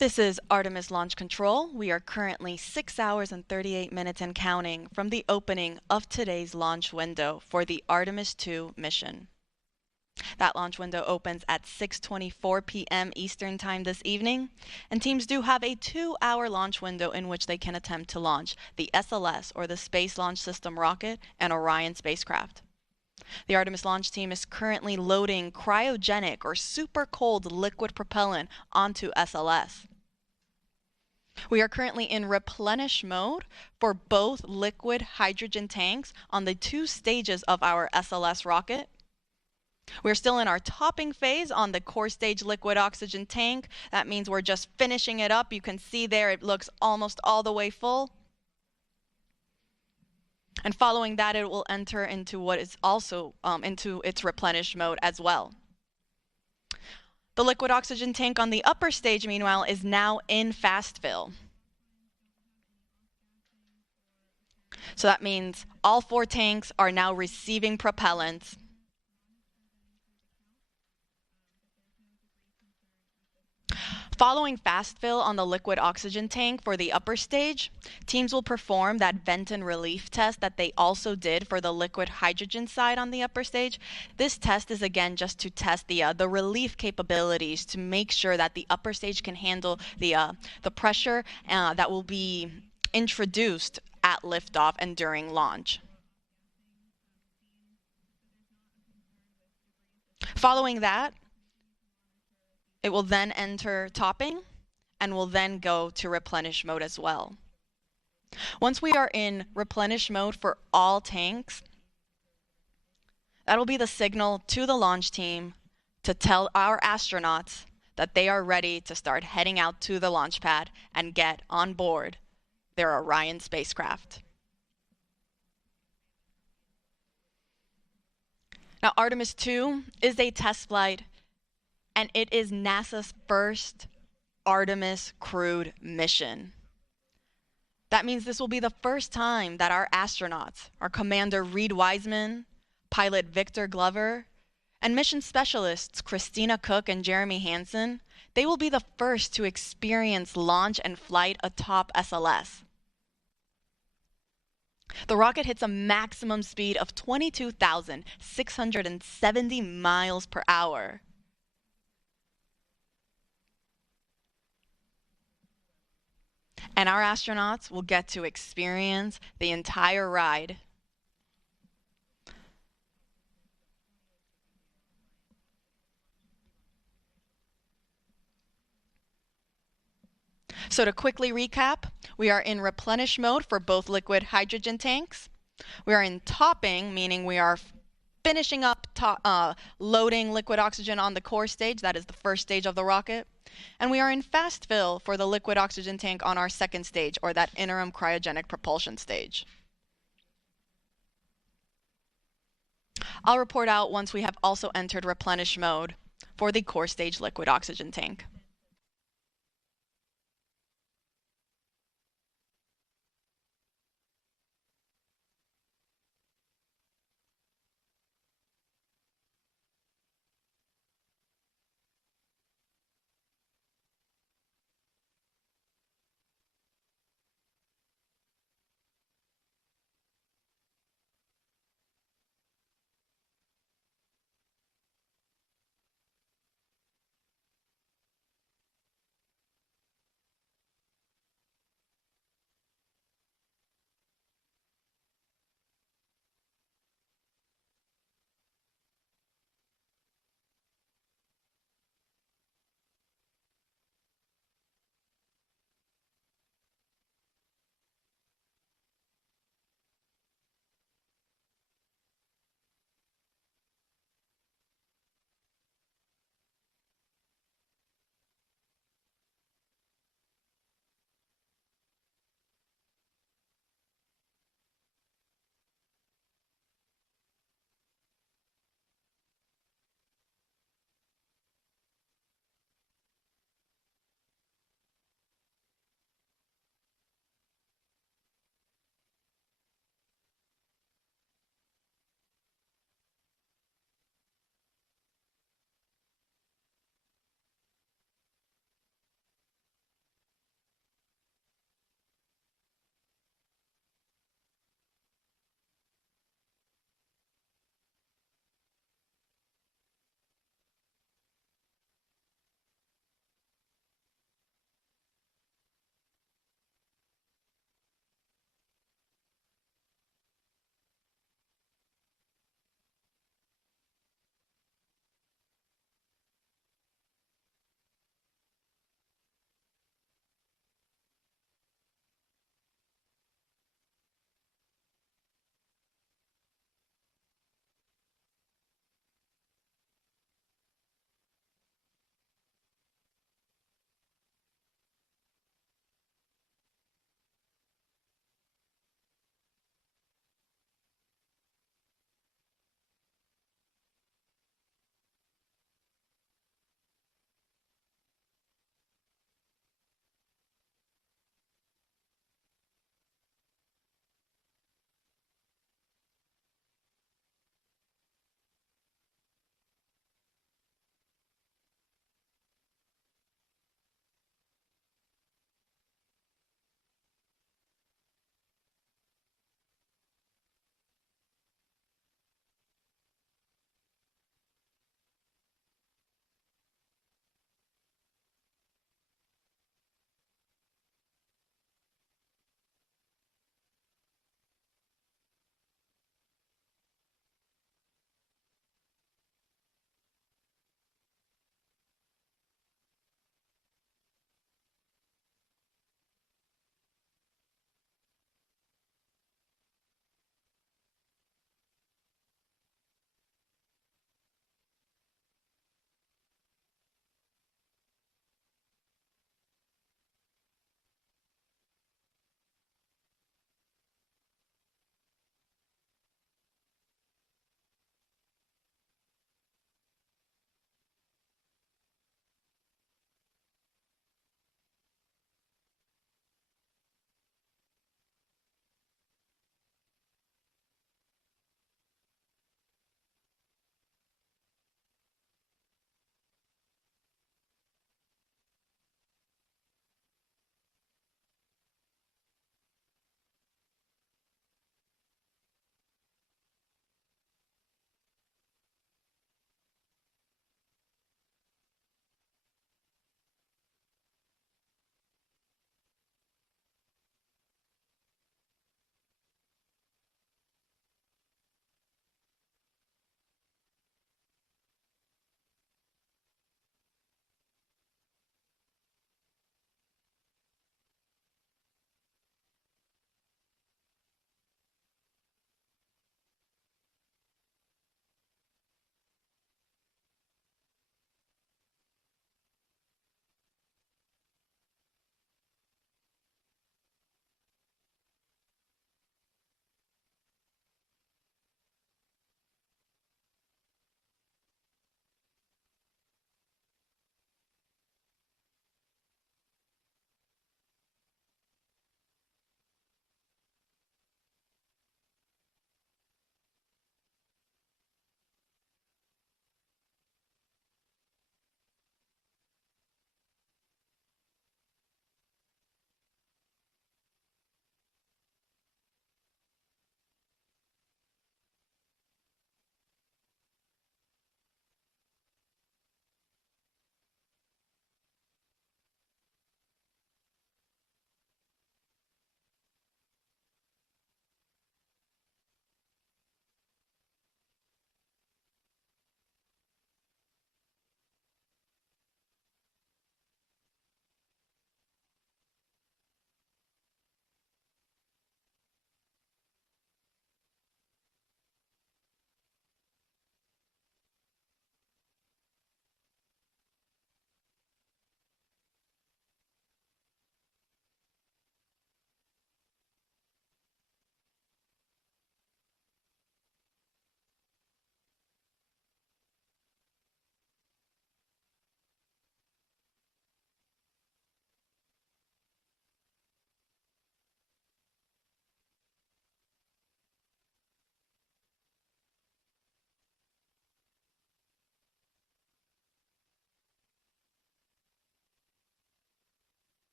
This is Artemis Launch Control. We are currently 6 hours and 38 minutes and counting from the opening of today's launch window for the Artemis II mission. That launch window opens at 6:24 p.m. Eastern Time this evening, and teams do have a 2-hour launch window in which they can attempt to launch the SLS, or the Space Launch System rocket, and Orion spacecraft. The Artemis launch team is currently loading cryogenic or super cold liquid propellant onto SLS. We are currently in replenish mode for both liquid hydrogen tanks on the 2 stages of our SLS rocket. We're still in our topping phase on the core stage liquid oxygen tank. That means we're just finishing it up. You can see there it looks almost all the way full. And following that, it will enter into what is also into its replenish mode as well. The liquid oxygen tank on the upper stage, meanwhile, is now in fast fill. So that means all 4 tanks are now receiving propellant. Following fast fill on the liquid oxygen tank for the upper stage, teams will perform that vent and relief test that they also did for the liquid hydrogen side on the upper stage. This test is again just to test the relief capabilities to make sure that the upper stage can handle the pressure that will be introduced at liftoff and during launch. Following that, it will then enter topping and will then go to replenish mode as well. Once we are in replenish mode for all tanks, that'll be the signal to the launch team to tell our astronauts that they are ready to start heading out to the launch pad and get on board their Orion spacecraft. Now, Artemis II is a test flight, and it is NASA's first Artemis crewed mission. That means this will be the first time that our astronauts, our Commander Reid Wiseman, pilot Victor Glover, and mission specialists Christina Koch and Jeremy Hansen, they will be the first to experience launch and flight atop SLS. The rocket hits a maximum speed of 22,670 miles per hour. And our astronauts will get to experience the entire ride. So to quickly recap, we are in replenish mode for both liquid hydrogen tanks. We are in topping, meaning we are finishing up loading liquid oxygen on the core stage. That is the first stage of the rocket. And we are in fast fill for the liquid oxygen tank on our second stage, or that interim cryogenic propulsion stage. I'll report out once we have also entered replenish mode for the core stage liquid oxygen tank.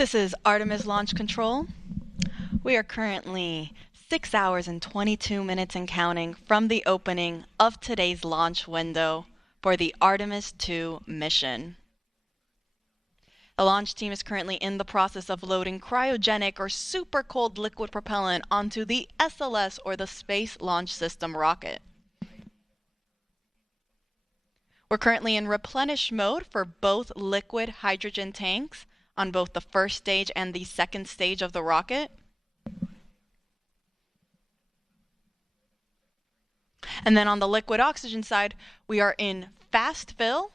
This is Artemis Launch Control. We are currently 6 hours and 22 minutes and counting from the opening of today's launch window for the Artemis II mission. The launch team is currently in the process of loading cryogenic or super cold liquid propellant onto the SLS, or the Space Launch System rocket. We're currently in replenish mode for both liquid hydrogen tanks on both the first stage and the second stage of the rocket. And then on the liquid oxygen side, we are in fast fill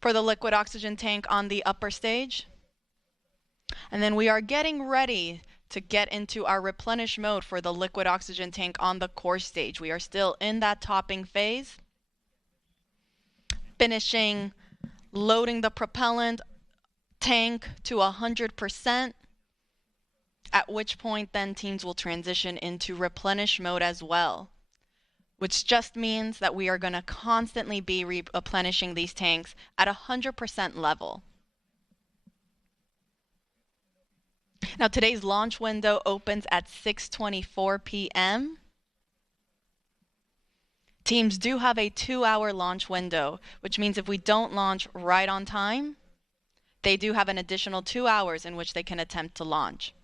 for the liquid oxygen tank on the upper stage. And then we are getting ready to get into our replenish mode for the liquid oxygen tank on the core stage. We are still in that topping phase, finishing loading the propellant tank to 100%, at which point then teams will transition into replenish mode as well, which just means that we are going to constantly be replenishing these tanks at 100% level. Now today's launch window opens at 6:24 p.m. Teams do have a 2-hour launch window, which means if we don't launch right on time, they do have an additional 2 hours in which they can attempt to launch.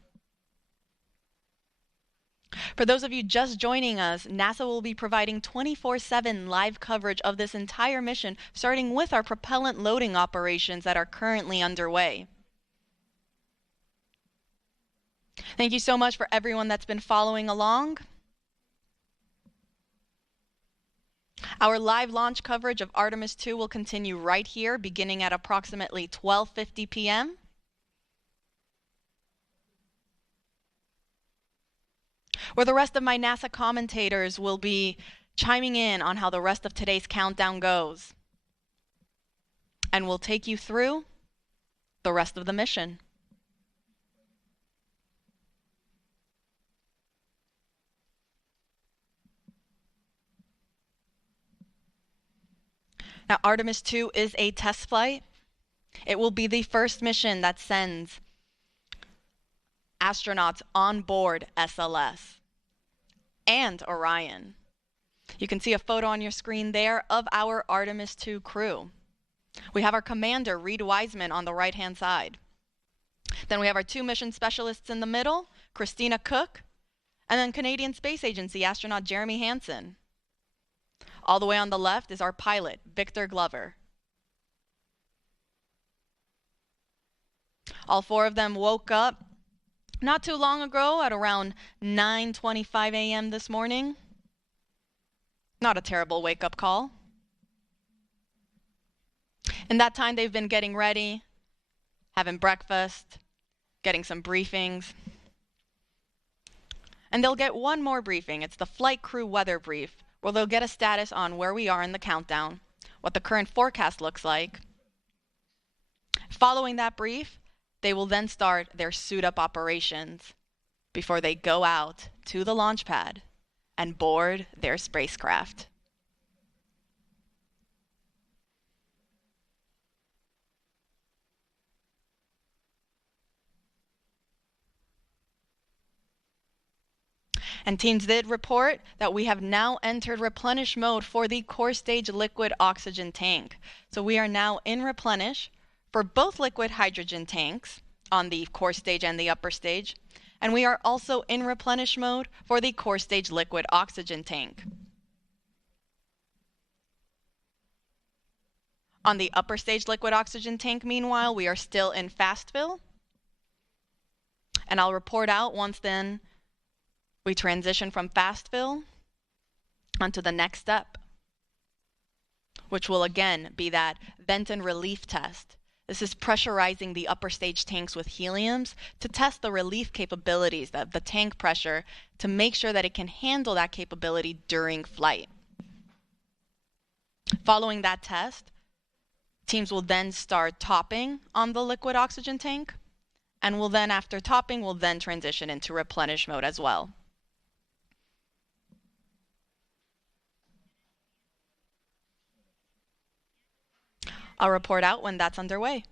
For those of you just joining us, NASA will be providing 24/7 live coverage of this entire mission, starting with our propellant loading operations that are currently underway. Thank you so much for everyone that's been following along. Our live launch coverage of Artemis II will continue right here, beginning at approximately 12:50 p.m. where the rest of my NASA commentators will be chiming in on how the rest of today's countdown goes. And we'll take you through the rest of the mission. Now, Artemis II is a test flight. It will be the first mission that sends astronauts on board SLS and Orion. You can see a photo on your screen there of our Artemis II crew. We have our Commander Reid Wiseman on the right-hand side. Then we have our 2 mission specialists in the middle, Christina Koch, and then Canadian Space Agency astronaut Jeremy Hansen. All the way on the left is our pilot, Victor Glover. All 4 of them woke up not too long ago at around 9:25 a.m. this morning. Not a terrible wake-up call. In that time, they've been getting ready, having breakfast, getting some briefings. And they'll get one more briefing. It's the flight crew weather brief, where they'll get a status on where we are in the countdown, what the current forecast looks like. Following that brief, they will then start their suit-up operations before they go out to the launch pad and board their spacecraft. And teams did report that we have now entered replenish mode for the core stage liquid oxygen tank. So we are now in replenish for both liquid hydrogen tanks on the core stage and the upper stage. And we are also in replenish mode for the core stage liquid oxygen tank. On the upper stage liquid oxygen tank, meanwhile, we are still in fast fill. And I'll report out once then we transition from fast fill onto the next step, which will again be that vent and relief test. This is pressurizing the upper stage tanks with heliums to test the relief capabilities of the tank pressure to make sure that it can handle that capability during flight. Following that test, teams will then start topping on the liquid oxygen tank, and will then, after topping, will then transition into replenish mode as well. I'll report out when that's underway.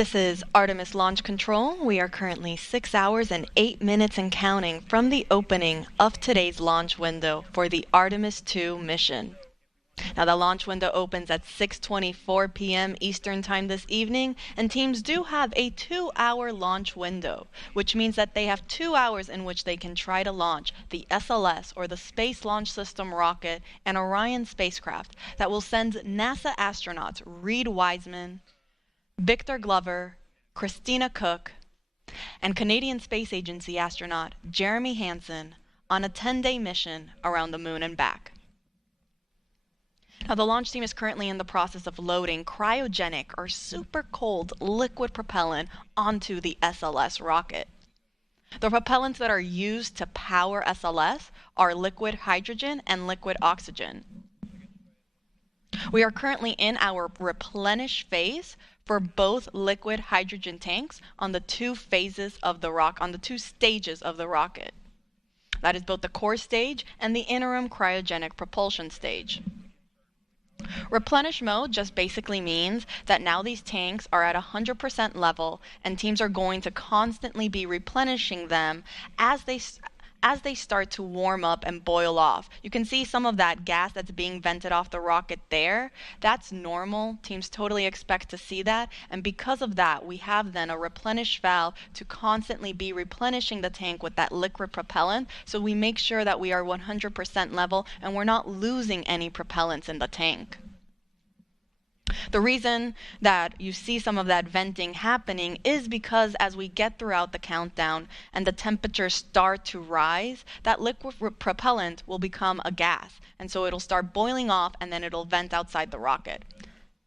This is Artemis Launch Control. We are currently 6 hours and 8 minutes and counting from the opening of today's launch window for the Artemis II mission. Now, the launch window opens at 6:24 p.m. Eastern Time this evening, and teams do have a 2-hour launch window, which means that they have 2 hours in which they can try to launch the SLS, or the Space Launch System rocket, and Orion spacecraft that will send NASA astronauts Reid Wiseman, Victor Glover, Christina Koch, and Canadian Space Agency astronaut Jeremy Hansen on a 10-day mission around the moon and back. Now, the launch team is currently in the process of loading cryogenic or super cold liquid propellant onto the SLS rocket. The propellants that are used to power SLS are liquid hydrogen and liquid oxygen. We are currently in our replenish phase for both liquid hydrogen tanks on the 2 phases of the on the 2 stages of the rocket. That is both the core stage and the interim cryogenic propulsion stage. Replenish mode just basically means that now these tanks are at 100% level, and teams are going to constantly be replenishing them as they start to warm up and boil off. You can see some of that gas that's being vented off the rocket there. That's normal. Teams totally expect to see that. And because of that, we have then a replenish valve to constantly be replenishing the tank with that liquid propellant. So we make sure that we are 100% level and we're not losing any propellants in the tank. The reason that you see some of that venting happening is because as we get throughout the countdown and the temperatures start to rise, that liquid propellant will become a gas. And so it'll start boiling off and then it'll vent outside the rocket.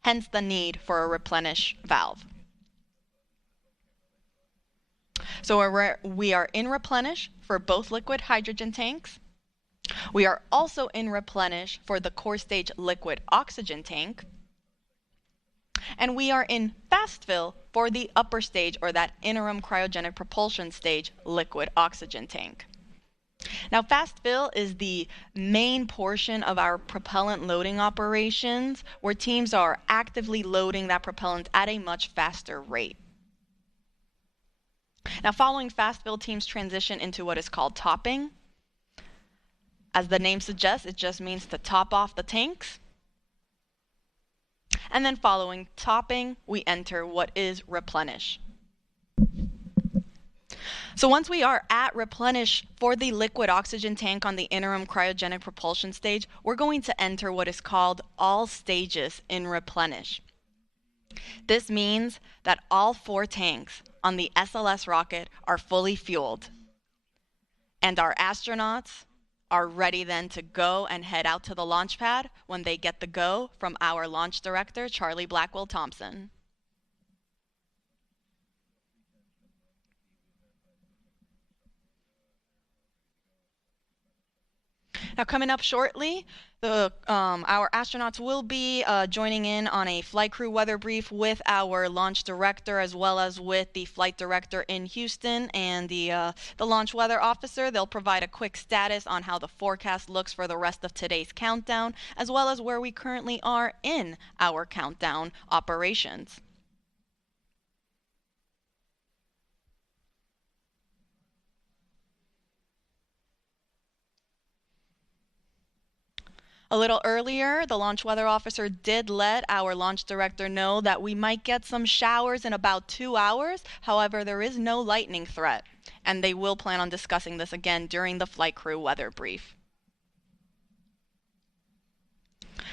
Hence the need for a replenish valve. So we are in replenish for both liquid hydrogen tanks. We are also in replenish for the core stage liquid oxygen tank. And we are in fast fill for the upper stage, or that interim cryogenic propulsion stage, liquid oxygen tank. Now, fast fill is the main portion of our propellant loading operations, where teams are actively loading that propellant at a much faster rate. Now, following fast fill, teams transition into what is called topping. As the name suggests, it just means to top off the tanks. And then following topping, we enter what is replenish. So once we are at replenish for the liquid oxygen tank on the interim cryogenic propulsion stage, we're going to enter what is called all stages in replenish. This means that all 4 tanks on the SLS rocket are fully fueled, and our astronauts are ready then to go and head out to the launch pad when they get the go from our launch director, Charlie Blackwell Thompson. Now, coming up shortly, our astronauts will be joining in on a flight crew weather brief with our launch director, as well as with the flight director in Houston and the launch weather officer. They'll provide a quick status on how the forecast looks for the rest of today's countdown, as well as where we currently are in our countdown operations. A little earlier, the launch weather officer did let our launch director know that we might get some showers in about 2 hours. However, there is no lightning threat, and they will plan on discussing this again during the flight crew weather brief.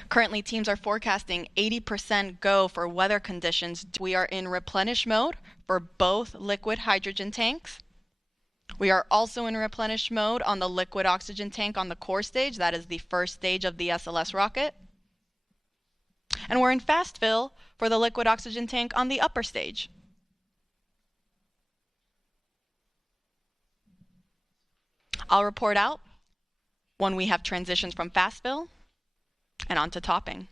Currently, teams are forecasting 80% go for weather conditions. We are in replenish mode for both liquid hydrogen tanks. We are also in replenish mode on the liquid oxygen tank on the core stage. That is the first stage of the SLS rocket. And we're in fast fill for the liquid oxygen tank on the upper stage. I'll report out when we have transitions from fast fill and onto topping.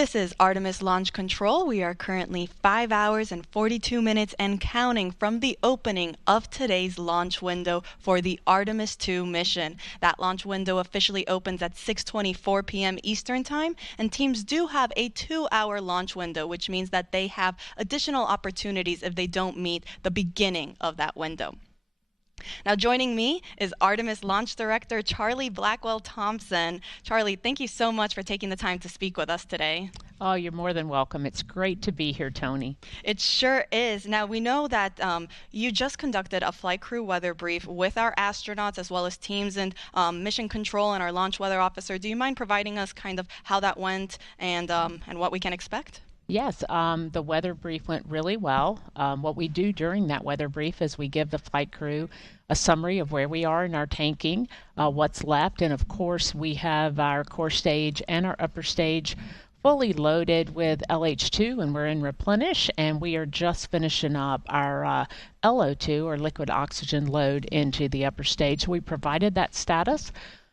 This is Artemis Launch Control. We are currently 5 hours and 42 minutes and counting from the opening of today's launch window for the Artemis II mission. That launch window officially opens at 6:24 p.m. Eastern Time, and teams do have a 2-hour launch window, which means that they have additional opportunities if they don't meet the beginning of that window. Now joining me is Artemis Launch Director Charlie Blackwell-Thompson. Charlie, thank you so much for taking the time to speak with us today. Oh, you're more than welcome. It's great to be here, Tony. It sure is. Now, we know that you just conducted a flight crew weather brief with our astronauts as well as teams and mission control and our launch weather officer. Do you mind providing us kind of how that went and what we can expect? Yes, the weather brief went really well. What we do during that weather brief is we give the flight crew a summary of where we are in our tanking, what's left, and of course we have our core stage and our upper stage fully loaded with LH2, and we're in Replenish, and we are just finishing up our LO2, or liquid oxygen load, into the upper stage. So we provided that status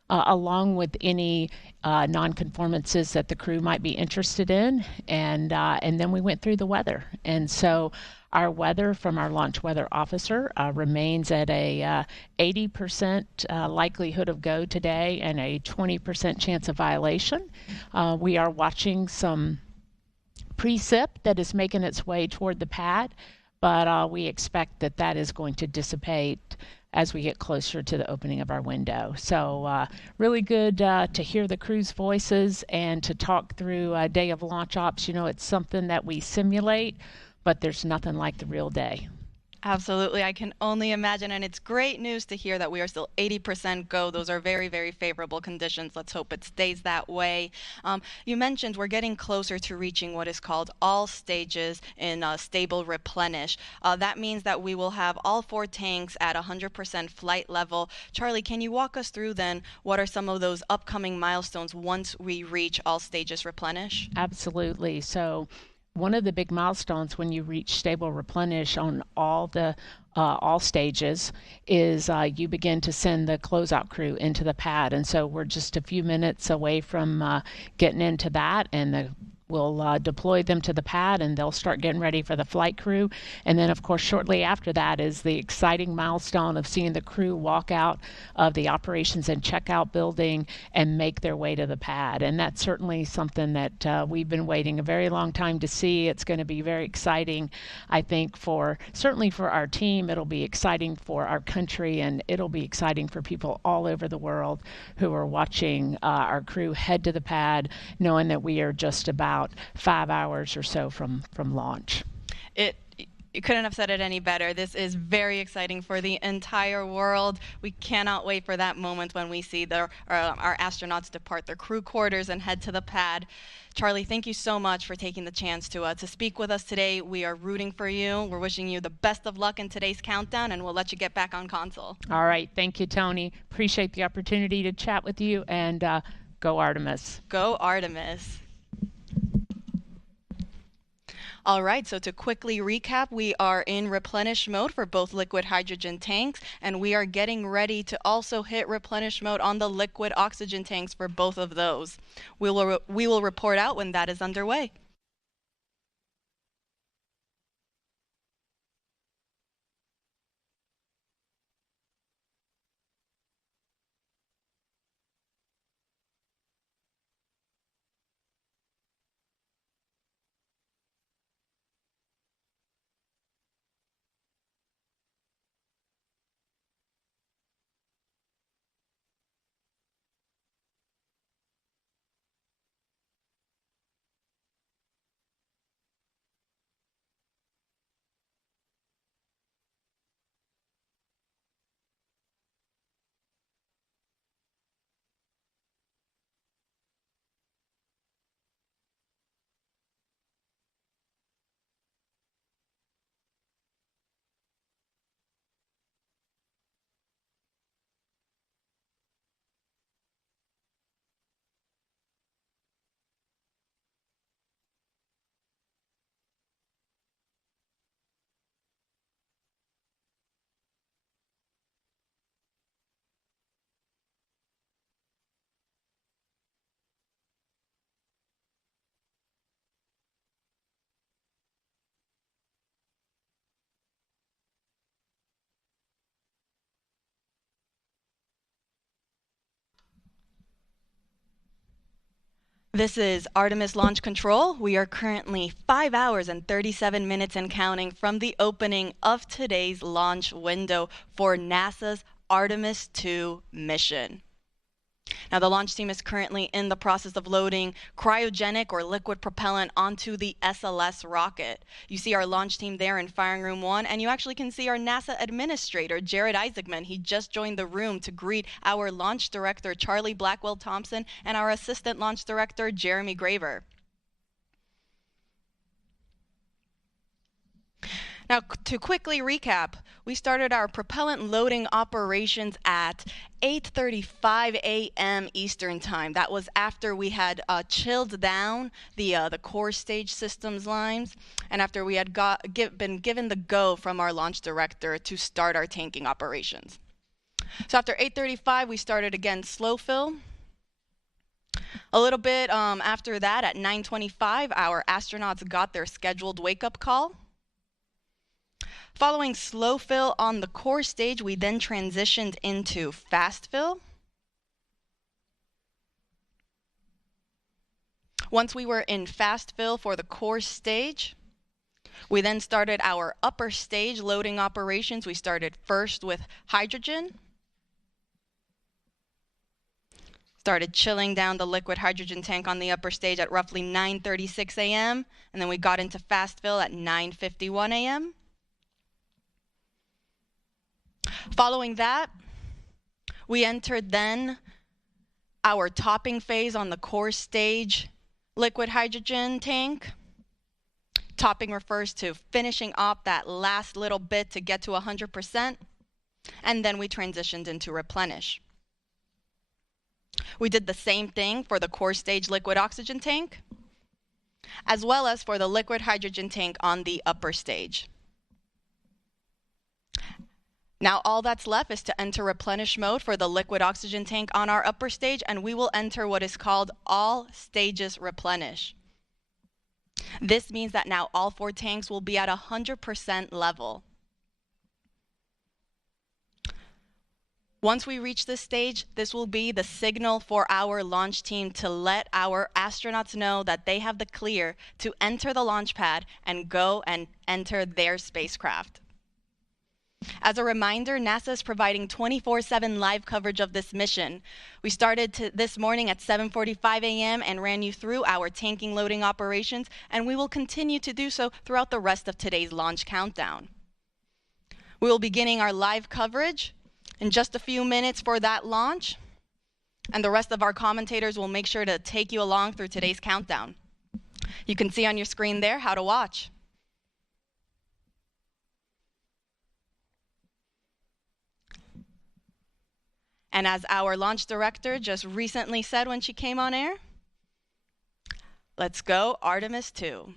along with any non-conformances that the crew might be interested in, and then we went through the weather. And so our weather from our launch weather officer remains at a 80% likelihood of go today and a 20% chance of violation. We are watching some precip that is making its way toward the pad, but we expect that that is going to dissipate as we get closer to the opening of our window. So really good to hear the crew's voices and to talk through a day of launch ops. You know, it's something that we simulate, but there's nothing like the real day. Absolutely. I can only imagine, and it's great news to hear that we are still 80% go. Those are very, very favorable conditions. Let's hope it stays that way. You mentioned we're getting closer to reaching what is called all stages in stable replenish. That means that we will have all 4 tanks at 100% flight level. Charlie, can you walk us through then what are some of those upcoming milestones once we reach all stages replenish? Absolutely. So one of the big milestones when you reach stable replenish on all stages is you begin to send the closeout crew into the pad. And so we're just a few minutes away from getting into that, and we'll deploy them to the pad, and they'll start getting ready for the flight crew. And then, of course, shortly after that is the exciting milestone of seeing the crew walk out of the operations and checkout building and make their way to the pad. And that's certainly something that we've been waiting a very long time to see. It's going to be very exciting, I think, certainly for our team. It'll be exciting for our country, and it'll be exciting for people all over the world who are watching our crew head to the pad, knowing that we are just about 5 hours or so from launch. You couldn't have said it any better. This is very exciting for the entire world. We cannot wait for that moment when we see our astronauts depart their crew quarters and head to the pad. Charlie, thank you so much for taking the chance to speak with us today. We are rooting for you. We're wishing you the best of luck in today's countdown, and we'll let you get back on console. All right. Thank you, Tony. Appreciate the opportunity to chat with you, and go Artemis. Go Artemis. All right, so to quickly recap, we are in replenish mode for both liquid hydrogen tanks, and we are getting ready to also hit replenish mode on the liquid oxygen tanks for both of those. We will report out when that is underway. This is Artemis Launch Control. We are currently 5 hours and 37 minutes and counting from the opening of today's launch window for NASA's Artemis II mission. Now, the launch team is currently in the process of loading cryogenic or liquid propellant onto the SLS rocket. You see our launch team there in Firing Room 1, and you actually can see our NASA administrator, Jared Isaacman. He just joined the room to greet our launch director, Charlie Blackwell Thompson, and our assistant launch director, Jeremy Graver. Now, to quickly recap, we started our propellant loading operations at 8:35 a.m. Eastern Time. That was after we had chilled down the core stage systems lines, and after we had been given the go from our launch director to start our tanking operations. So after 8:35, we started again slow fill. A little bit after that, at 9:25, our astronauts got their scheduled wake-up call. Following slow fill on the core stage, we then transitioned into fast fill. Once we were in fast fill for the core stage, we then started our upper stage loading operations. We started first with hydrogen. Started chilling down the liquid hydrogen tank on the upper stage at roughly 9:36 a.m. and then we got into fast fill at 9:51 a.m. Following that, we entered then our topping phase on the core stage liquid hydrogen tank. Topping refers to finishing off that last little bit to get to 100%, and then we transitioned into replenish. We did the same thing for the core stage liquid oxygen tank, as well as for the liquid hydrogen tank on the upper stage. Now all that's left is to enter replenish mode for the liquid oxygen tank on our upper stage, and we will enter what is called all stages replenish. This means that now all 4 tanks will be at 100% level. Once we reach this stage, this will be the signal for our launch team to let our astronauts know that they have the clear to enter the launch pad and go and enter their spacecraft. As a reminder, NASA is providing 24/7 live coverage of this mission. We started this morning at 7:45 a.m. and ran you through our tanking loading operations, and we will continue to do so throughout the rest of today's launch countdown. We will be beginning our live coverage in just a few minutes for that launch, and the rest of our commentators will make sure to take you along through today's countdown. You can see on your screen there how to watch. And as our launch director just recently said when she came on air, let's go Artemis II.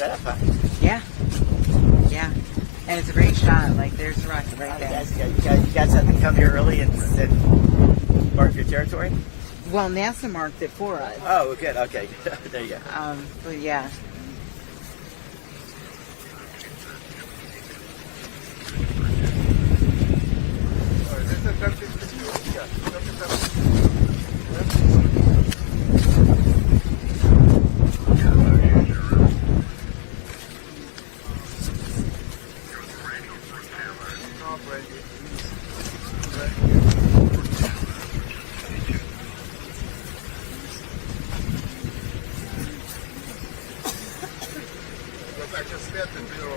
setup, huh? Yeah. Yeah. And it's a great shot. Like, there's the rocket right there. You guys have to come here early and mark your territory? Well, NASA marked it for us. Oh, good. Okay. There you go. But yeah. I just spent the bureau.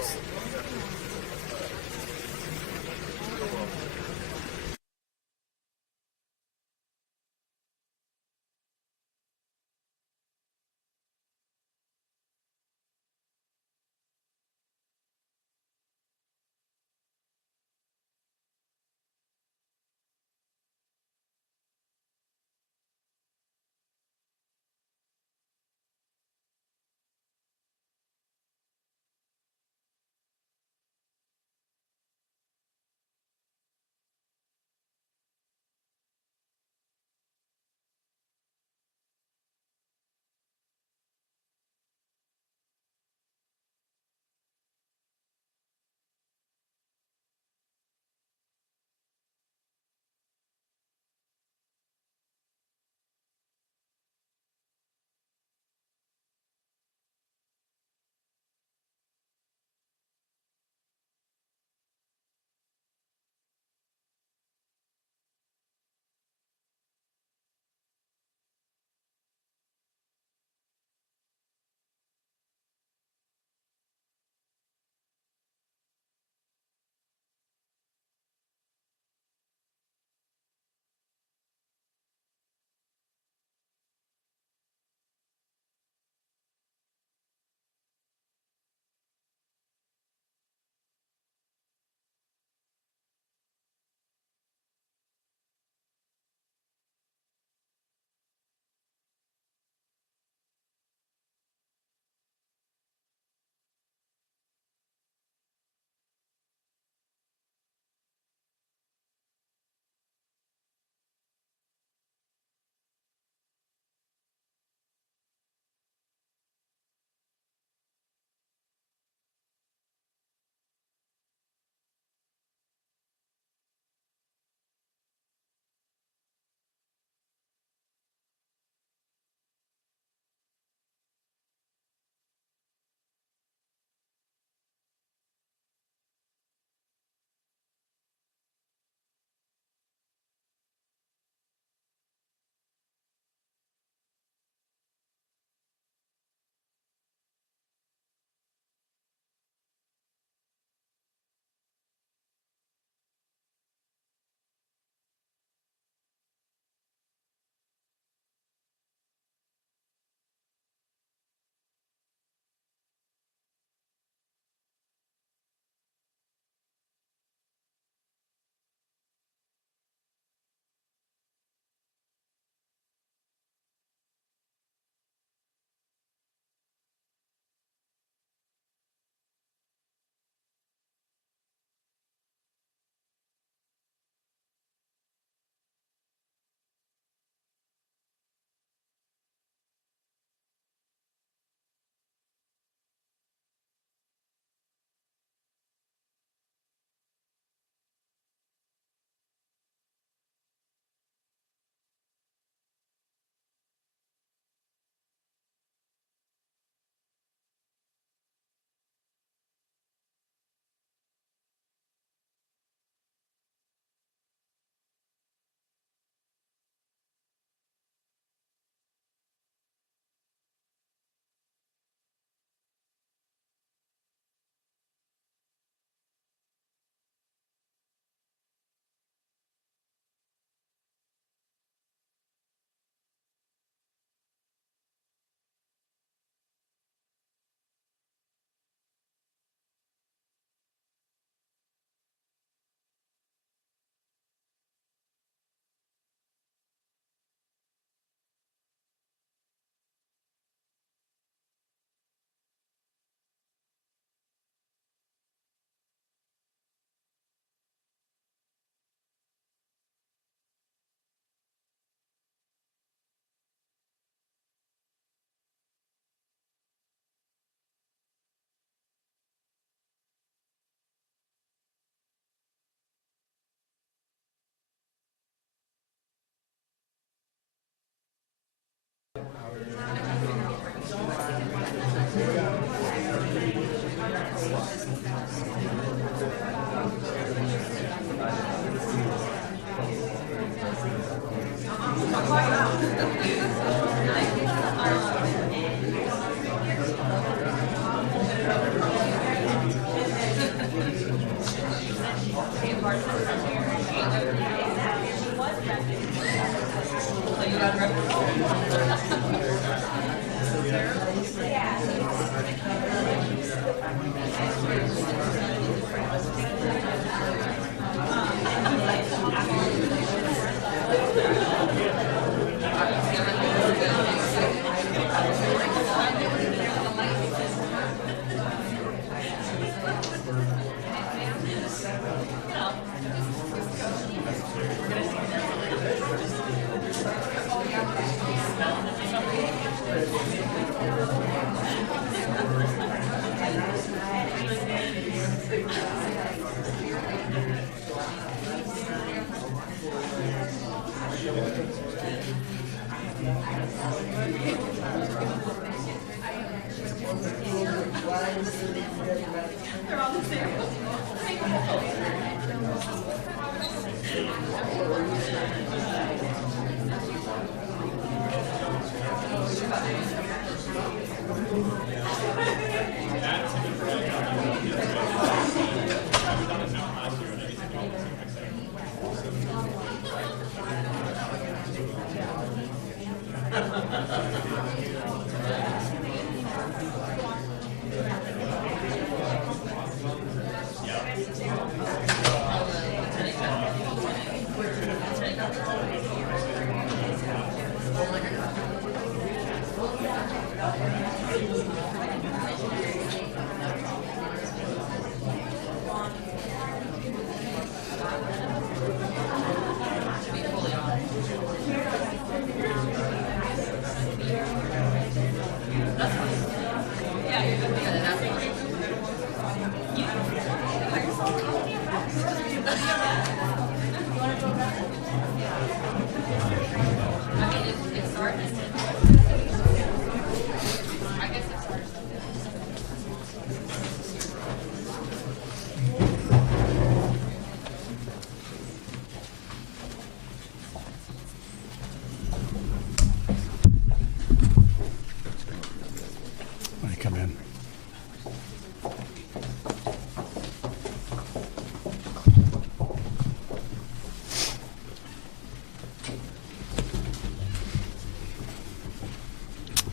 Come in.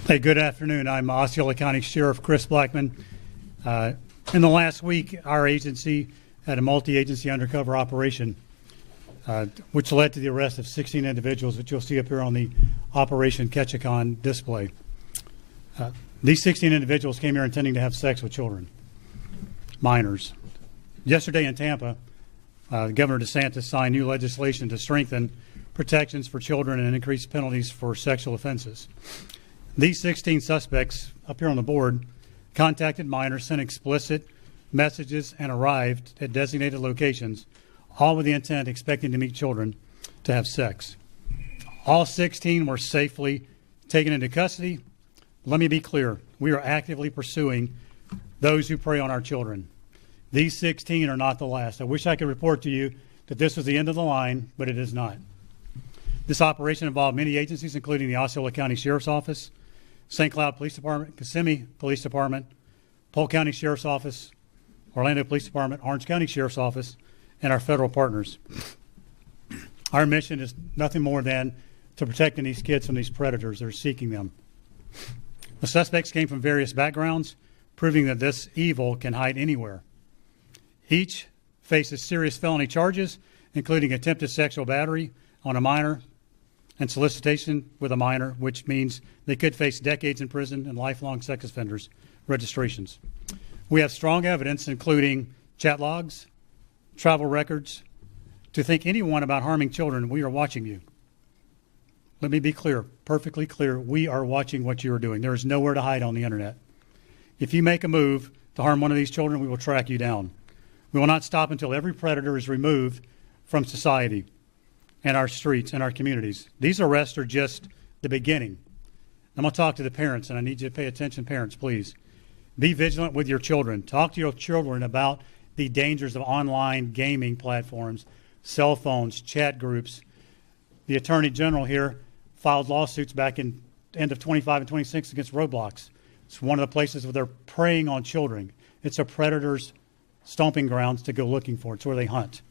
Hey, good afternoon. I'm Osceola County Sheriff Chris Blackman. In the last week, our agency had a multi-agency undercover operation, which led to the arrest of 16 individuals, which you'll see up here on the Operation Ketchikan display. These 16 individuals came here intending to have sex with children, minors. Yesterday in Tampa, Governor DeSantis signed new legislation to strengthen protections for children and increase penalties for sexual offenses. These 16 suspects up here on the board contacted minors, sent explicit messages, and arrived at designated locations, all with the intent expecting to meet children to have sex. All 16 were safely taken into custody. Let me be clear, we are actively pursuing those who prey on our children. These 16 are not the last. I wish I could report to you that this was the end of the line, but it is not. This operation involved many agencies, including the Osceola County Sheriff's Office, St. Cloud Police Department, Kissimmee Police Department, Polk County Sheriff's Office, Orlando Police Department, Orange County Sheriff's Office, and our federal partners. Our mission is nothing more than to protecting these kids from these predators that are seeking them. The suspects came from various backgrounds, proving that this evil can hide anywhere. Each faces serious felony charges, including attempted sexual battery on a minor and solicitation with a minor, which means they could face decades in prison and lifelong sex offenders registrations. We have strong evidence, including chat logs, travel records, to think anyone about harming children. We are watching you. Let me be clear, perfectly clear. We are watching what you are doing. There is nowhere to hide on the internet. If you make a move to harm one of these children, we will track you down. We will not stop until every predator is removed from society and our streets and our communities. These arrests are just the beginning. I'm going to talk to the parents, and I need you to pay attention, parents, please. Be vigilant with your children. Talk to your children about the dangers of online gaming platforms, cell phones, chat groups. The Attorney General here filed lawsuits back in end of 25 and 26 against Roblox. It's one of the places where they're preying on children. It's a predator's stomping grounds to go looking for. It's where they hunt.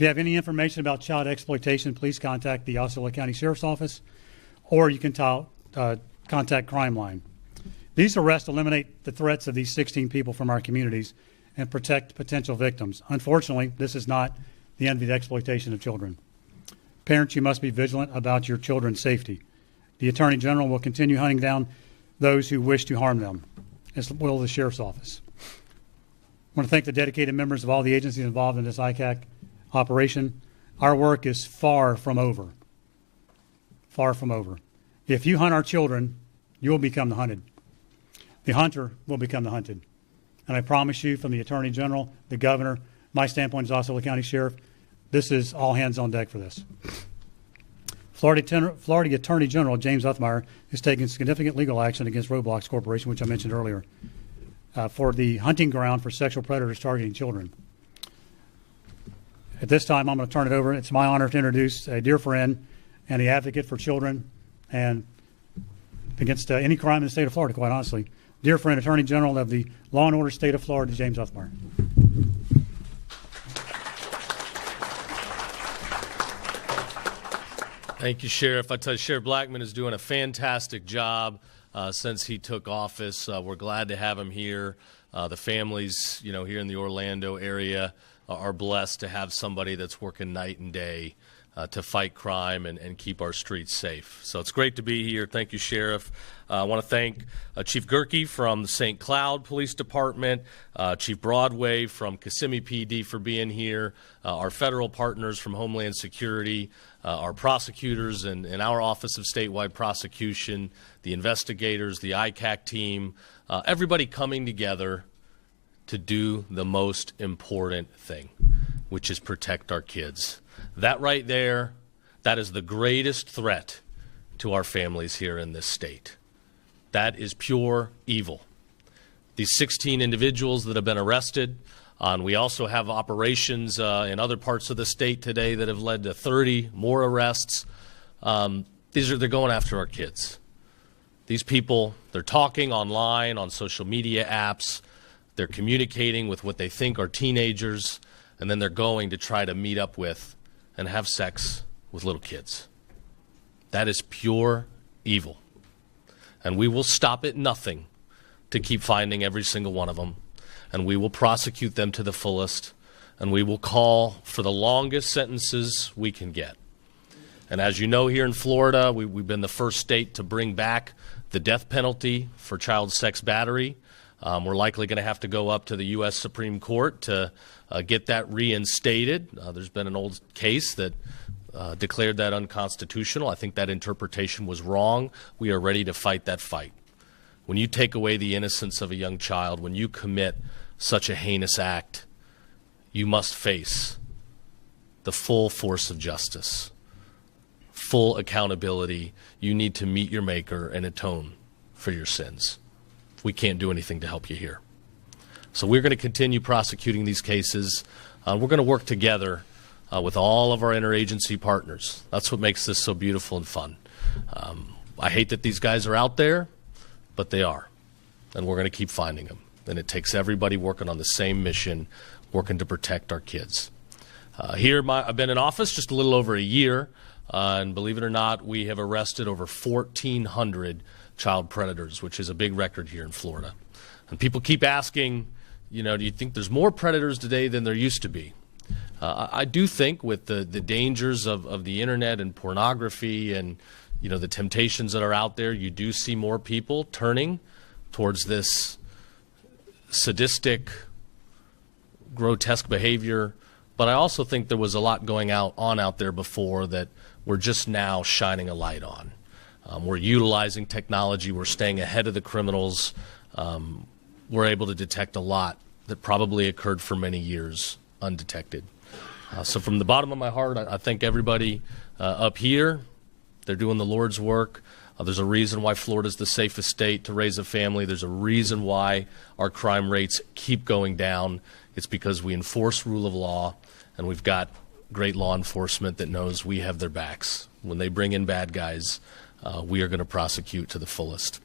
If you have any information about child exploitation, please contact the Osceola County Sheriff's Office, or you can contact Crime Line. These arrests eliminate the threats of these 16 people from our communities and protect potential victims. Unfortunately, this is not the end of the exploitation of children. Parents, you must be vigilant about your children's safety. The Attorney General will continue hunting down those who wish to harm them, as will the Sheriff's Office. I want to thank the dedicated members of all the agencies involved in this ICAC operation. Our work is far from over. Far from over. If you hunt our children, you will become the hunted. The hunter will become the hunted. And I promise you, from the Attorney General, the Governor, my standpoint as Osceola County Sheriff, this is all hands on deck for this. Florida Attorney General James Uthmeyer is taking significant legal action against Roblox Corporation, which I mentioned earlier, for the hunting ground for sexual predators targeting children. At this time, I'm going to turn it over. It's my honor to introduce a dear friend and the advocate for children and against any crime in the state of Florida, quite honestly. Dear friend, Attorney General of the Law and Order State of Florida, James Uthmeyer. Thank you, Sheriff. I tell you, Sheriff Blackman is doing a fantastic job since he took office. We're glad to have him here. The families, here in the Orlando area are blessed to have somebody that's working night and day to fight crime and keep our streets safe. So it's great to be here. Thank you, Sheriff. I want to thank Chief Gerke from the St. Cloud Police Department, Chief Broadway from Kissimmee PD for being here, our federal partners from Homeland Security, our prosecutors and our Office of Statewide Prosecution, the investigators, the ICAC team, everybody coming together to do the most important thing, which is protect our kids. That right there, that is the greatest threat to our families here in this state. That is pure evil. These 16 individuals that have been arrested, and we also have operations in other parts of the state today that have led to 30 more arrests. They're going after our kids. These people, they're talking online, on social media apps. They're communicating with what they think are teenagers, and then they're going to try to meet up with and have sex with little kids. That is pure evil. And we will stop at nothing to keep finding every single one of them. And we will prosecute them to the fullest. And we will call for the longest sentences we can get. And as you know, here in Florida, we've been the first state to bring back the death penalty for child sex battery. We're likely going to have to go up to the U.S. Supreme Court to get that reinstated. There's been an old case that declared that unconstitutional. I think that interpretation was wrong. We are ready to fight that fight. When you take away the innocence of a young child, when you commit such a heinous act, you must face the full force of justice, full accountability. You need to meet your maker and atone for your sins. We can't do anything to help you here. So we're going to continue prosecuting these cases. We're going to work together with all of our interagency partners. That's what makes this so beautiful and fun. I hate that these guys are out there, but they are. And we're going to keep finding them. And it takes everybody working on the same mission, working to protect our kids. Here, I've been in office just a little over a year. And believe it or not, we have arrested over 1,400 child predators, which is a big record here in Florida. And people keep asking, do you think there's more predators today than there used to be? I do think with the dangers of the internet and pornography and, the temptations that are out there, you do see more people turning towards this sadistic, grotesque behavior. But I also think there was a lot going on out there before that we're just now shining a light on. We're utilizing technology. We're staying ahead of the criminals. We're able to detect a lot that probably occurred for many years undetected. So from the bottom of my heart, I thank everybody up here. They're doing the Lord's work. There's a reason why Florida's the safest state to raise a family. There's a reason why our crime rates keep going down. It's because we enforce rule of law, and we've got great law enforcement that knows we have their backs. When they bring in bad guys, we are going to prosecute to the fullest.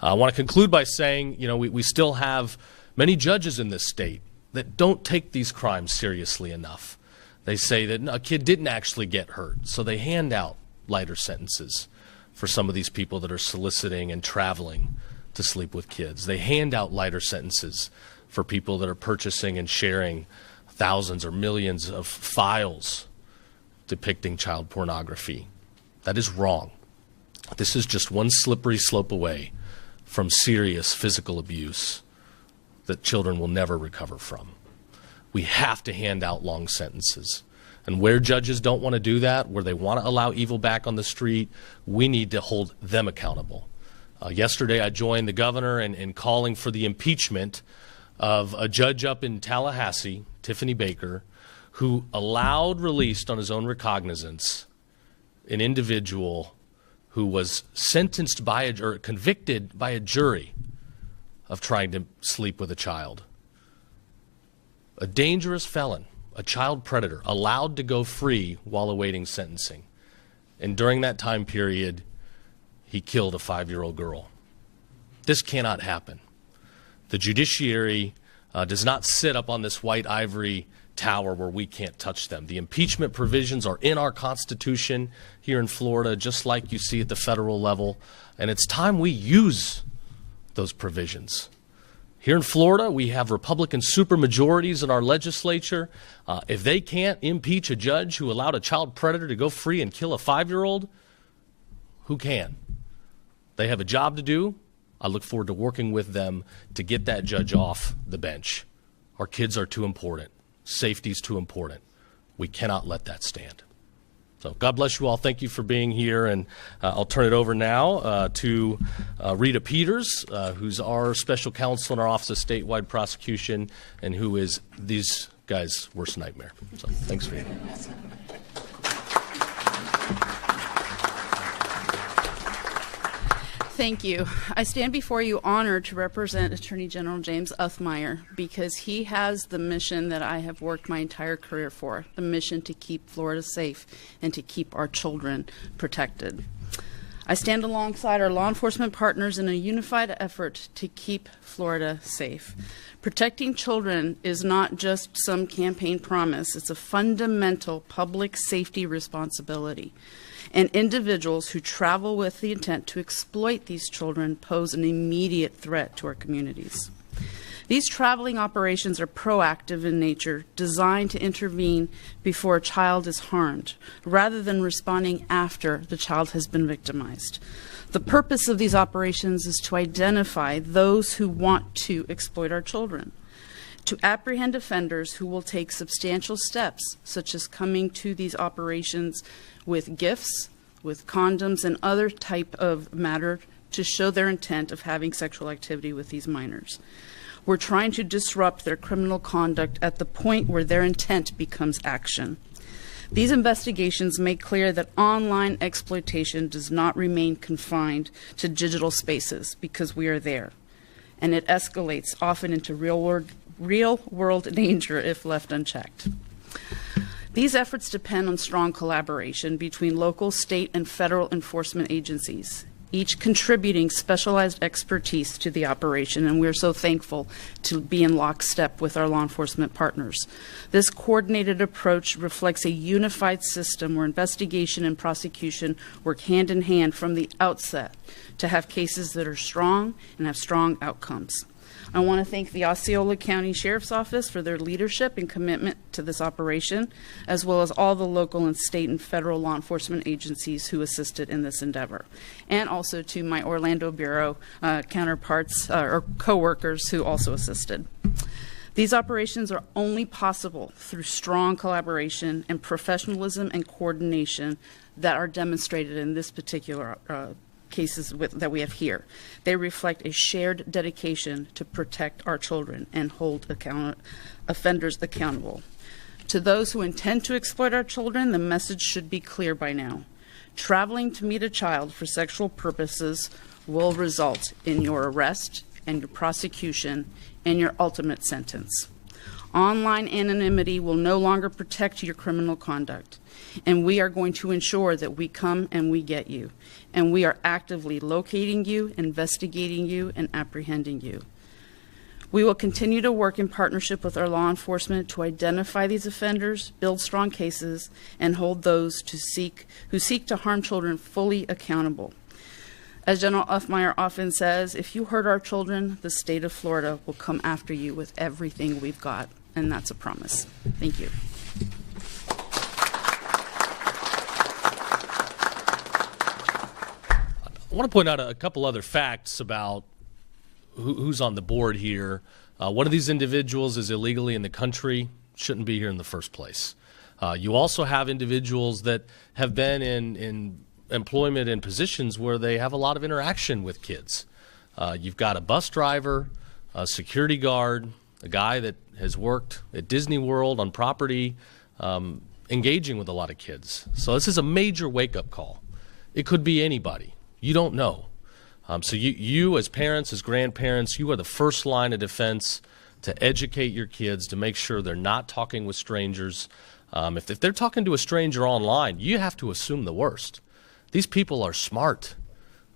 I want to conclude by saying, we still have many judges in this state that don't take these crimes seriously enough. They say that a kid didn't actually get hurt, so they hand out lighter sentences for some of these people that are soliciting and traveling to sleep with kids. They hand out lighter sentences for people that are purchasing and sharing thousands or millions of files depicting child pornography. That is wrong. This is just one slippery slope away from serious physical abuse that children will never recover from. We have to hand out long sentences. And where judges don't want to do that, where they want to allow evil back on the street, we need to hold them accountable. Yesterday, I joined the governor in calling for the impeachment of a judge up in Tallahassee, Tiffany Baker, who allowed released on his own recognizance an individual who was sentenced by or convicted by a jury of trying to sleep with a child. A dangerous felon, a child predator, allowed to go free while awaiting sentencing. And during that time period, he killed a 5-year-old girl. This cannot happen. The judiciary does not sit up on this white ivory tower where we can't touch them. The impeachment provisions are in our Constitution here in Florida, just like you see at the federal level, and it's time we use those provisions. Here in Florida, we have Republican supermajorities in our legislature. If they can't impeach a judge who allowed a child predator to go free and kill a 5-year-old, who can? They have a job to do. I look forward to working with them to get that judge off the bench. Our kids are too important. Safety is too important. We cannot let that stand. So God bless you all. Thank you for being here. And I'll turn it over now to Rita Peters, who's our special counsel in our Office of Statewide Prosecution and who is these guys' worst nightmare. So thanks for being here. Thank you. I stand before you honored to represent Attorney General James Uthmeier because he has the mission that I have worked my entire career for, the mission to keep Florida safe and to keep our children protected. I stand alongside our law enforcement partners in a unified effort to keep Florida safe. Protecting children is not just some campaign promise, it's a fundamental public safety responsibility. And individuals who travel with the intent to exploit these children pose an immediate threat to our communities. These traveling operations are proactive in nature, designed to intervene before a child is harmed, rather than responding after the child has been victimized. The purpose of these operations is to identify those who want to exploit our children, to apprehend offenders who will take substantial steps, such as coming to these operations with gifts, with condoms, and other type of matter to show their intent of having sexual activity with these minors. We're trying to disrupt their criminal conduct at the point where their intent becomes action. These investigations make clear that online exploitation does not remain confined to digital spaces because we are there, and it escalates often into real-world danger if left unchecked. These efforts depend on strong collaboration between local, state, and federal enforcement agencies, each contributing specialized expertise to the operation, and we're so thankful to be in lockstep with our law enforcement partners. This coordinated approach reflects a unified system where investigation and prosecution work hand in hand from the outset to have cases that are strong and have strong outcomes. I want to thank the Osceola County Sheriff's Office for their leadership and commitment to this operation, as well as all the local and state and federal law enforcement agencies who assisted in this endeavor, and also to my Orlando Bureau counterparts or co-workers who also assisted. These operations are only possible through strong collaboration and professionalism and coordination that are demonstrated in this particular cases that we have here. They reflect a shared dedication to protect our children and hold offenders accountable. To those who intend to exploit our children, the message should be clear by now. Traveling to meet a child for sexual purposes will result in your arrest and your prosecution and your ultimate sentence. Online anonymity will no longer protect your criminal conduct, and we are going to ensure that we come and we get you, and we are actively locating you, investigating you, and apprehending you. We will continue to work in partnership with our law enforcement to identify these offenders, build strong cases, and hold those who seek to harm children fully accountable. As General Uthmeyer often says, if you hurt our children, the state of Florida will come after you with everything we've got, and that's a promise. Thank you. I want to point out a couple other facts about who's on the board here. One of these individuals is illegally in the country, shouldn't be here in the first place. You also have individuals that have been in employment in positions where they have a lot of interaction with kids. You've got a bus driver, a security guard, a guy that has worked at Disney World on property, engaging with a lot of kids. So this is a major wake-up call. It could be anybody. You don't know. So you as parents, as grandparents, you are the first line of defense to educate your kids, to make sure they're not talking with strangers. If they're talking to a stranger online, you have to assume the worst. These people are smart.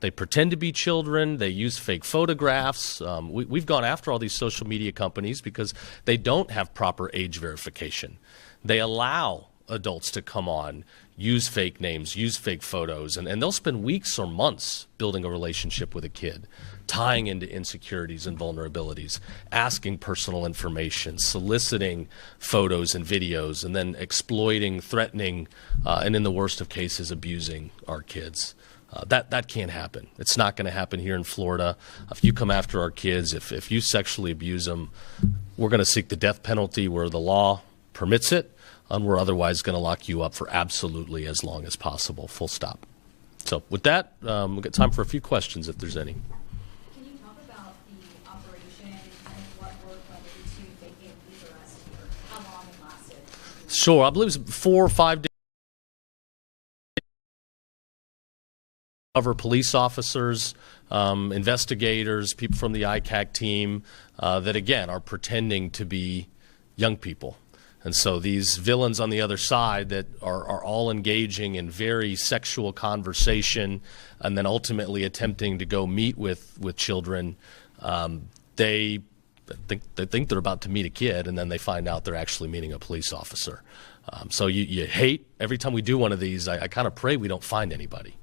They pretend to be children. They use fake photographs. We've gone after all these social media companies because they don't have proper age verification. They allow adults to come on, use fake names, use fake photos, and they'll spend weeks or months building a relationship with a kid, tying into insecurities and vulnerabilities, asking personal information, soliciting photos and videos, and then exploiting, threatening, and in the worst of cases, abusing our kids. That can't happen. It's not going to happen here in Florida. If you come after our kids, if you sexually abuse them, we're going to seek the death penalty where the law permits it, and we're otherwise going to lock you up for absolutely as long as possible, full stop. So with that, we've got time for a few questions if there's any. Can you talk about the operation and what work went into making these arrests here? How long it lasted? Sure. I believe it was 4 or 5 days. Cover police officers, investigators, people from the ICAC team that, again, are pretending to be young people. And so these villains on the other side that are all engaging in very sexual conversation and then ultimately attempting to go meet with children, they think they're about to meet a kid, and then they find out they're actually meeting a police officer. So you hate, every time we do one of these, I kind of pray we don't find anybody.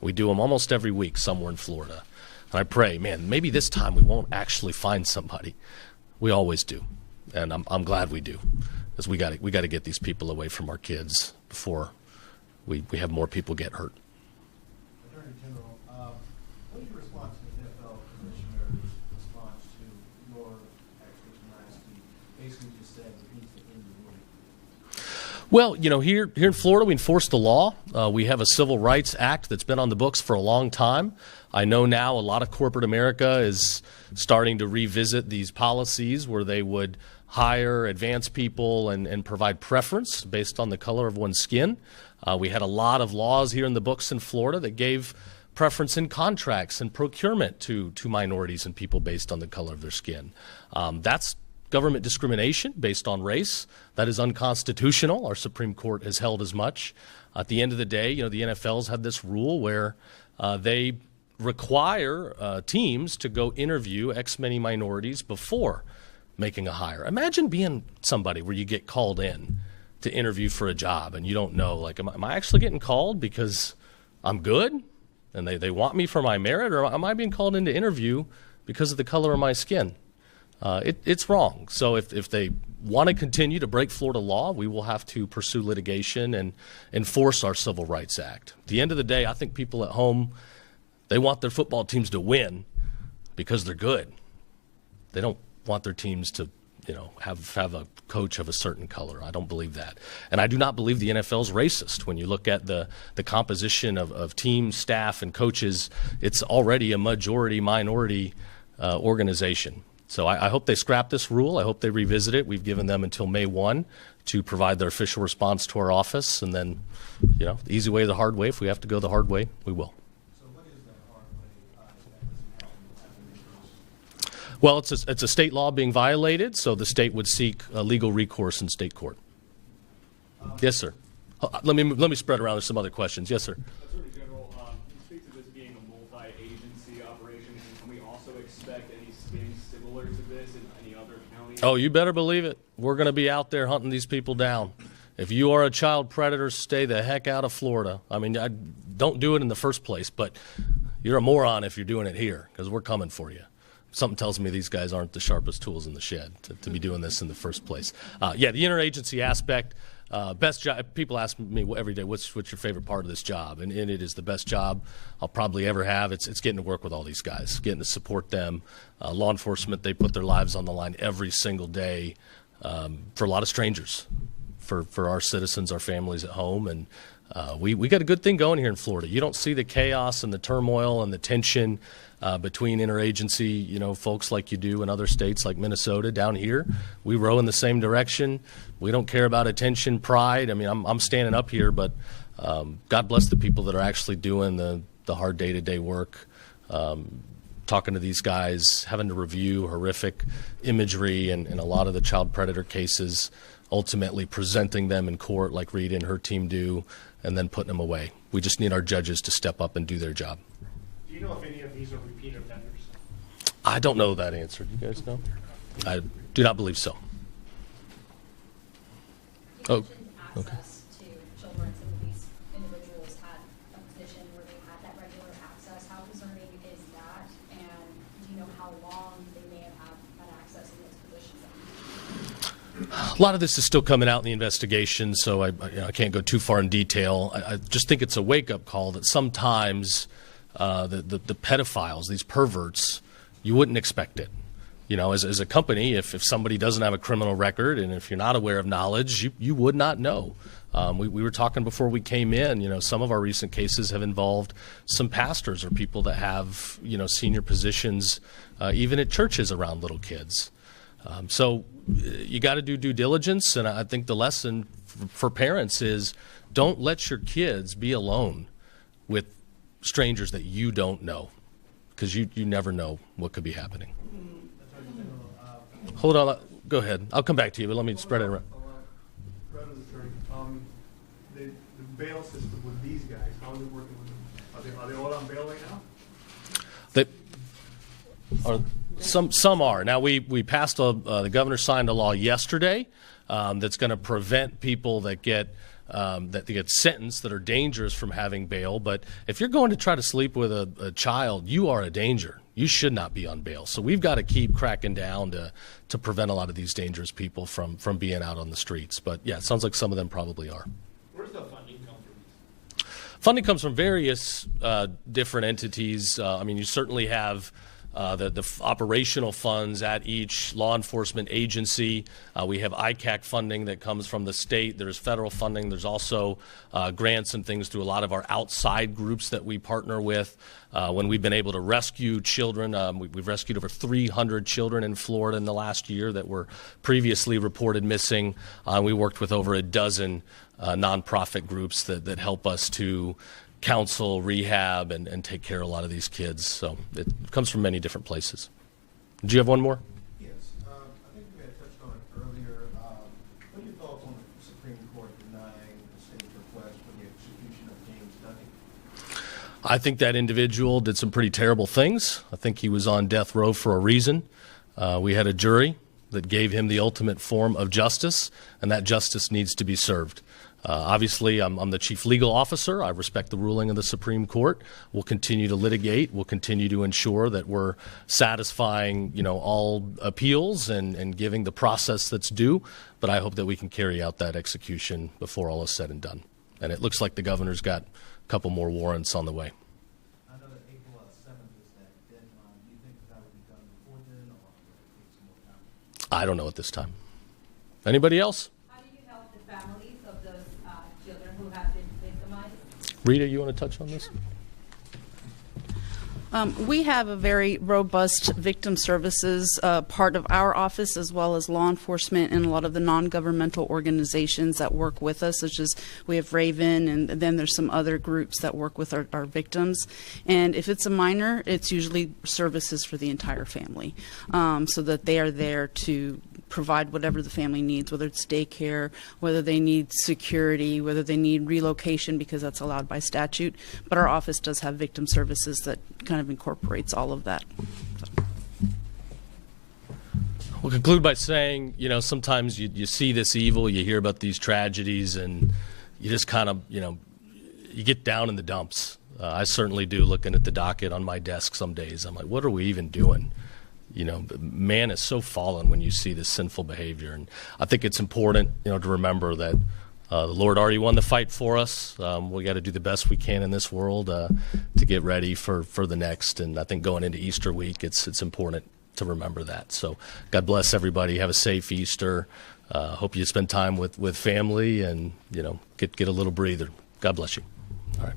We do them almost every week somewhere in Florida. And I pray, man, maybe this time we won't actually find somebody. We always do. And I'm glad we do. Because we got to get these people away from our kids before we have more people get hurt. Attorney General, what is your response to the NFL Commissioner's response to your experts from last week? Basically just said it needs to end the rule. Well, you know, here in Florida, we enforce the law. We have a Civil Rights Act that's been on the books for a long time. I know now a lot of corporate America is starting to revisit these policies where they would hire advanced people and provide preference based on the color of one's skin. We had a lot of laws here in the books in Florida that gave preference in contracts and procurement to minorities and people based on the color of their skin. That's government discrimination based on race. That is unconstitutional. Our Supreme Court has held as much. At the end of the day, you know, the NFL's had this rule where they require teams to go interview X many minorities before making a hire. Imagine being somebody where you get called in to interview for a job and you don't know, like, am I actually getting called because I'm good and they want me for my merit, or am I being called in to interview because of the color of my skin? It's wrong. So if they want to continue to break Florida law, we will have to pursue litigation and enforce our Civil Rights Act. At the end of the day, I think people at home, they want their football teams to win because they're good. They don't want their teams to, you know, have a coach of a certain color. I don't believe that. And I do not believe the NFL's racist. When you look at the composition of team, staff, and coaches, it's already a majority-minority organization. So I hope they scrap this rule. I hope they revisit it. We've given them until May 1 to provide their official response to our office. And then, you know, the easy way or the hard way, if we have to go the hard way, we will. Well, it's a state law being violated, so the state would seek legal recourse in state court. Yes, sir. Let me spread around. There's some other questions. Yes, sir. Attorney General, can you speak to this being a multi-agency operation? Can we also expect any things similar to this in Oh, you better believe it. We're going to be out there hunting these people down. If you are a child predator, stay the heck out of Florida. I mean, don't do it in the first place, but you're a moron if you're doing it here, because we're coming for you. Something tells me these guys aren't the sharpest tools in the shed to be doing this in the first place. Yeah, the interagency aspect, best job. People ask me every day, what's your favorite part of this job? And it is the best job I'll probably ever have. It's getting to work with all these guys, getting to support them. Law enforcement, they put their lives on the line every single day for a lot of strangers, for our citizens, our families at home. And we got a good thing going here in Florida. You don't see the chaos and the turmoil and the tension between interagency, folks like you do in other states like Minnesota. Down here, we row in the same direction. We don't care about attention, pride. I mean, I'm standing up here, but God bless the people that are actually doing the hard day-to-day work, talking to these guys, having to review horrific imagery and a lot of the child predator cases, ultimately presenting them in court like Reid and her team do, and then putting them away. We just need our judges to step up and do their job. Do you know if any of these are repeat offenders? I don't know that answer. Do you guys know? I do not believe so. Oh, okay. Access to children, some of these individuals had a position where they had that regular access. How concerning is that? And do you know how long they may have had that access in those positions? A lot of this is still coming out in the investigation, so I can't go too far in detail. I just think it's a wake-up call that sometimes the pedophiles, these perverts, you wouldn't expect it. As a company, if somebody doesn't have a criminal record and if you're not aware of knowledge, you would not know. We were talking before we came in, some of our recent cases have involved some pastors or people that have, senior positions, even at churches around little kids. So you got to do due diligence, and I think the lesson for parents is don't let your kids be alone with strangers that you don't know, because you never know what could be happening. Hold on, go ahead. I'll come back to you, but let me spread it around. The bail system with these guys, how is it working with them? Are they all on bail right now? Some are. Now, we passed the governor signed a law yesterday that's going to prevent people that get sentenced that are dangerous from having bail. But if you're going to try to sleep with a child, you are a danger. You should not be on bail. So we've got to keep cracking down to prevent a lot of these dangerous people from being out on the streets. But yeah, it sounds like some of them probably are. Where does the funding come from? Funding comes from various different entities. You certainly have the operational funds at each law enforcement agency. We have ICAC funding that comes from the state. There's federal funding. There's also grants and things through a lot of our outside groups that we partner with. When we've been able to rescue children, we've rescued over 300 children in Florida in the last year that were previously reported missing. We worked with over a dozen nonprofit groups that help us to counsel, rehab, and take care of a lot of these kids. So it comes from many different places. Do you have one more? Yes. I think we had touched on it earlier. What are your thoughts on the Supreme Court denying the state's request for the execution of James Dunning? I think that individual did some pretty terrible things. I think he was on death row for a reason. We had a jury that gave him the ultimate form of justice, and that justice needs to be served. Obviously, I'm the chief legal officer. I respect the ruling of the Supreme Court. We'll continue to litigate. We'll continue to ensure that we're satisfying, all appeals and giving the process that's due. But I hope that we can carry out that execution before all is said and done. And it looks like the governor's got a couple more warrants on the way. I know that April 7th is that deadline. Do you think that would be done before then, or will it take some more time? I don't know at this time. Anybody else? Rita, you want to touch on this? We have a very robust victim services part of our office, as well as law enforcement and a lot of the non-governmental organizations that work with us, such as we have Raven, and then there's some other groups that work with our victims. And if it's a minor, it's usually services for the entire family, so that they are there to provide whatever the family needs, whether it's daycare, whether they need security, whether they need relocation, because that's allowed by statute. But our office does have victim services that kind of incorporates all of that. So. We'll conclude by saying, you know, sometimes you see this evil, you hear about these tragedies, and you just kind of, you know, you get down in the dumps. I certainly do, looking at the docket on my desk some days. I'm like, what are we even doing? You know, man is so fallen when you see this sinful behavior. And I think it's important, you know, to remember that the Lord already won the fight for us. We got to do the best we can in this world to get ready for the next. And I think going into Easter week, it's important to remember that. So God bless everybody. Have a safe Easter. Hope you spend time with family and, you know, get a little breather. God bless you. All right.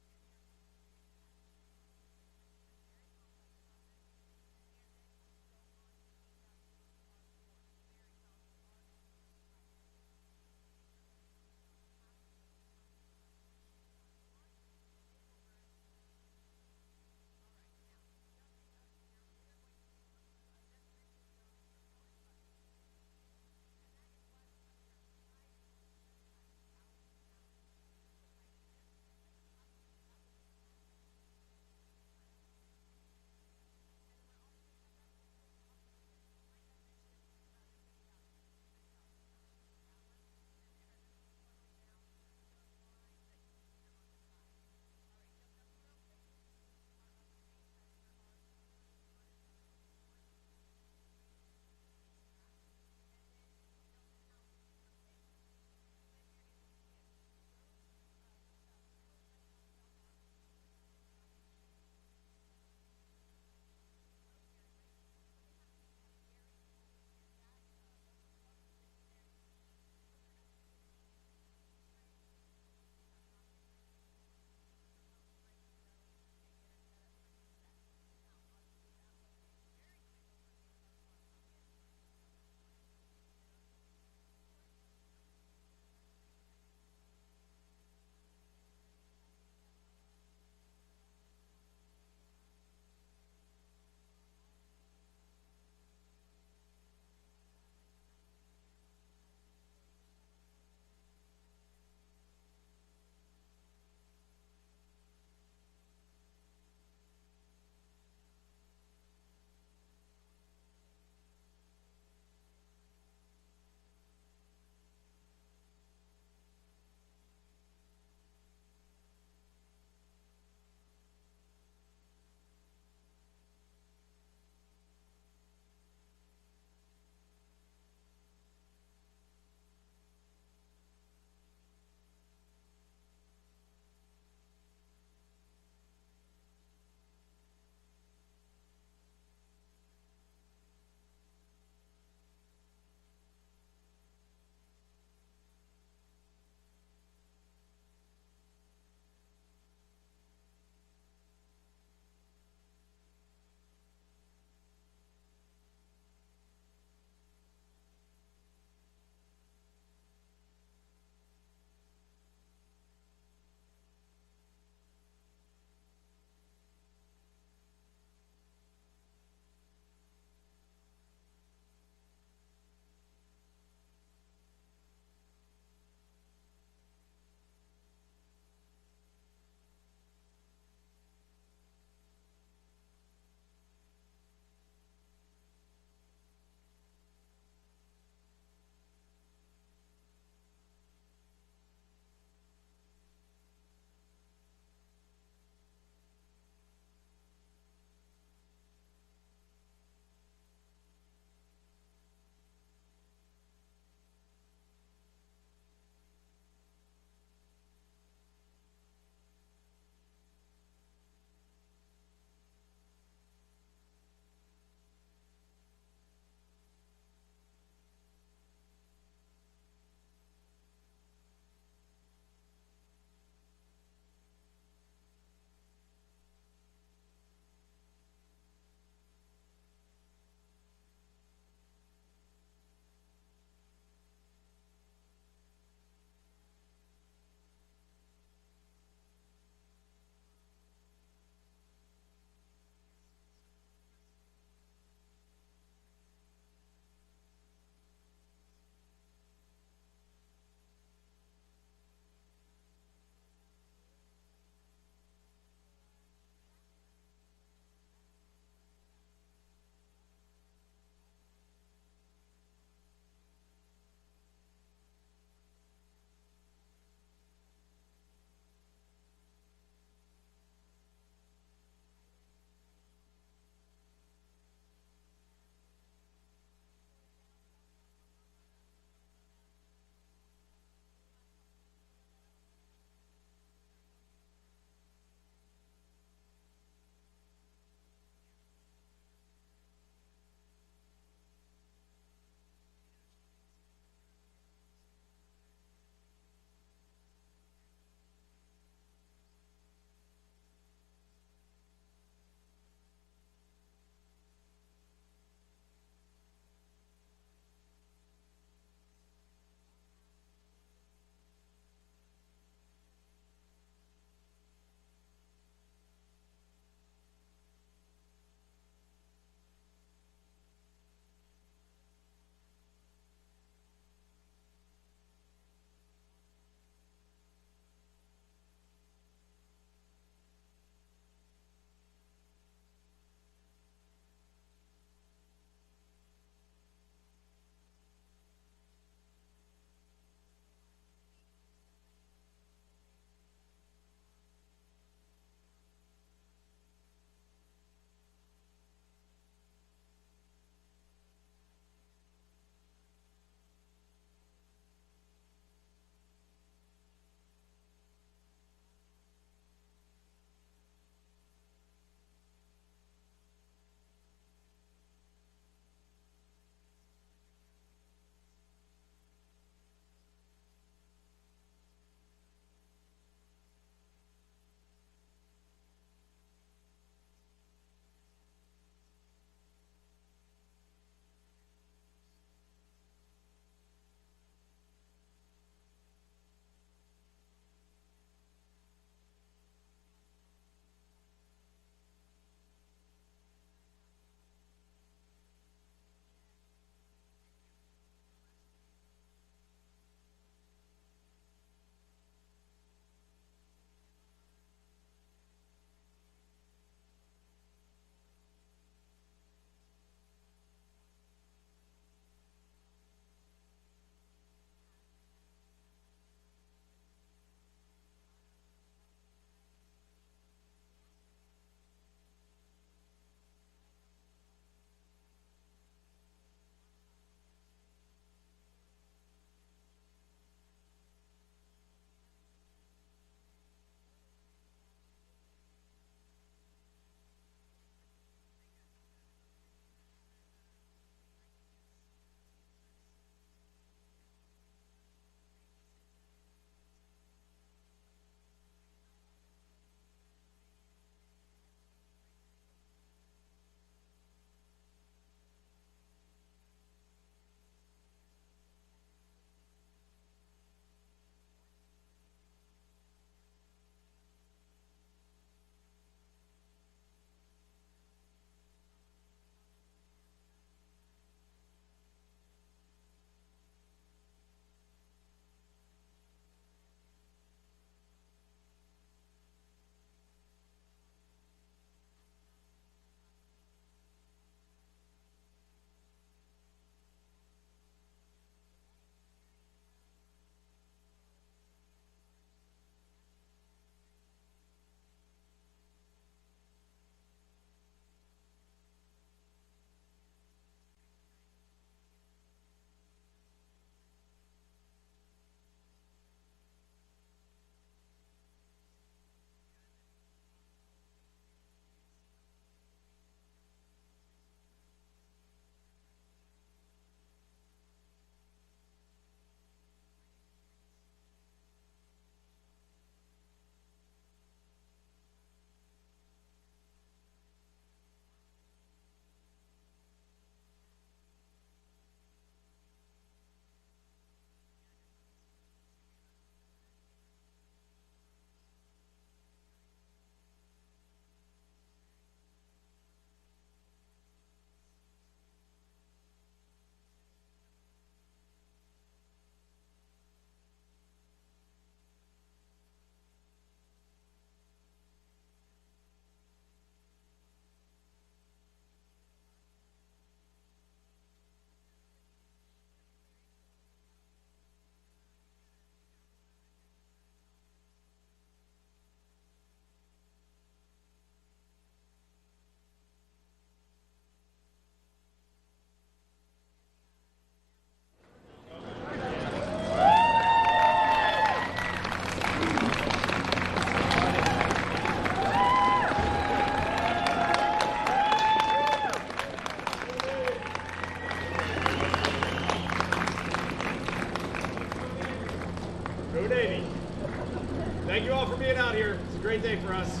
Thank you all for being out here. It's a great day for us.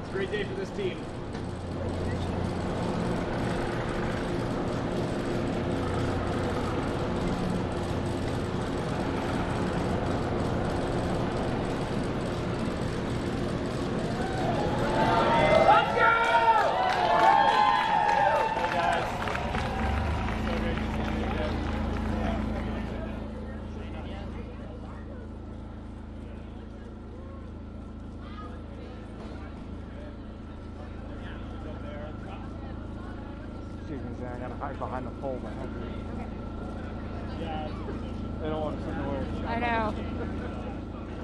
It's a great day for this team. Excuse me, Zach. I gotta hide behind the pole behind you. Yeah. They don't want to send away. I know.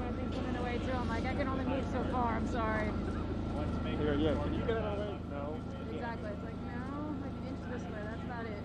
I've been coming away too. I'm like, I can only move so far. I'm sorry. Here, yeah. Can you get out of the way? No. Exactly. It's like, no, like an inch this way. That's about it.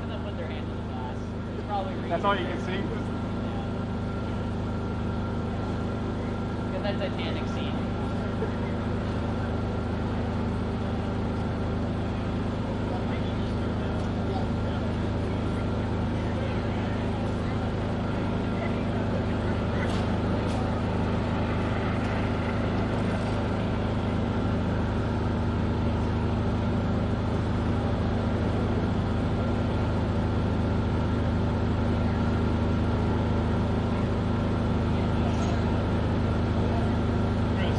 one of them put their hand in the glass. It's probably That's all you can see? Get that Titanic scene. Good.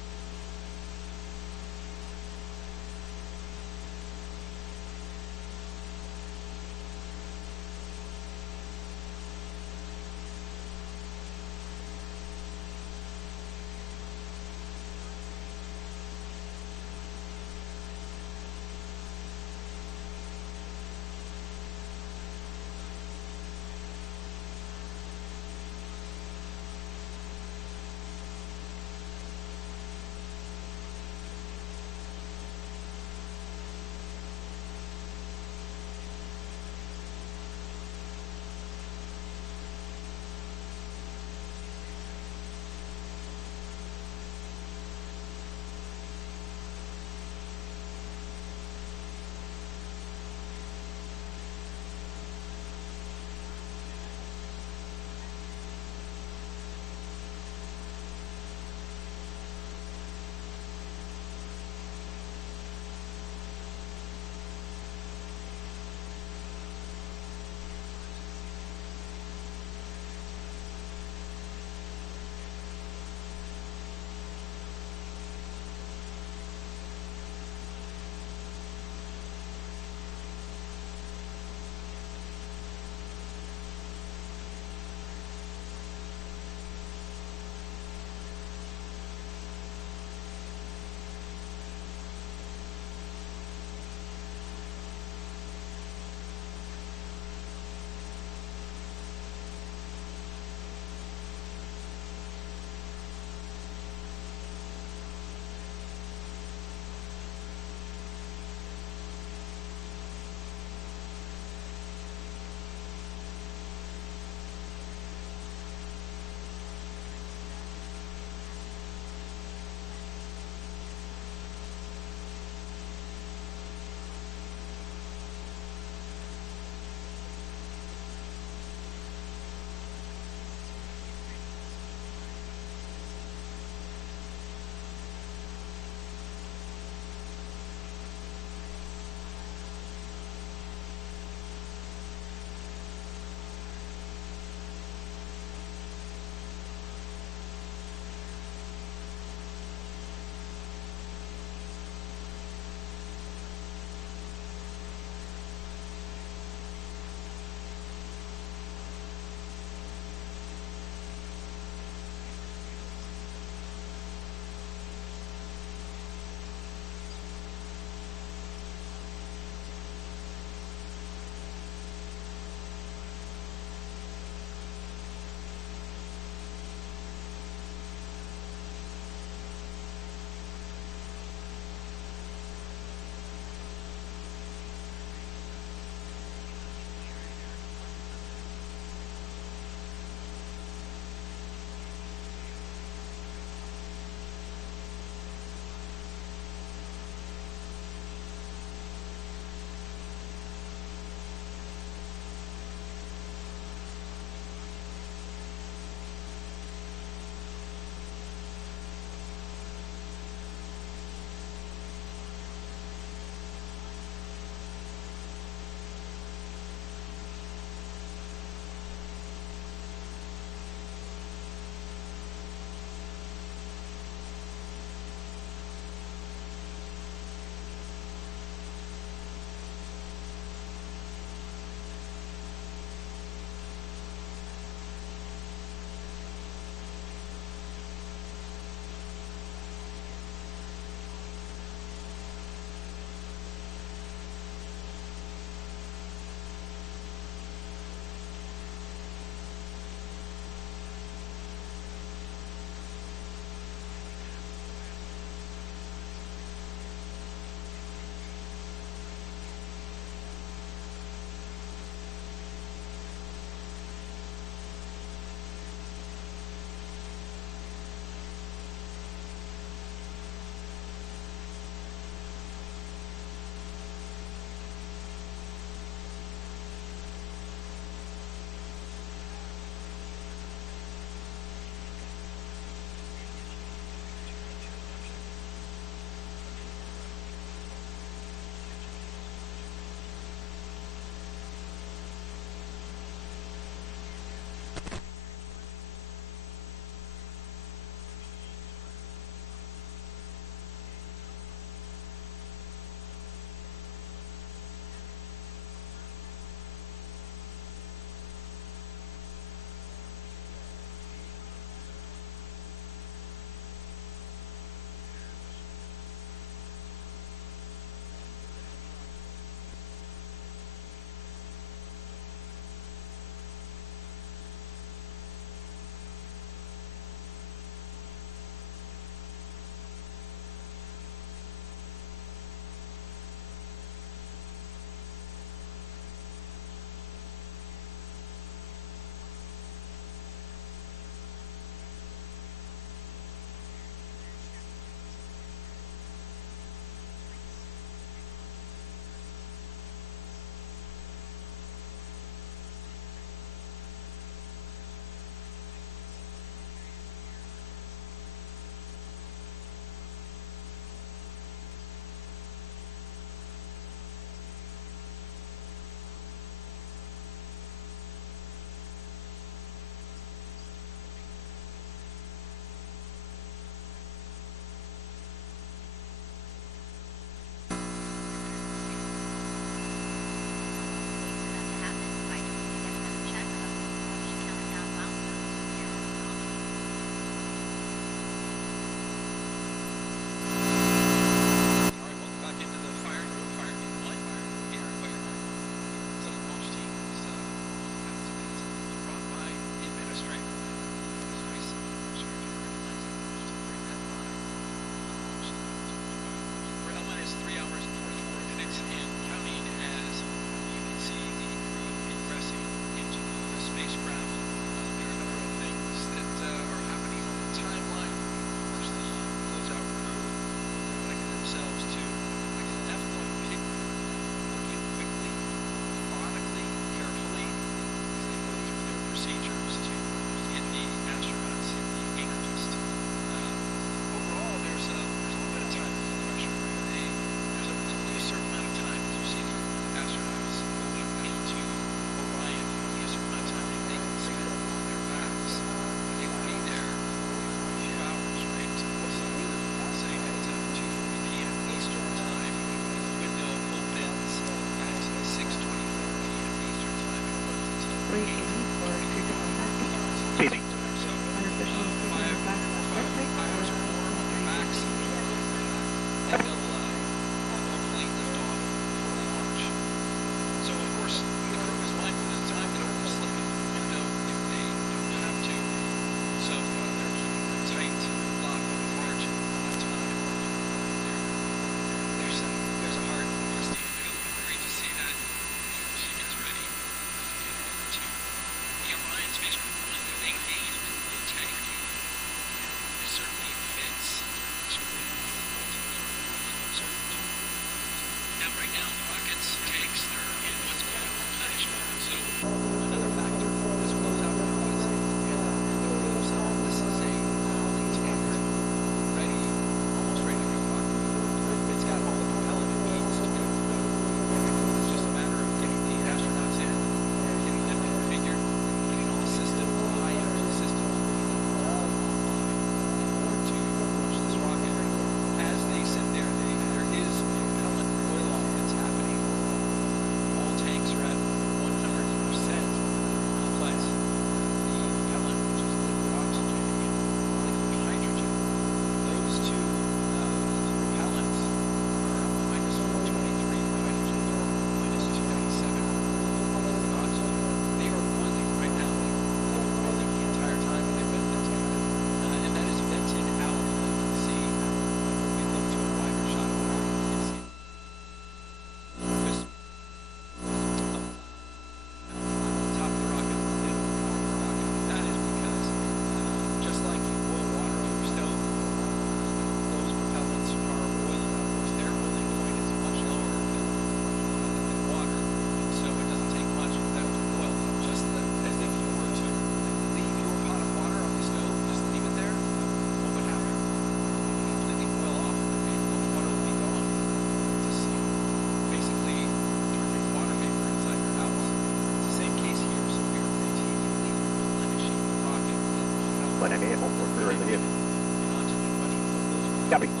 Copy.